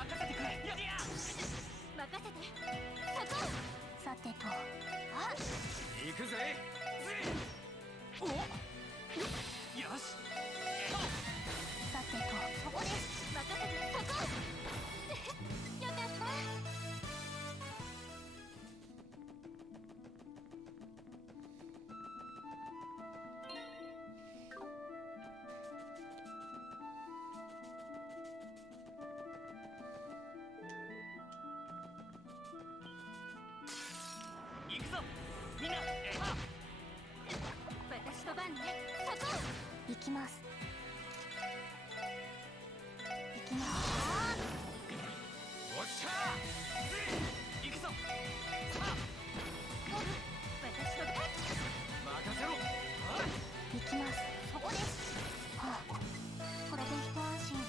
任せてくれ。やや任せてそこ。さてと、あ、行くぜ。およし。さてと、そこです。任せてそこ。よかった。行くぞみんな。私の番ね。そこ。行きます。行きます。おっしゃー。行くぞ。さあ私の番。任せろ。行きます。そこです。はあ、これで一安心です。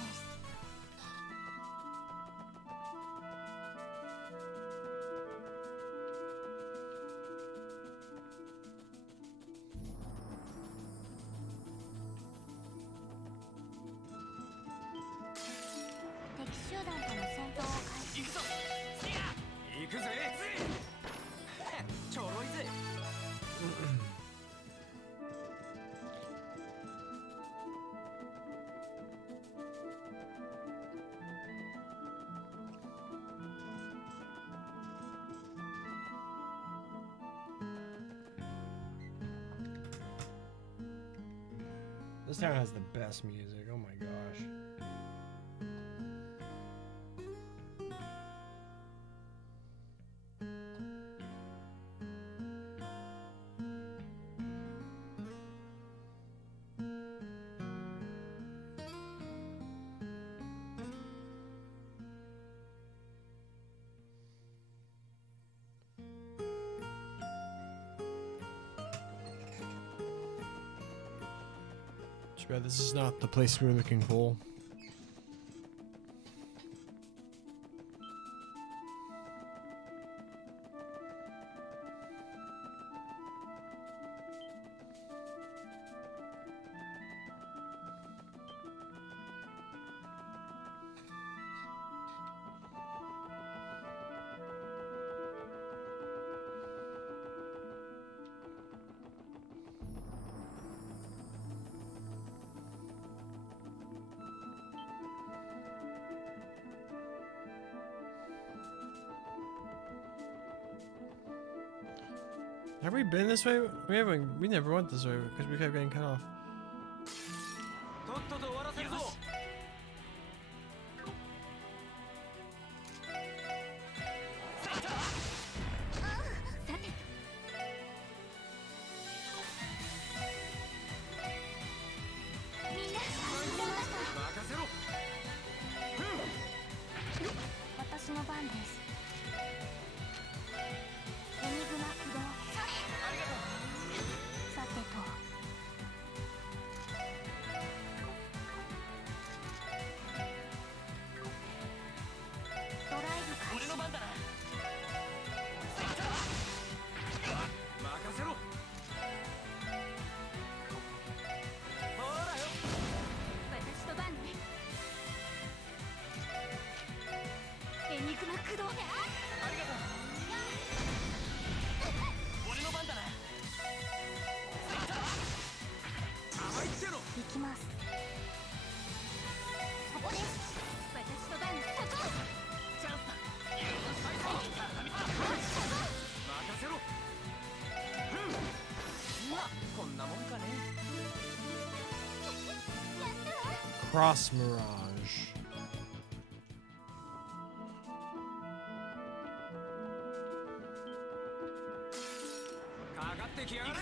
敵集団との戦闘を開始。行くぞ。行くぜ。ちょろいぜ。This town has the best music. Oh my gosh. Too bad this is not the place we were looking for. Have we been this way? We haven't. We never went this way because we kept getting cut off. とっとと終わらせるぞ。さてと。みんな、任せろ。私の番です。エニグマ起動。さてと。ドライブ開始。俺の番だな。任せろ。ほらよ。私の番ね。エニグマ駆動。ありがとう。俺の番だな。甘いってろ。行きます。そこです。私の番。そこ。チャンスだ。よし、最高。任せろ。まあこんなもんかね。 Cross Mirage. かかってきやがれ。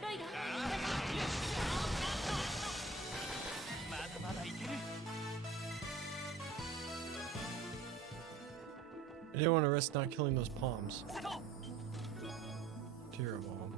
ロイド。まだまだいける。 I didn't want to risk not killing those palms. 最高。 Tear bomb.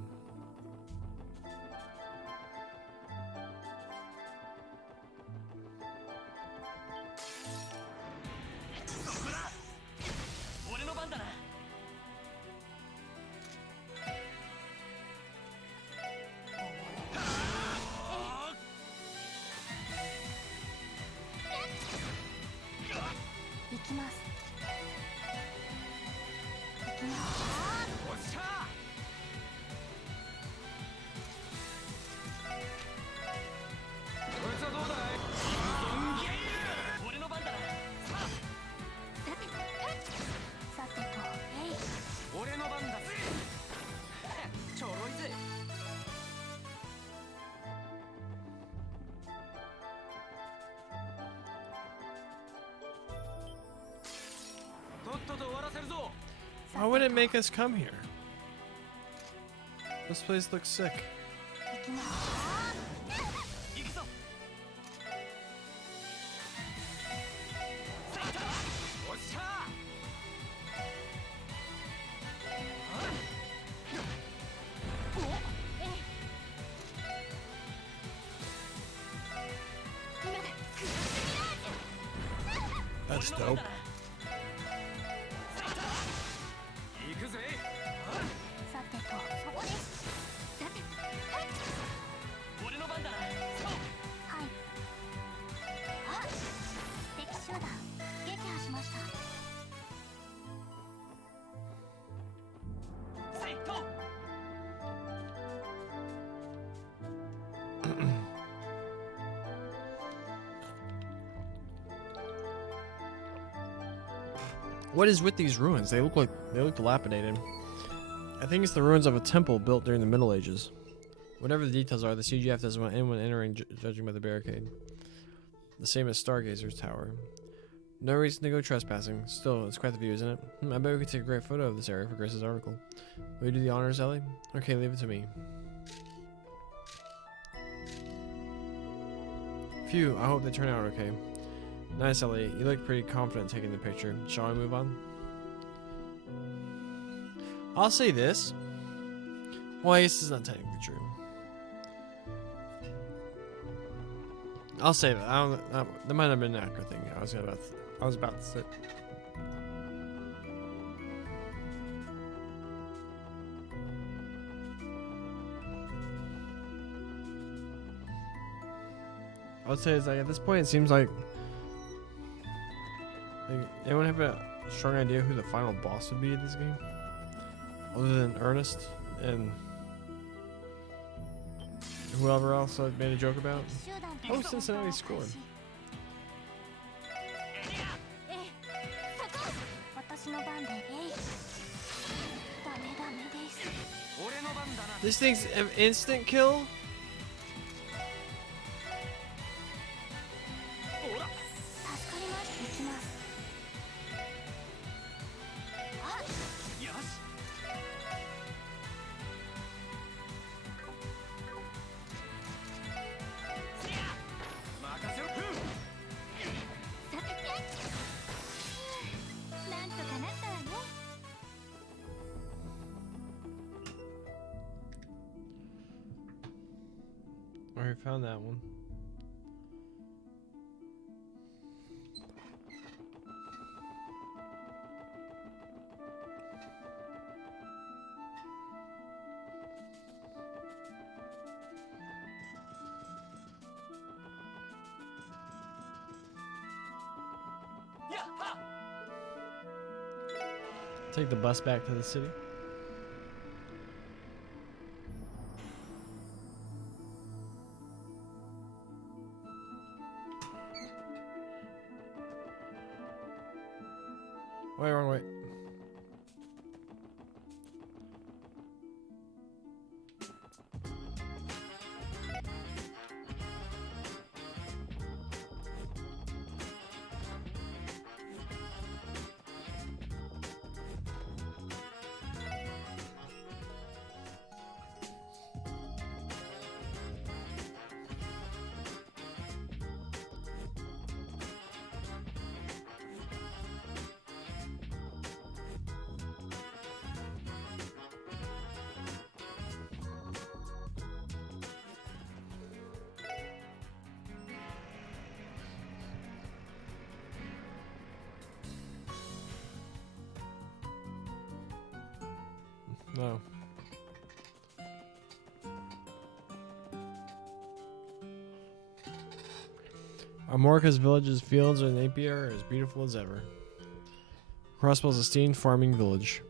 わらせるぞ。 Why would it make us come here? This place looks sick. 行きます行くぞ。おっしゃ今だクラッシュミラージュ That's dope. 行くぜ。さてとそこですさてはい俺の番だな。はいあ敵集団撃破しました セイト。 What is with these ruins? They look dilapidated. I think it's the ruins of a temple built during the Middle Ages. Whatever the details are, the CGF doesn't want anyone entering judging by the barricade. The same as Stargazer's tower. No reason to go trespassing. Still, it's quite the view, isn't it? I bet we could take a great photo of this area for Grace's article. Will you do the honors, Ellie? Okay, leave it to me. Phew, I hope they turn out okay. Nice, Ellie. You look pretty confident taking the picture. Shall we move on? I'll say this. Well, I guess this is not technically true. I'll say that. That might have been an accurate thing. I was about to say. I would say is like at this point it seems like anyone have a strong idea who the final boss would be in this game? Other than Ernest and whoever else I made a joke about? 集団と Oh, Cincinnati scored. ええそこ私の番でえいダメダメです 俺の番だな。 This thing's an instant kill? ほら。 助かります行きますあよし。 任せろ。さてなんとかなったわね I already found that one. Take the bus back to the city. Wait, wrong way. No. Amorca's village's fields and Napier are as beautiful as ever. Crossbell's esteemed farming village.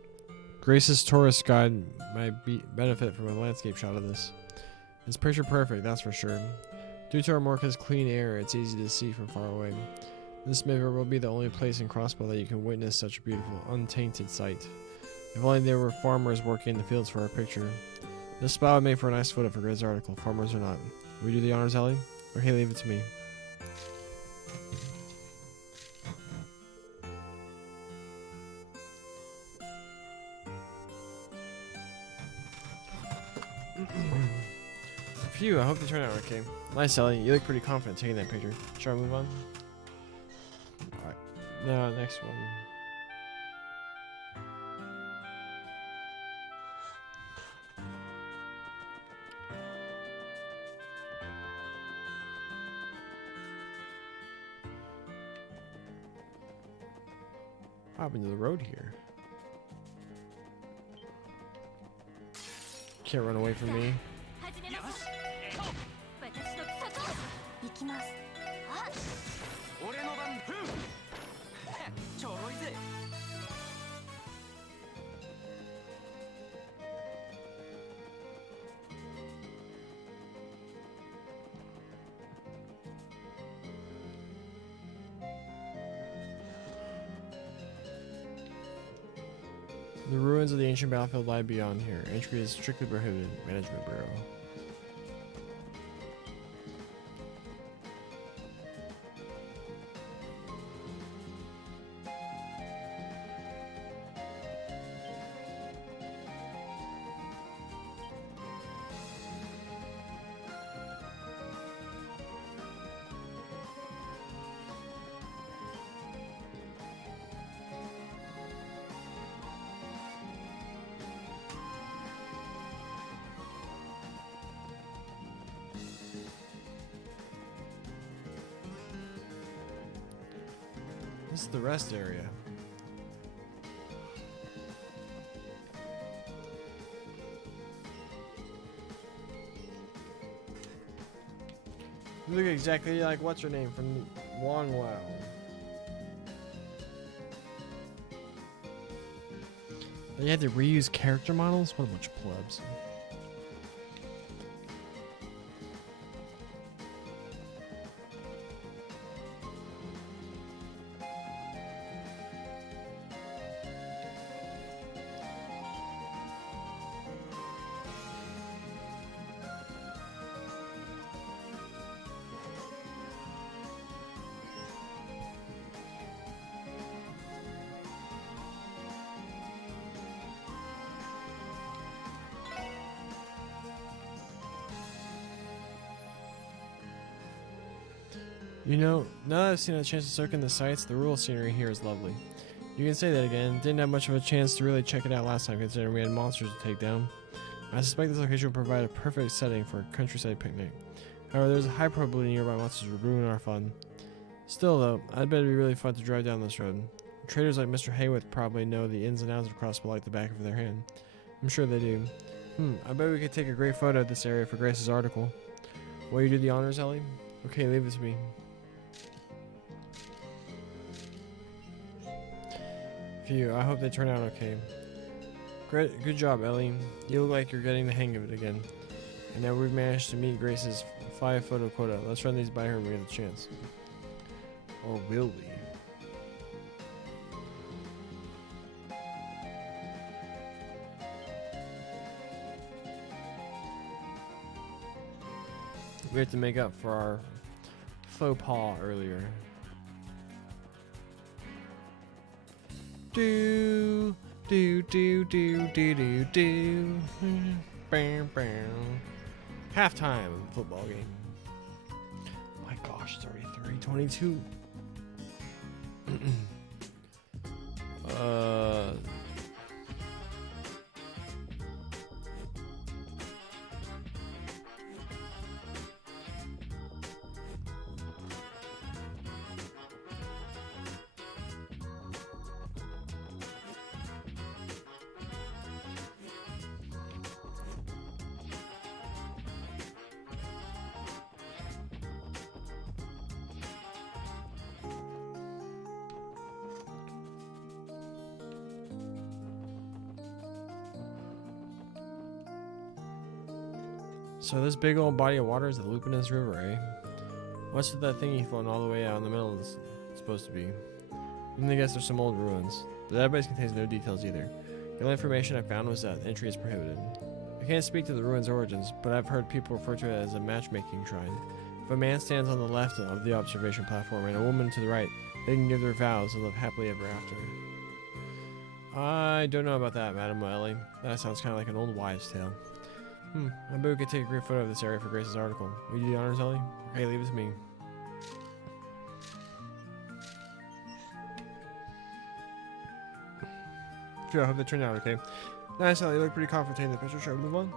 Grace's tourist guide might benefit from a landscape shot of this. It's picture perfect, that's for sure. Due to Amorca's clean air, it's easy to see from far away. This may very well be the only place in Crossbell that you can witness such a beautiful, untainted sight. If only there were farmers working in the fields for our picture. This spot would make for a nice photo for Grace's article, farmers or not. Will you do the honors, Ellie? Okay, leave it to me. Phew, I hope they turn out okay. Nice, Ellie. You look pretty confident taking that picture. Shall we move on? Alright. Now, next one. What happened to the road here? Can't run away from me. 始めましょう。私の草と行きます。あ、俺の番。ふんちょろいぜ。 The ruins of the ancient battlefield lie beyond here. Entry is strictly prohibited. Management Bureau. This is the rest area. You look exactly like what's her name from Long Wow. They had to reuse character models? What a bunch of plebs. You know, now that I've seen a chance to soak in the sights, the rural scenery here is lovely. You can say that again. Didn't have much of a chance to really check it out last time considering we had monsters to take down. I suspect this location will provide a perfect setting for a countryside picnic. However, there's a high probability nearby monsters would ruin our fun. Still though, I bet it'd be really fun to drive down this road. Traders like Mr. Hayworth probably know the ins and outs of Crossbow like the back of their hand. I'm sure they do. I bet we could take a great photo of this area for Grace's article. Will you do the honors, Ellie? Okay, leave it to me. Phew, I hope they turn out okay. Great, good job, Ellie. You look like you're getting the hang of it again. And now we've managed to meet Grace's 5-photo quota. Let's run these by her when we get a chance. Or will we? We have to make up for our faux pas earlier. Do do do do do do do. Bam bam. Halftime of the football game. My gosh, it's already 3:22. So this big old body of water is the Lupinus River, eh? What's with that thingy floating all the way out in the middle of this supposed to be? Then I guess there's some old ruins. The database contains no details either. The only information I found was that entry is prohibited. I can't speak to the ruins' origins, but I've heard people refer to it as a matchmaking shrine. If a man stands on the left of the observation platform and a woman to the right, they can give their vows and live happily ever after. I don't know about that, Madame Ellie. That sounds kind of like an old wives' tale. I bet we could take a great photo of this area for Grace's article. Will you do the honors, Ellie? Okay, leave it to me. Phew, I hope they turned out okay. Nice, Ellie. You look pretty confident taking the picture. Shall we move on?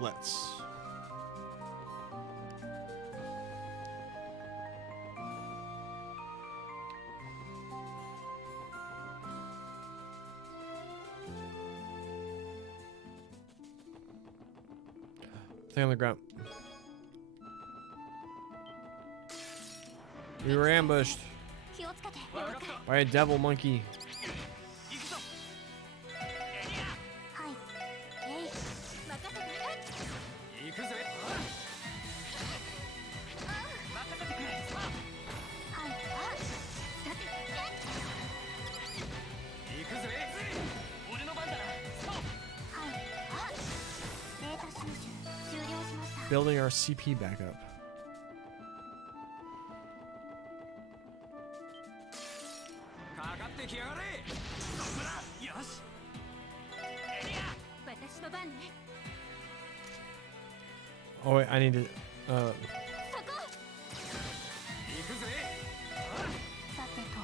Let's. Thing on the ground. We were ambushed 気をつけて わかった by a devil monkey. 行くぞはいえい任せて行くぜ任せてくれはいだって行くぜ俺の番だそうはいデータ収集終了しました Building our CP back up. かかってきやがれよしエリア私の番ね Oh wait, I need to. そこ行くぜさてと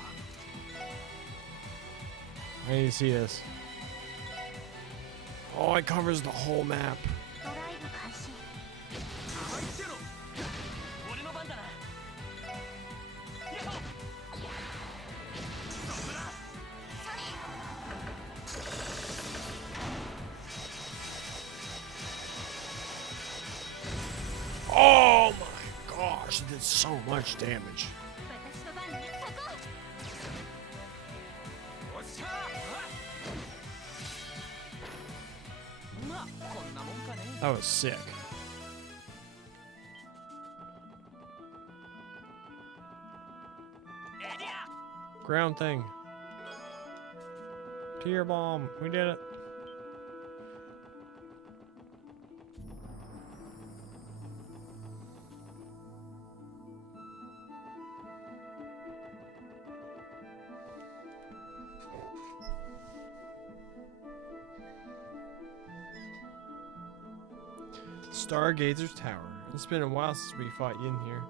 I need to see this. Oh, it covers the whole map. ドライブ開始入ってろ俺の番だなやっほそれ Oh my gosh, it did so much damage. 私の番ねそこおっしゃまあこんなもんかね That was sick. エリア Ground thing. Tear bomb. We did it. Stargazer's Tower. It's been a while since we fought in here.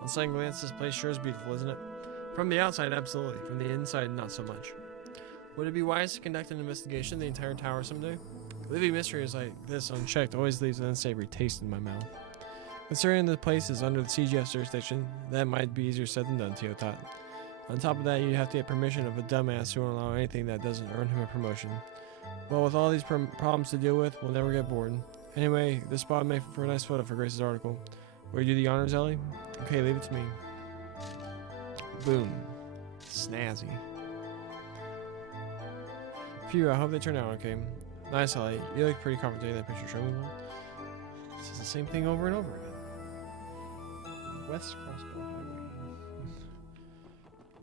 On second glance, this place sure is beautiful, isn't it? From the outside, absolutely. From the inside, not so much. Would it be wise to conduct an investigation of the entire tower someday? Leaving mysteries like this unchecked always leaves an unsavory taste in my mouth. Considering the place is under the CGF jurisdiction, that might be easier said than done, Tio thought. On top of that, you'd have to get permission of a dumbass who won't allow anything that doesn't earn him a promotion. Well, with all these problems to deal with, we'll never get bored. Anyway, this spot made for a nice photo for Grace's article. Will you do the honors, Ellie? Okay, leave it to me. Boom. Snazzy. Phew, I hope they turn out okay. Nice, Ellie. You look pretty confident in that picture. Show me one. This is the same thing over and over again. West Crossbow Highway.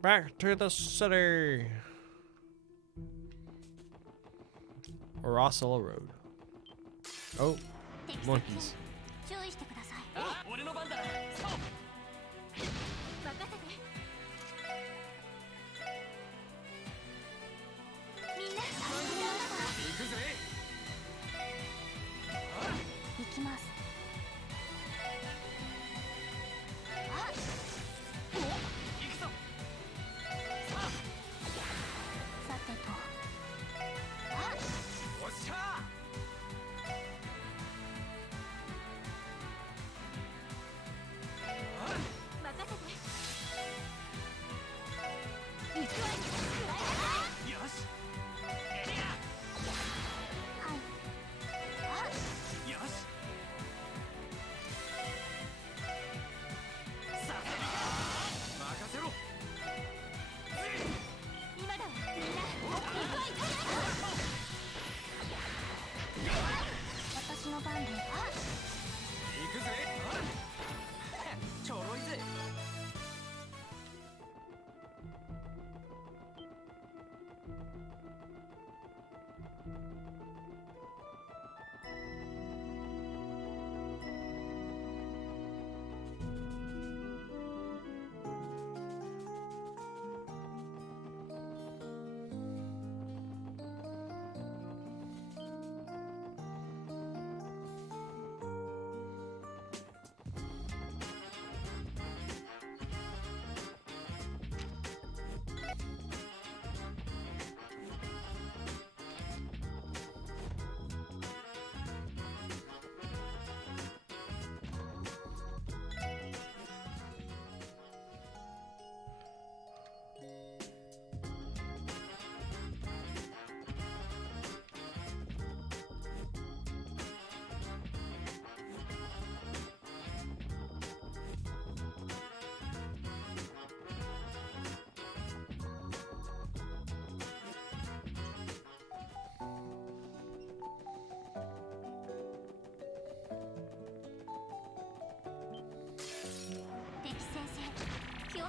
Back to the city. Orosala Road. Oh, 敵接近 monkeys. 注意してくださいあ俺の番だなそう任せてみんな行くぜ行きますあお行くぞさてとあおっしゃ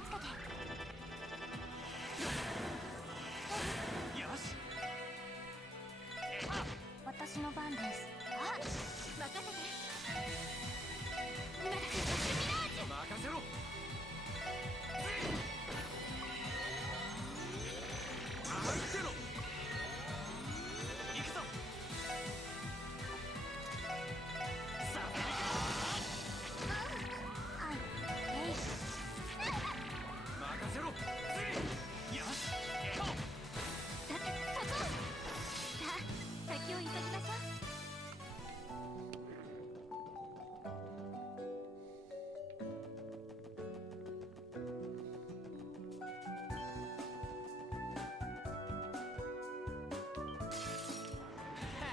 をつけて。よし私の番です。あ、任せて。今だ。任せろ入ってろ行くぞさあはい。えい。任せろよし行こうさて、そこ。さあ、先を急ぎましょう。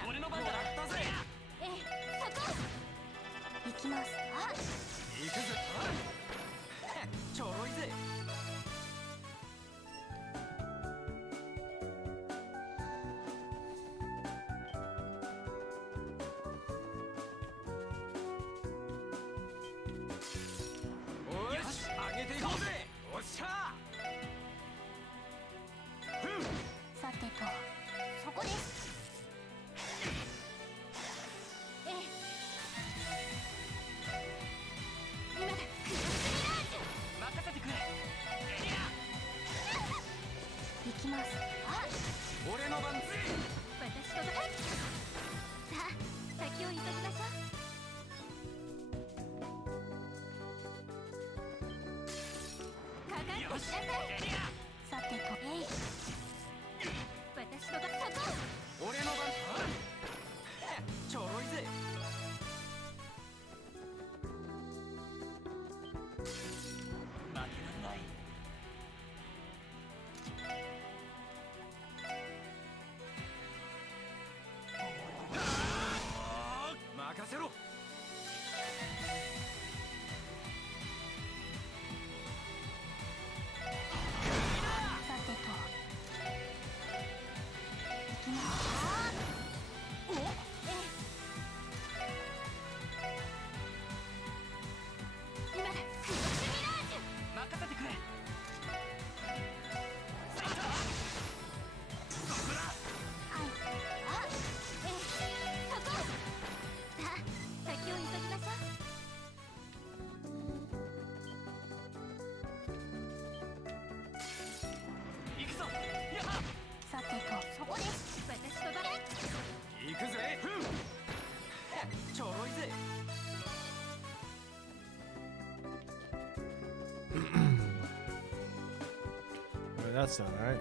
俺の番だったぜええ、そこ。行きます。あ、行くぜちょろいぜよし上げていこうぜおっしゃさてと、そこです。ええ。今だ。クロスミラージ任せてくれエリュ。行きます。あ、ア俺の番ぜ私の番。さあ、先を急ぎましょう。かかってきなよしさい。エリさてと、えい。私の番。そこ。ア俺の番ちょろいぜ負けられない任せろさてと。行きます。おええ。今だ。クロスミラージュ。任せてくれさあそこだはい。あ、ええ。そこ。さあ、先を急ぎましょう。行くぞやっさてと、そこです。私の番。行くぜちょろいぜ Wait, that's not right.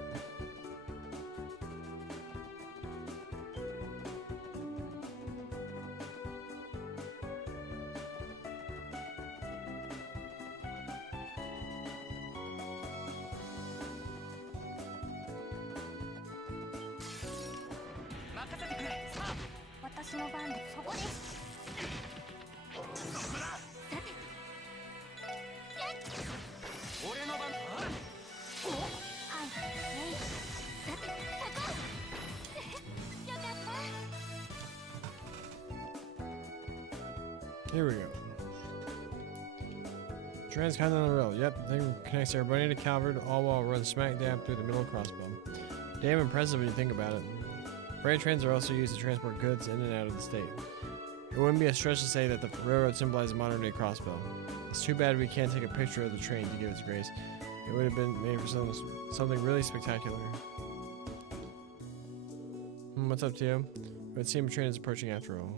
私の番でそこです。そこださてと。俺の番はい。えい。さて、そこ。よかった。 Here we go. Transcontinental Rail. Yep, the thing connects everybody to Calvert, all while it runs smack dab through the middle of Crossbow. Damn impressive when you think about it. Freight trains are also used to transport goods in and out of the state. It wouldn't be a stretch to say that the railroad symbolizes modern-day Crossbow. It's too bad we can't take a picture of the train to give its grace. It would have been made for something really spectacular. What's up, Tio? It would seem a train is approaching after all.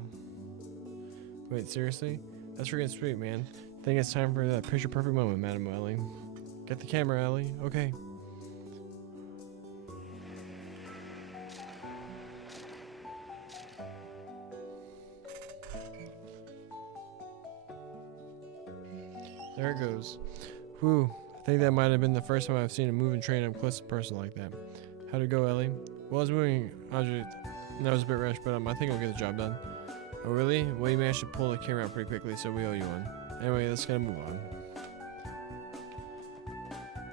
Wait, seriously? That's freaking sweet, man. I think it's time for that picture-perfect moment, Madam Ellie. Get the camera, Ellie. Okay. There it goes. Whew. I think that might have been the first time I've seen a moving train up close and personal like that. How'd it go, Ellie? Well, it's moving, Audrey. That was a bit rushed, but I think we'll get the job done. Oh, really? Well, you managed to pull the camera out pretty quickly, so we owe you one. Anyway, let's gotta move on.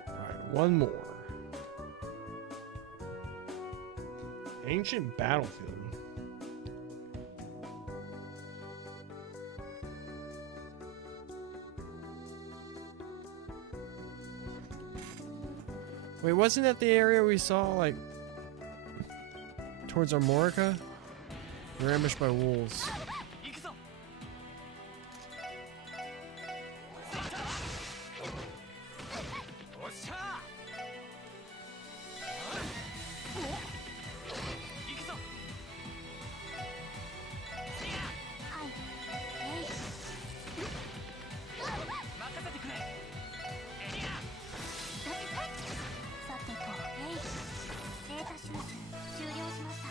Alright, one more. Ancient battlefield. Wait, wasn't that the area we saw, like, towards Armorica? We were ambushed by wolves. 行くぞ。おっしゃ。行くぞ。はいえい任せてくれ。エリア。さてとえいデータ収集終了しました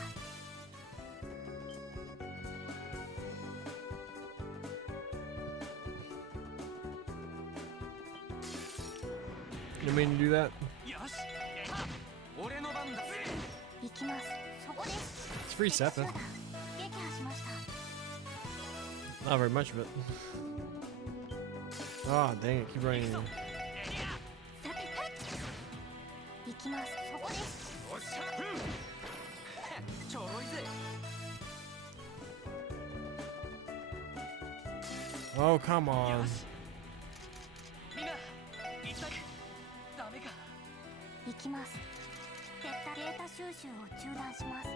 You mean to do that? よし。俺の番だ。行きますそこです It's free そう Seppa. だ撃破しました Not very much of it. Ah, dang it, keep running. エリア。さて行きますそこです おっしゃ。ちょろいぜ。 Oh, come on. よし。みんな、一択。ダメか。行きますデータ収集を中断します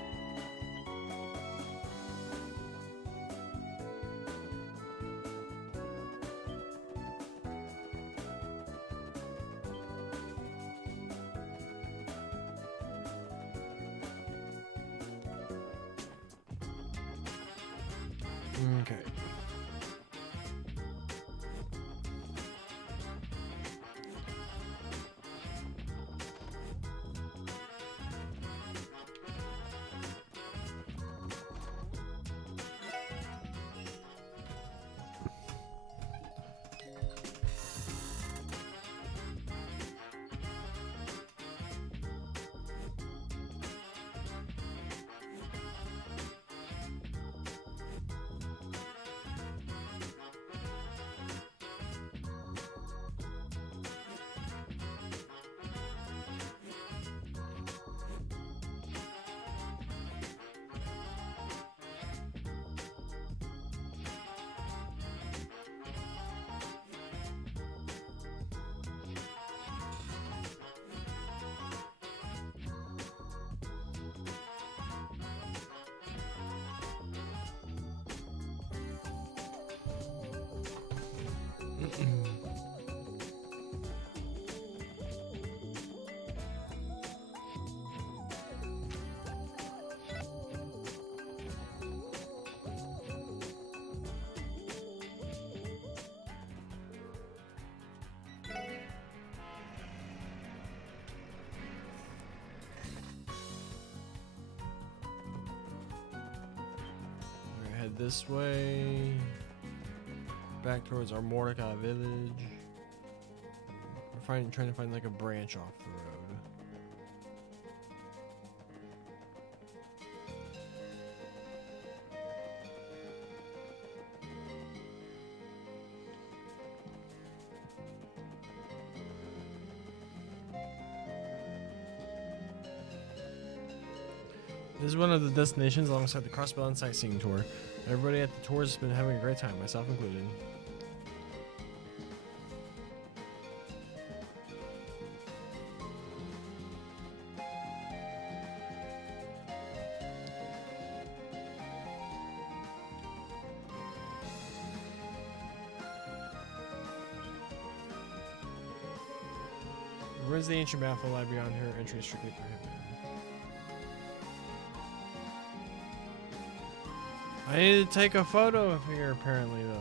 Okay. We're gonna head this way. Back towards our Mordecai village. We're trying to find like a branch off the road. This is one of the destinations alongside the Crossbell Sightseeing Tour. Everybody at the tour has been having a great time, myself included. Where's the ancient battlefield lie beyond here? Entry is strictly prohibited. I need to take a photo of here apparently though.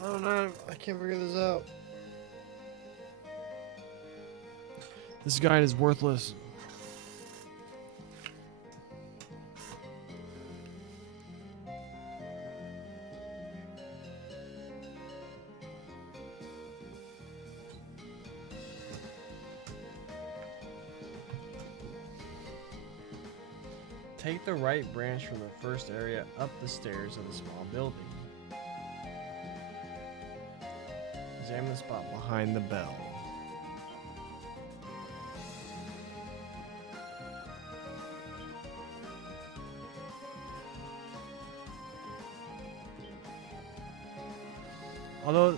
I don't know. I can't figure this out. This guide is worthless. Take the right branch from the first area up the stairs of the small building. Examine the spot behind the bell. Although,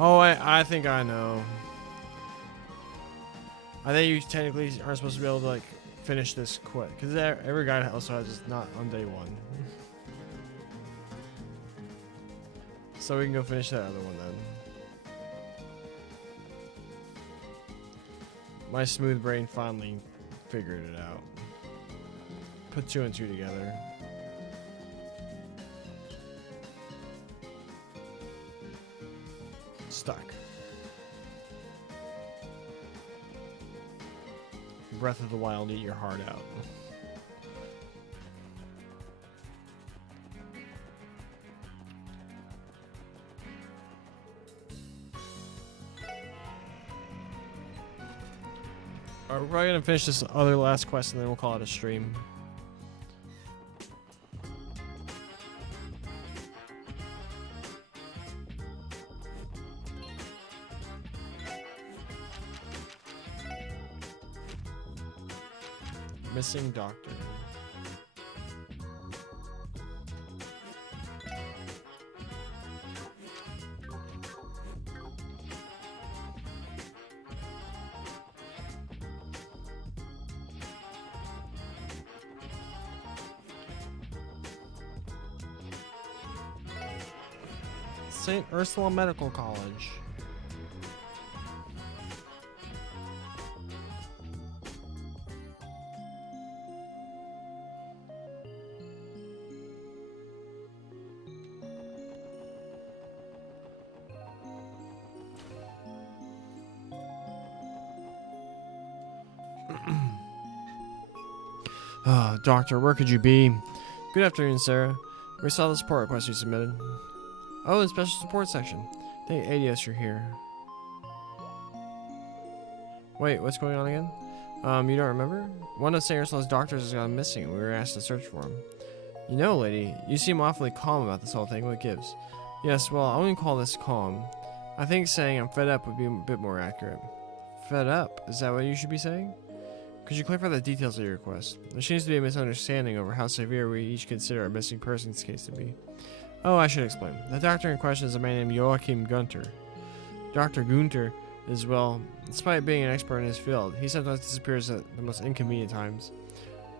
oh, I think I know. I think you technically aren't supposed to be able to like finish this quick because every guy also has just not on day one. So we can go finish that other one then. My smooth brain finally figured it out. Put 2 and 2 together. Stuck. Breath of the Wild, eat your heart out. We're probably gonna finish this other last quest and then we'll call it a stream. Missing doctor. St. Ursula Medical College. Doctor, where could you be? Good afternoon, Sarah. We saw the support request you submitted. Oh, the special support section. Thank ADS you're here. Wait, what's going on again? You don't remember? One of St. Ursula's doctors has gone missing and we were asked to search for him. You know, lady, you seem awfully calm about this whole thing. What gives? Yes, well, I wouldn't call this calm. I think saying I'm fed up would be a bit more accurate. Fed up? Is that what you should be saying? Could you clarify the details of your request? There seems to be a misunderstanding over how severe we each consider a missing persons case to be. Oh, I should explain. The doctor in question is a man named Joachim Gunter. Dr. Gunter is, well, despite being an expert in his field, he sometimes disappears at the most inconvenient times.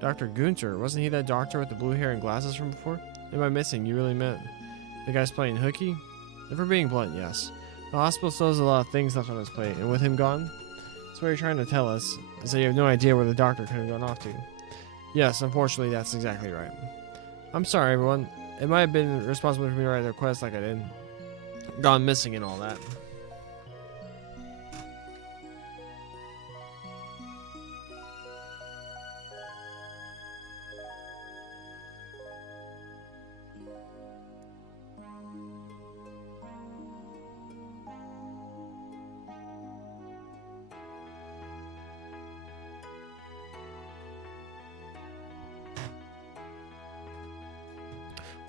Dr. Gunter, wasn't he that doctor with the blue hair and glasses from before? And by missing, you really meant the guy's playing hooky? If we're being blunt, yes. The hospital still has a lot of things left on his plate, and with him gone, that's what you're trying to tell us, is that you have no idea where the doctor could have gone off to. Yes, unfortunately, that's exactly right. I'm sorry, everyone. It might have been responsible for me to write the request like I did. Gone missing and all that.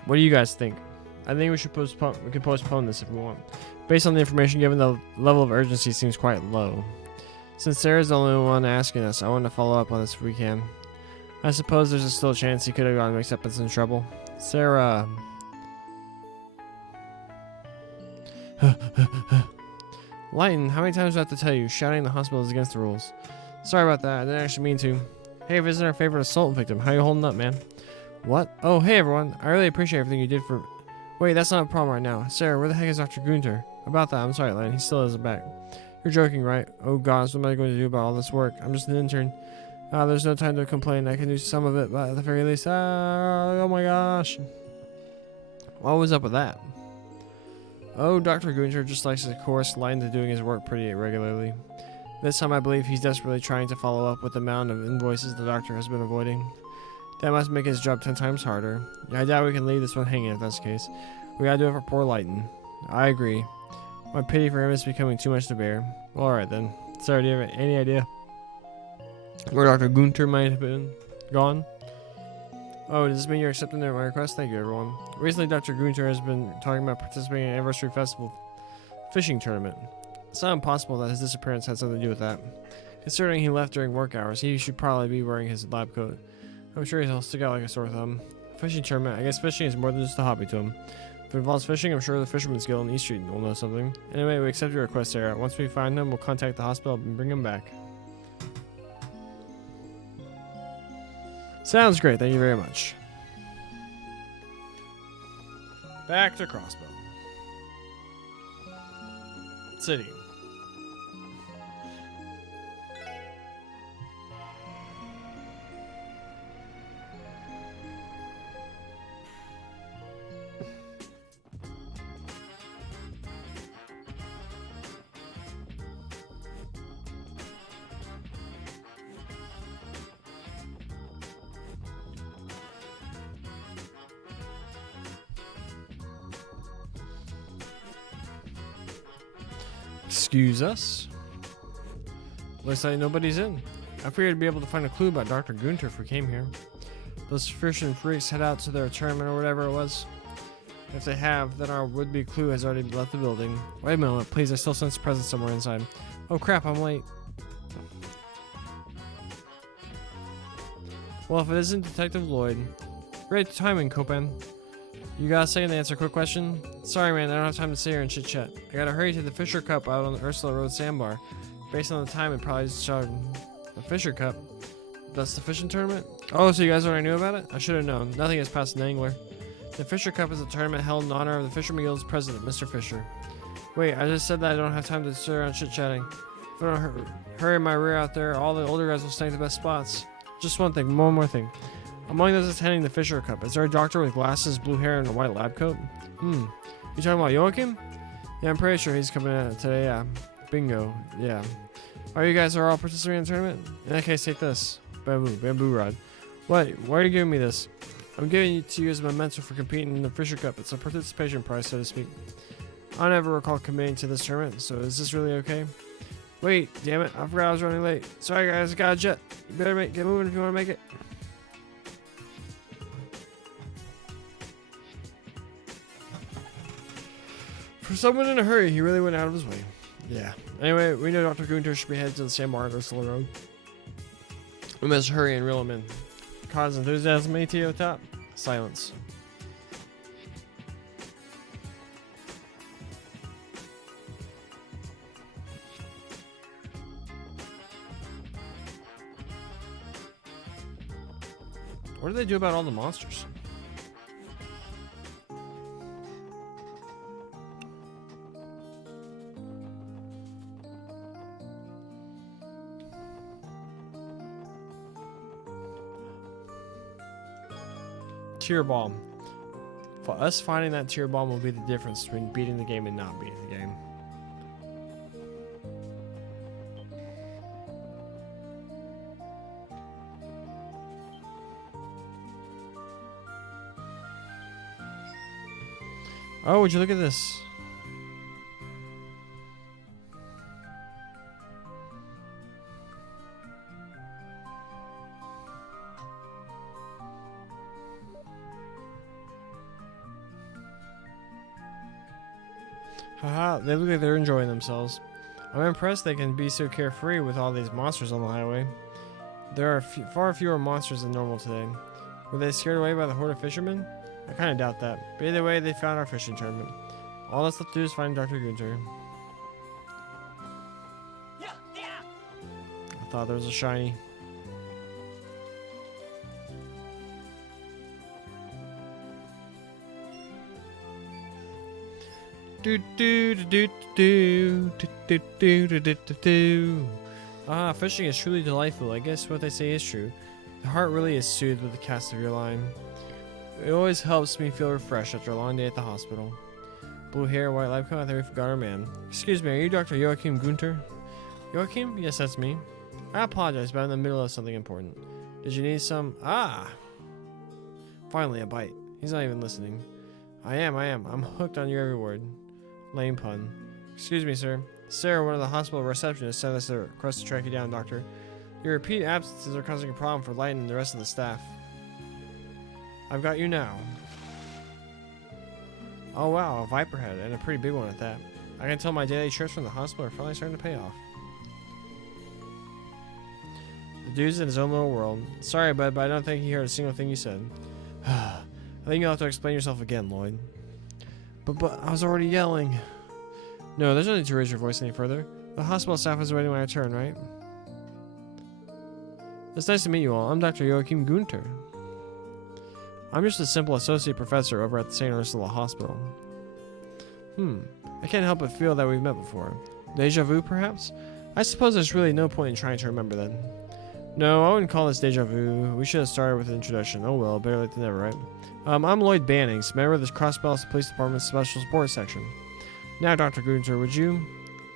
What do you guys think? I think we should postpone. We can postpone this if we want. Based on the information given, the level of urgency seems quite low. Since Sarah's the only one asking us, I want to follow up on this if we can. I suppose there's still a chance he could have gotten mixed up in some trouble. Sarah. Lighten, how many times do I have to tell you? Shouting in the hospital is against the rules. Sorry about that. I didn't actually mean to. Hey, visitor, favorite assault victim. How you holding up, man? What? Oh, hey everyone. I really appreciate everything you did for... Wait, that's not a problem right now. Sarah, where the heck is Dr. Gunter? About that, I'm sorry, Len. He still isn't back. You're joking, right? Oh gosh, what am I going to do about all this work? I'm just an intern. There's no time to complain. I can do some of it, but at the very least... oh my gosh. What was up with that? Oh, Dr. Gunter just likes to course line to doing his work pretty regularly. This time I believe he's desperately trying to follow up with the amount of invoices the doctor has been avoiding. That must make his job 10 times harder. I doubt we can leave this one hanging if that's the case. We gotta do it for poor Lighton. I agree. My pity for him is becoming too much to bear. Well, alright then. Sorry, do you have any idea where Dr. Gunter might have been gone? Oh, does this mean you're accepting my request? Thank you, everyone. Recently, Dr. Gunter has been talking about participating in an anniversary festival fishing tournament. It's not impossible that his disappearance had something to do with that. Considering he left during work hours, he should probably be wearing his lab coat. I'm sure he'll stick out like a sore thumb. Fishing tournament, I guess fishing is more than just a hobby to him. If it involves fishing, I'm sure the Fisherman's Guild in East Street will know something. Anyway, we accept your request, Sarah. Once we find him, we'll contact the hospital and bring him back. Sounds great, thank you very much. Back to Crossbow City. Excuse us. Looks like nobody's in. I figured I'd be able to find a clue about Dr. Gunter if we came here. Those fishing freaks head out to their tournament or whatever it was. If they have, then our would-be clue has already left the building. Wait a moment, please, I still sense a presence somewhere inside. Oh crap, I'm late. Well, if it isn't Detective Lloyd. Great timing, Copan. You got a second to answer a quick question? Sorry, man, I don't have time to sit here and chit-chat. I gotta hurry to the Fisher Cup out on the Ursula Road sandbar. Based on the time, it probably just showed the Fisher Cup. That's the fishing tournament? Oh, so you guys already knew about it? I should have known. Nothing has passed an angler. The Fisher Cup is a tournament held in honor of the Fisherman Guild's president, Mr. Fisher. Wait, I just said that I don't have time to sit around chit-chatting. If I don't hurry my rear out there, all the older guys will snag the best spots. Just one more thing. Among those attending the Fisher Cup, is there a doctor with glasses, blue hair, and a white lab coat? You talking about Joachim? Yeah, I'm pretty sure he's coming in today, yeah. Bingo, yeah. You guys are all participating in the tournament? In that case, take this. Bamboo rod. What? Why are you giving me this? I'm giving it to you as a memento for competing in the Fisher Cup. It's a participation prize, so to speak. I never recall committing to this tournament, so is this really okay? Wait, damn it, I forgot I was running late. Sorry guys, I got a jet. You better get moving if you want to make it. For someone in a hurry, he really went out of his way. Yeah. Anyway, we know Dr. Gunter should be headed to the sandbar on Ursula Road. We must hurry and reel him in. Cause enthusiasm, ATO top. Silence. What do they do about all the monsters? Tear bomb. For us, finding that tear bomb will be the difference between beating the game and not beating the game. Oh, would you look at this? Haha, they look like they're enjoying themselves. I'm impressed they can be so carefree with all these monsters on the highway. There are far fewer monsters than normal today. Were they scared away by the horde of fishermen? I kind of doubt that. But either way, they found our fishing tournament. All that's left to do is find Dr. Gunter. I thought there was a shiny. Ah, fishing is truly delightful. I guess what they say is true. The heart really is soothed with the cast of your line. It always helps me feel refreshed after a long day at the hospital. Blue hair, white lab coat. I think we forgot our man. Excuse me, are you Dr. Joachim Gunter? Joachim? Yes, that's me. I apologize, but I'm in the middle of something important. Did you need some? Ah! Finally, a bite. He's not even listening. I am. I'm hooked on your every word. Lame pun. Excuse me, sir. Sarah, one of the hospital receptionists, sent us a request to track you down, doctor. Your repeated absences are causing a problem for Light and the rest of the staff. I've got you now. Oh wow, a viper head, and a pretty big one at that. I can tell my daily trips from the hospital are finally starting to pay off. The dude's in his own little world. Sorry, bud, but I don't think he heard a single thing you said. I think you'll have to explain yourself again, Lloyd. But I was already yelling. No, there's no need to raise your voice any further. The hospital staff is waiting my return, right? It's nice to meet you all. I'm Dr. Joachim Gunter. I'm just a simple associate professor over at the St. Ursula Hospital. I can't help but feel that we've met before. Deja vu, perhaps? I suppose there's really no point in trying to remember then. No, I wouldn't call this deja vu. We should have started with an introduction. Oh well, better late than never, right? I'm Lloyd Bannings, member of the Cross Bells Police Department's Special Support Section. Now, Dr. Gunter, would you?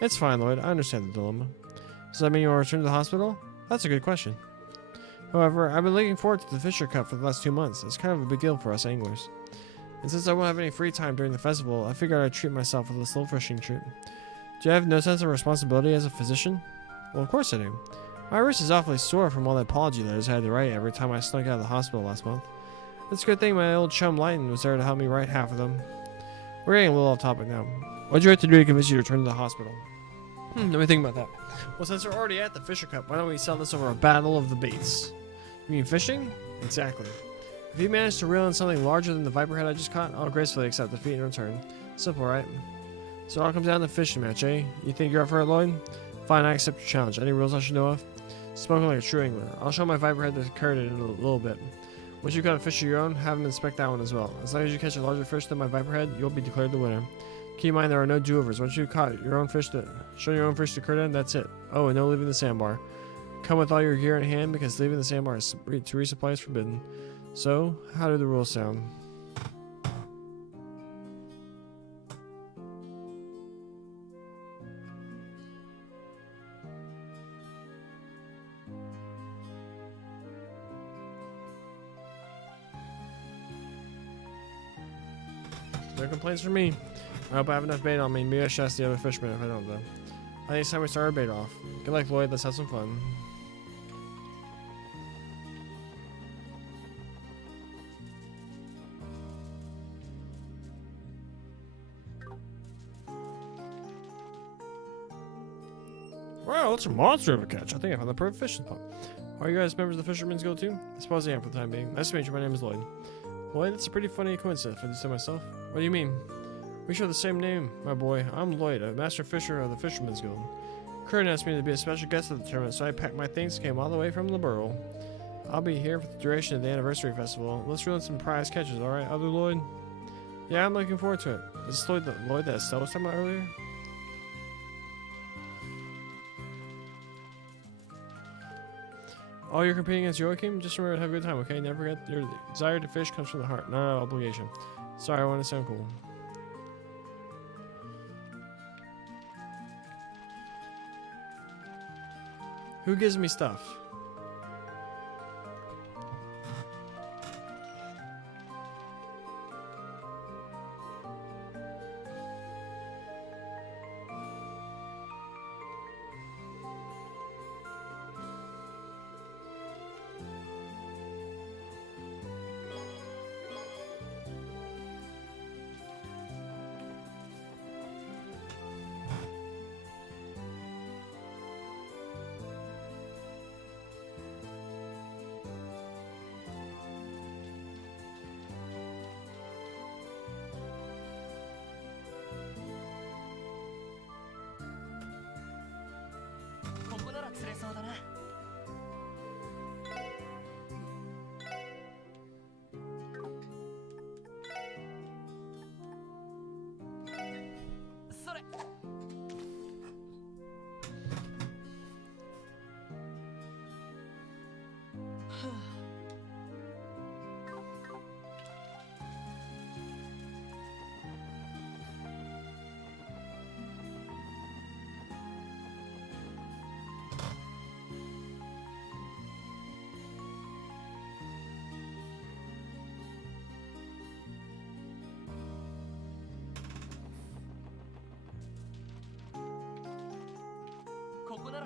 It's fine, Lloyd. I understand the dilemma. Does that mean you'll return to the hospital? That's a good question. However, I've been looking forward to the Fisher Cup for the last 2 months. It's kind of a big deal for us anglers. And since I won't have any free time during the festival, I figured I'd treat myself with this little fishing trip. Do you have no sense of responsibility as a physician? Well, of course I do. My wrist is awfully sore from all the apology letters I had to write every time I snuck out of the hospital last month. It's a good thing my old chum Lighton was there to help me write half of them. We're getting a little off topic now. What'd you have to do to convince you to return to the hospital? Let me think about that. Well, since we're already at the Fisher Cup, why don't we sell this over a battle of the baits? You mean fishing? Exactly. If you manage to reel in something larger than the viper head I just caught, I'll gracefully accept defeat in return. Simple, right? So it all comes down to the fishing match, eh? You think you're up for it, Lloyd? Fine, I accept your challenge. Any rules I should know of? Spoken like a true angler. I'll show my viper head the curd in a little bit. Once you've got a fish of your own, have him inspect that one as well. As long as you catch a larger fish than my viper head, you'll be declared the winner. Keep in mind there are no do-overs. Once you've caught your own fish to show your own fish to curd in, that's it. Oh, and no leaving the sandbar. Come with all your gear in hand because leaving the sandbar to resupply is forbidden. So, how do the rules sound? No complaints from me. I hope I have enough bait on me. Maybe I should ask the other fishermen if I don't, though. I think it's time we start our bait off. Good luck, Lloyd. Let's have some fun. Wow, that's a monster of a catch. I think I found the perfect fishing spot. Are you guys members of the Fisherman's Guild too? I suppose I am for the time being. Nice to meet you. My name is Lloyd. Lloyd, that's a pretty funny coincidence if I do say myself. What do you mean? We share the same name, my boy. I'm Lloyd, a master fisher of the Fisherman's Guild. Curran asked me to be a special guest at the tournament, so I packed my things and came all the way from Liberal. I'll be here for the duration of the anniversary festival. Let's reel in some prize catches, alright, other Lloyd? Yeah, I'm looking forward to it. Is this Lloyd that Estelle was talking about earlier? Oh, you're competing against Joachim? Just remember to have a good time, okay? Never forget your desire to fish comes from the heart, not an obligation. Sorry, I want to sound cool. Who gives me stuff?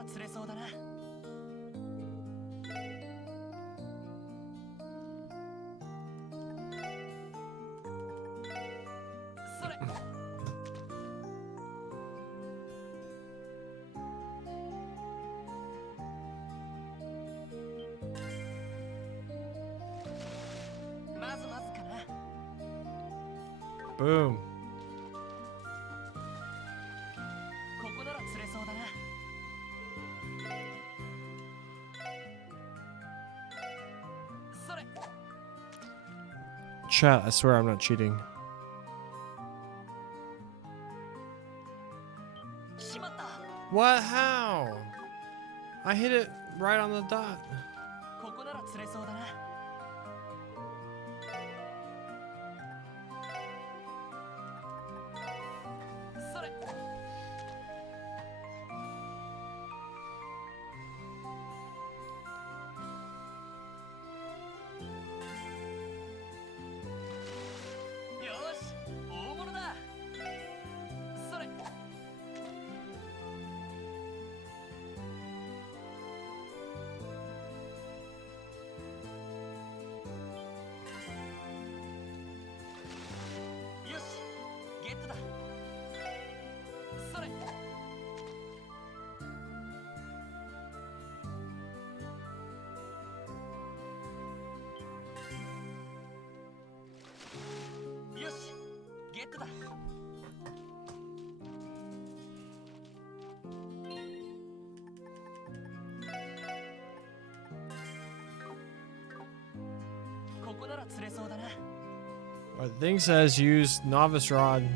ら釣れそうだな。それ。まずまずかな。 Boom. ここなら釣れそうだな。それ。 Chat, I swear I'm not cheating. しまった。 What? How? I hit it right on the dot. ここなら釣れそうだな。それ。よし、大物だ。それ。よし、ゲットだ。それ。よし、ゲットだ。ここなら釣れそうだな。 The thing says use novice rod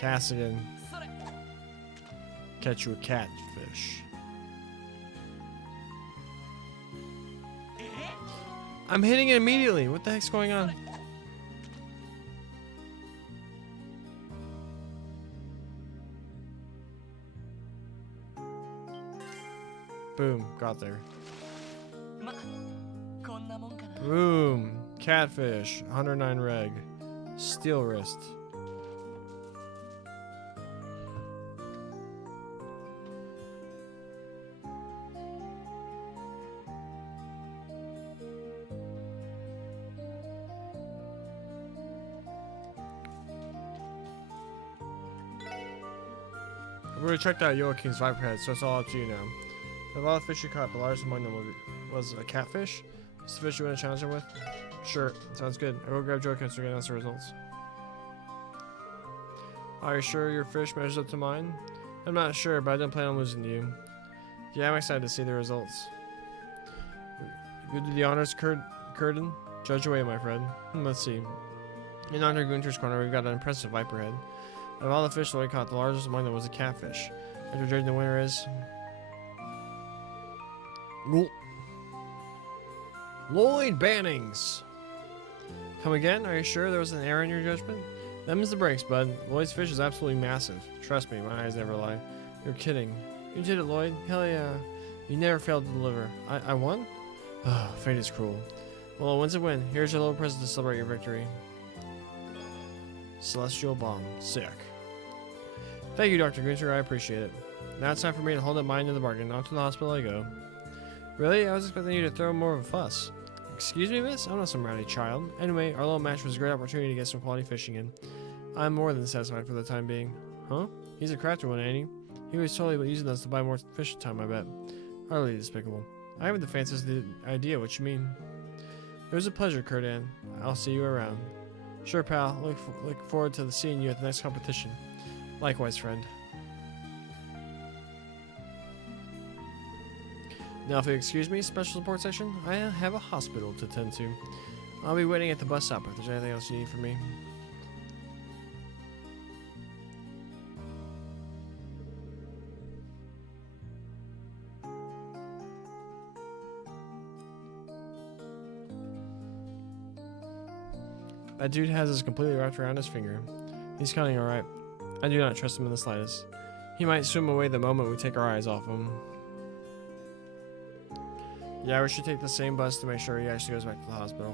cast it in. それ。 Catch you a catfish. え I'm hitting it immediately. What the heck's going on? Boom. Got there. ま、こんなもんかな。 Boom. Catfish. 109 reg. Steel wrist. I've already checked out Joaquin's viper head, so it's all up to you now. A lot of fish you caught, the largest among them was a catfish. It's the fish you want to challenge him with? Sure, sounds good. I will grab Joaquin so we can announce the results. Are you sure your fish measures up to mine? I'm not sure, but I didn't plan on losing to you. Yeah, I'm excited to see the results. You do the honors, Curtin? Judge away, my friend. Let's see. In Dr. Gunter's corner, we've got an impressive viper head. Of all the fish that we caught, the largest among them was a catfish. After judging, the winner is... Lloyd Bannings! Come again? Are you sure there was an error in your judgment? Them's the breaks, bud. Lloyd's fish is absolutely massive. Trust me, my eyes never lie. You're kidding. You did it, Lloyd. Hell yeah. You never failed to deliver. I won? Oh, fate is cruel. Well, a win's a win. Here's your little present to celebrate your victory. Celestial Bomb. Sick. Thank you, Dr. Gunter. I appreciate it. Now it's time for me to hold up mine in the bargain. Off to the hospital I go. Really? I was expecting you to throw more of a fuss. Excuse me, miss? I'm not some rowdy child. Anyway, our little match was a great opportunity to get some quality fishing in. I'm more than satisfied for the time being. Huh? He's a crafty one, ain't he? He was totally using us to buy more fishing time, I bet. Utterly despicable. I haven't the faintest idea what you mean. It was a pleasure, Kurdan. I'll see you around. Sure, pal. Look forward to seeing you at the next competition. Likewise, friend. Now, if you excuse me, special support section, I have a hospital to tend to. I'll be waiting at the bus stop if there's anything else you need from me. That dude has us completely wrapped around his finger. He's cunning, alright. I do not trust him in the slightest. He might swim away the moment we take our eyes off him. Yeah, we should take the same bus to make sure he actually goes back to the hospital.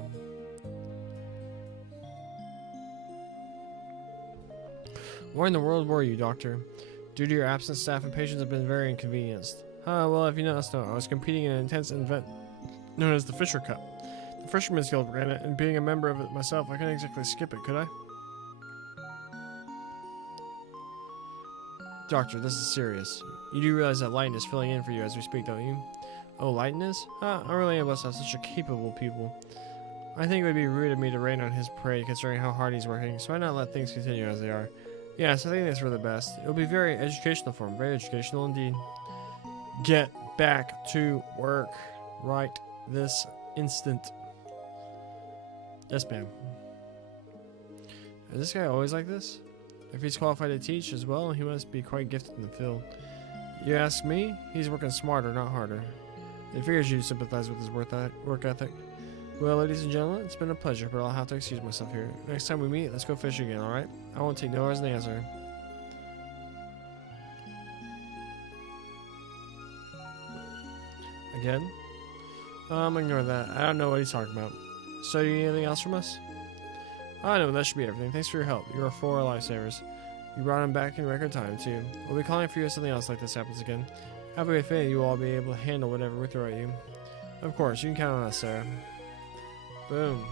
Where in the world were you, Doctor? Due to your absence, staff and patients have been very inconvenienced. Well, if you noticed, no, I was competing in an intense event known as the Fisher Cup. The Fisherman's Guild ran it, and being a member of it myself, I couldn't exactly skip it, could I? Doctor, this is serious. You do realize that Lighten is filling in for you as we speak, don't you? Oh, Lighten is? I'm really blessed to have such a capable people. I think it would be rude of me to rain on his parade considering how hard he's working, so why not let things continue as they are? Yes, I think that's for the best. It will be very educational for him, very educational indeed. Get back to work right this instant. Yes, ma'am. Is this guy always like this? If he's qualified to teach as well, he must be quite gifted in the field. You ask me? He's working smarter, not harder. It figures you sympathize with his work ethic. Well, ladies and gentlemen, it's been a pleasure, but I'll have to excuse myself here. Next time we meet, let's go fish again, alright? I won't take no as an answer. Again? Ignore that. I don't know what he's talking about. So, do you need anything else from us? I know, that should be everything. Thanks for your help. You are 4 lifesavers. You brought him back in record time, too. We'll be calling for you if something else like this happens again. Have a good faith you will all be able to handle whatever we throw at you. Of course, you can count on us, Sarah. Boom.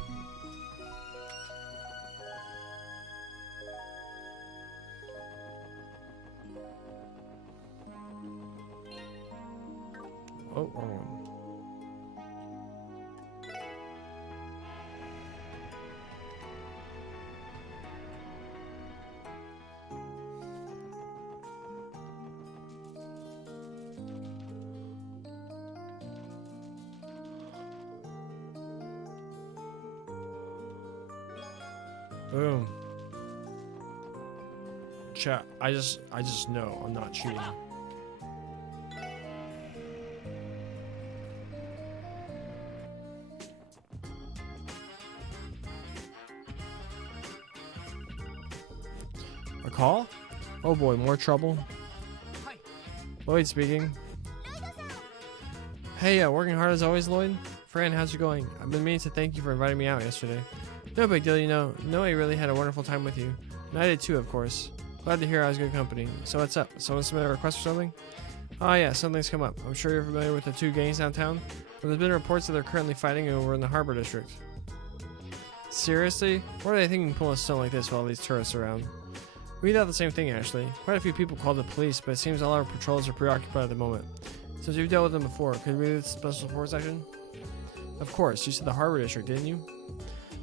Oh, wrong one. Boom. Chat, I just know I'm not cheating. A call? Oh boy, more trouble. Lloyd speaking. Hey, working hard as always, Lloyd. Fran, how's it going? I've been meaning to thank you for inviting me out yesterday. No big deal, you know. Noe really had a wonderful time with you. And I did too, of course. Glad to hear I was good company. So what's up? Someone submitted a request for something? Oh yeah, something's come up. I'm sure you're familiar with the 2 gangs downtown. But there's been reports that they're currently fighting over in the Harbor District. Seriously? What are they thinking pulling a stunt like this with all these tourists around? We thought the same thing, Ashley. Quite a few people called the police, but it seems all our patrols are preoccupied at the moment. Since we've dealt with them before, could we do the special force action? Of course, you said the Harbor District, didn't you?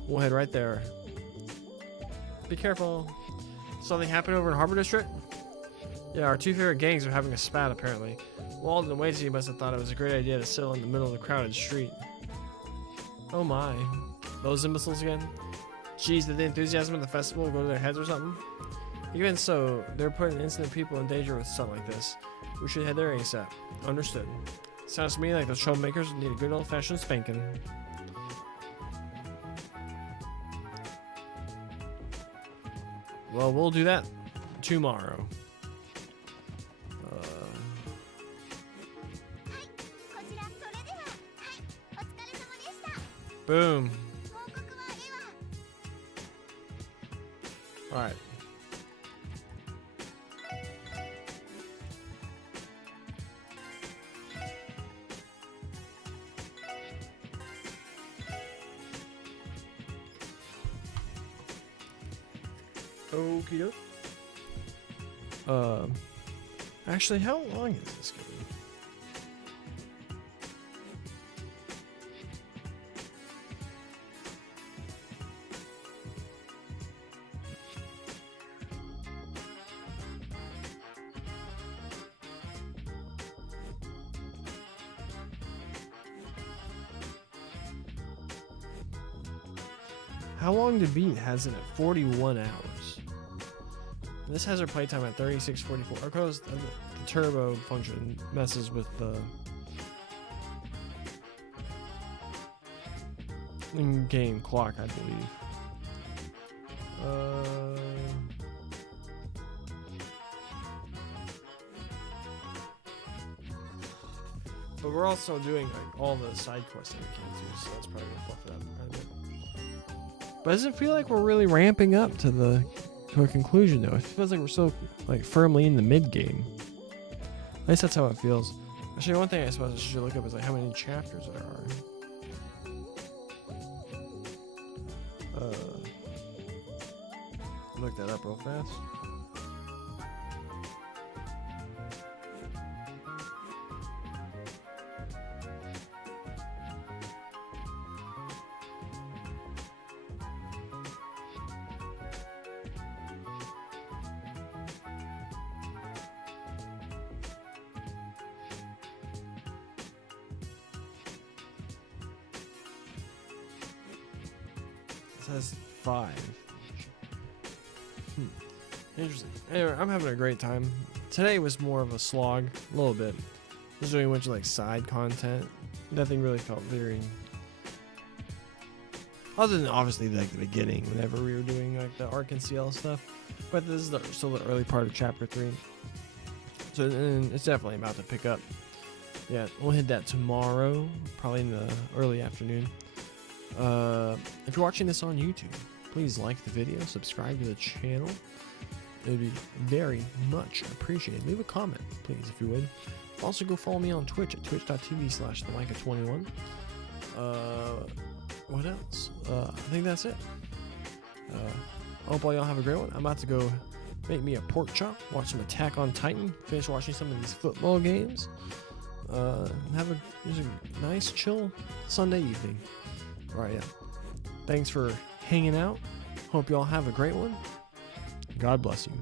We'll head right there. Be careful. Something happened over in Harbor District? Yeah, our 2 favorite gangs are having a spat apparently. Walden and Waitsy must have thought it was a great idea to settle in the middle of the crowded street. Oh my. Those imbeciles again? Geez, did the enthusiasm of the festival go to their heads or something? Even so, they're putting innocent people in danger with something like this. We should head there ASAP. Understood. Sounds to me like those troublemakers need a good old-fashioned spanking. Well, we'll do that tomorrow. Boom. Alright. Okie doke. Actually, how long is this game? How long to beat has it at 41 hours? This has our playtime at 36:44. Of course, the turbo function messes with the in-game clock, I believe. But we're also doing like all the side quests that we can do, so that's probably gonna buff it up quite a bit. But does it feel like we're really ramping up to a conclusion though? It feels like we're still like firmly in the mid game. At least that's how it feels. Actually, one thing I suppose I should look up is like how many chapters there are. Look that up real fast. It says 5. Interesting. Anyway, I'm having a great time. Today was more of a slog, a little bit. Just doing a bunch of like side content. Nothing really felt very. Other than obviously like the beginning, whenever we were doing like the Arc and CL stuff. But this is still the early part of chapter 3. So and it's definitely about to pick up. Yeah, we'll hit that tomorrow, probably in the early afternoon. If you're watching this on YouTube, please like the video, subscribe to the channel. It would be very much appreciated. Leave a comment, please, if you would. Also, go follow me on Twitch at twitch.tv/themicah21. What else? I think that's it. I hope all y'all have a great one. I'm about to go make me a pork chop, watch some Attack on Titan, finish watching some of these football games. Have just a nice, chill Sunday evening. All right, yeah. Thanks for hanging out. Hope y'all have a great one. God bless you.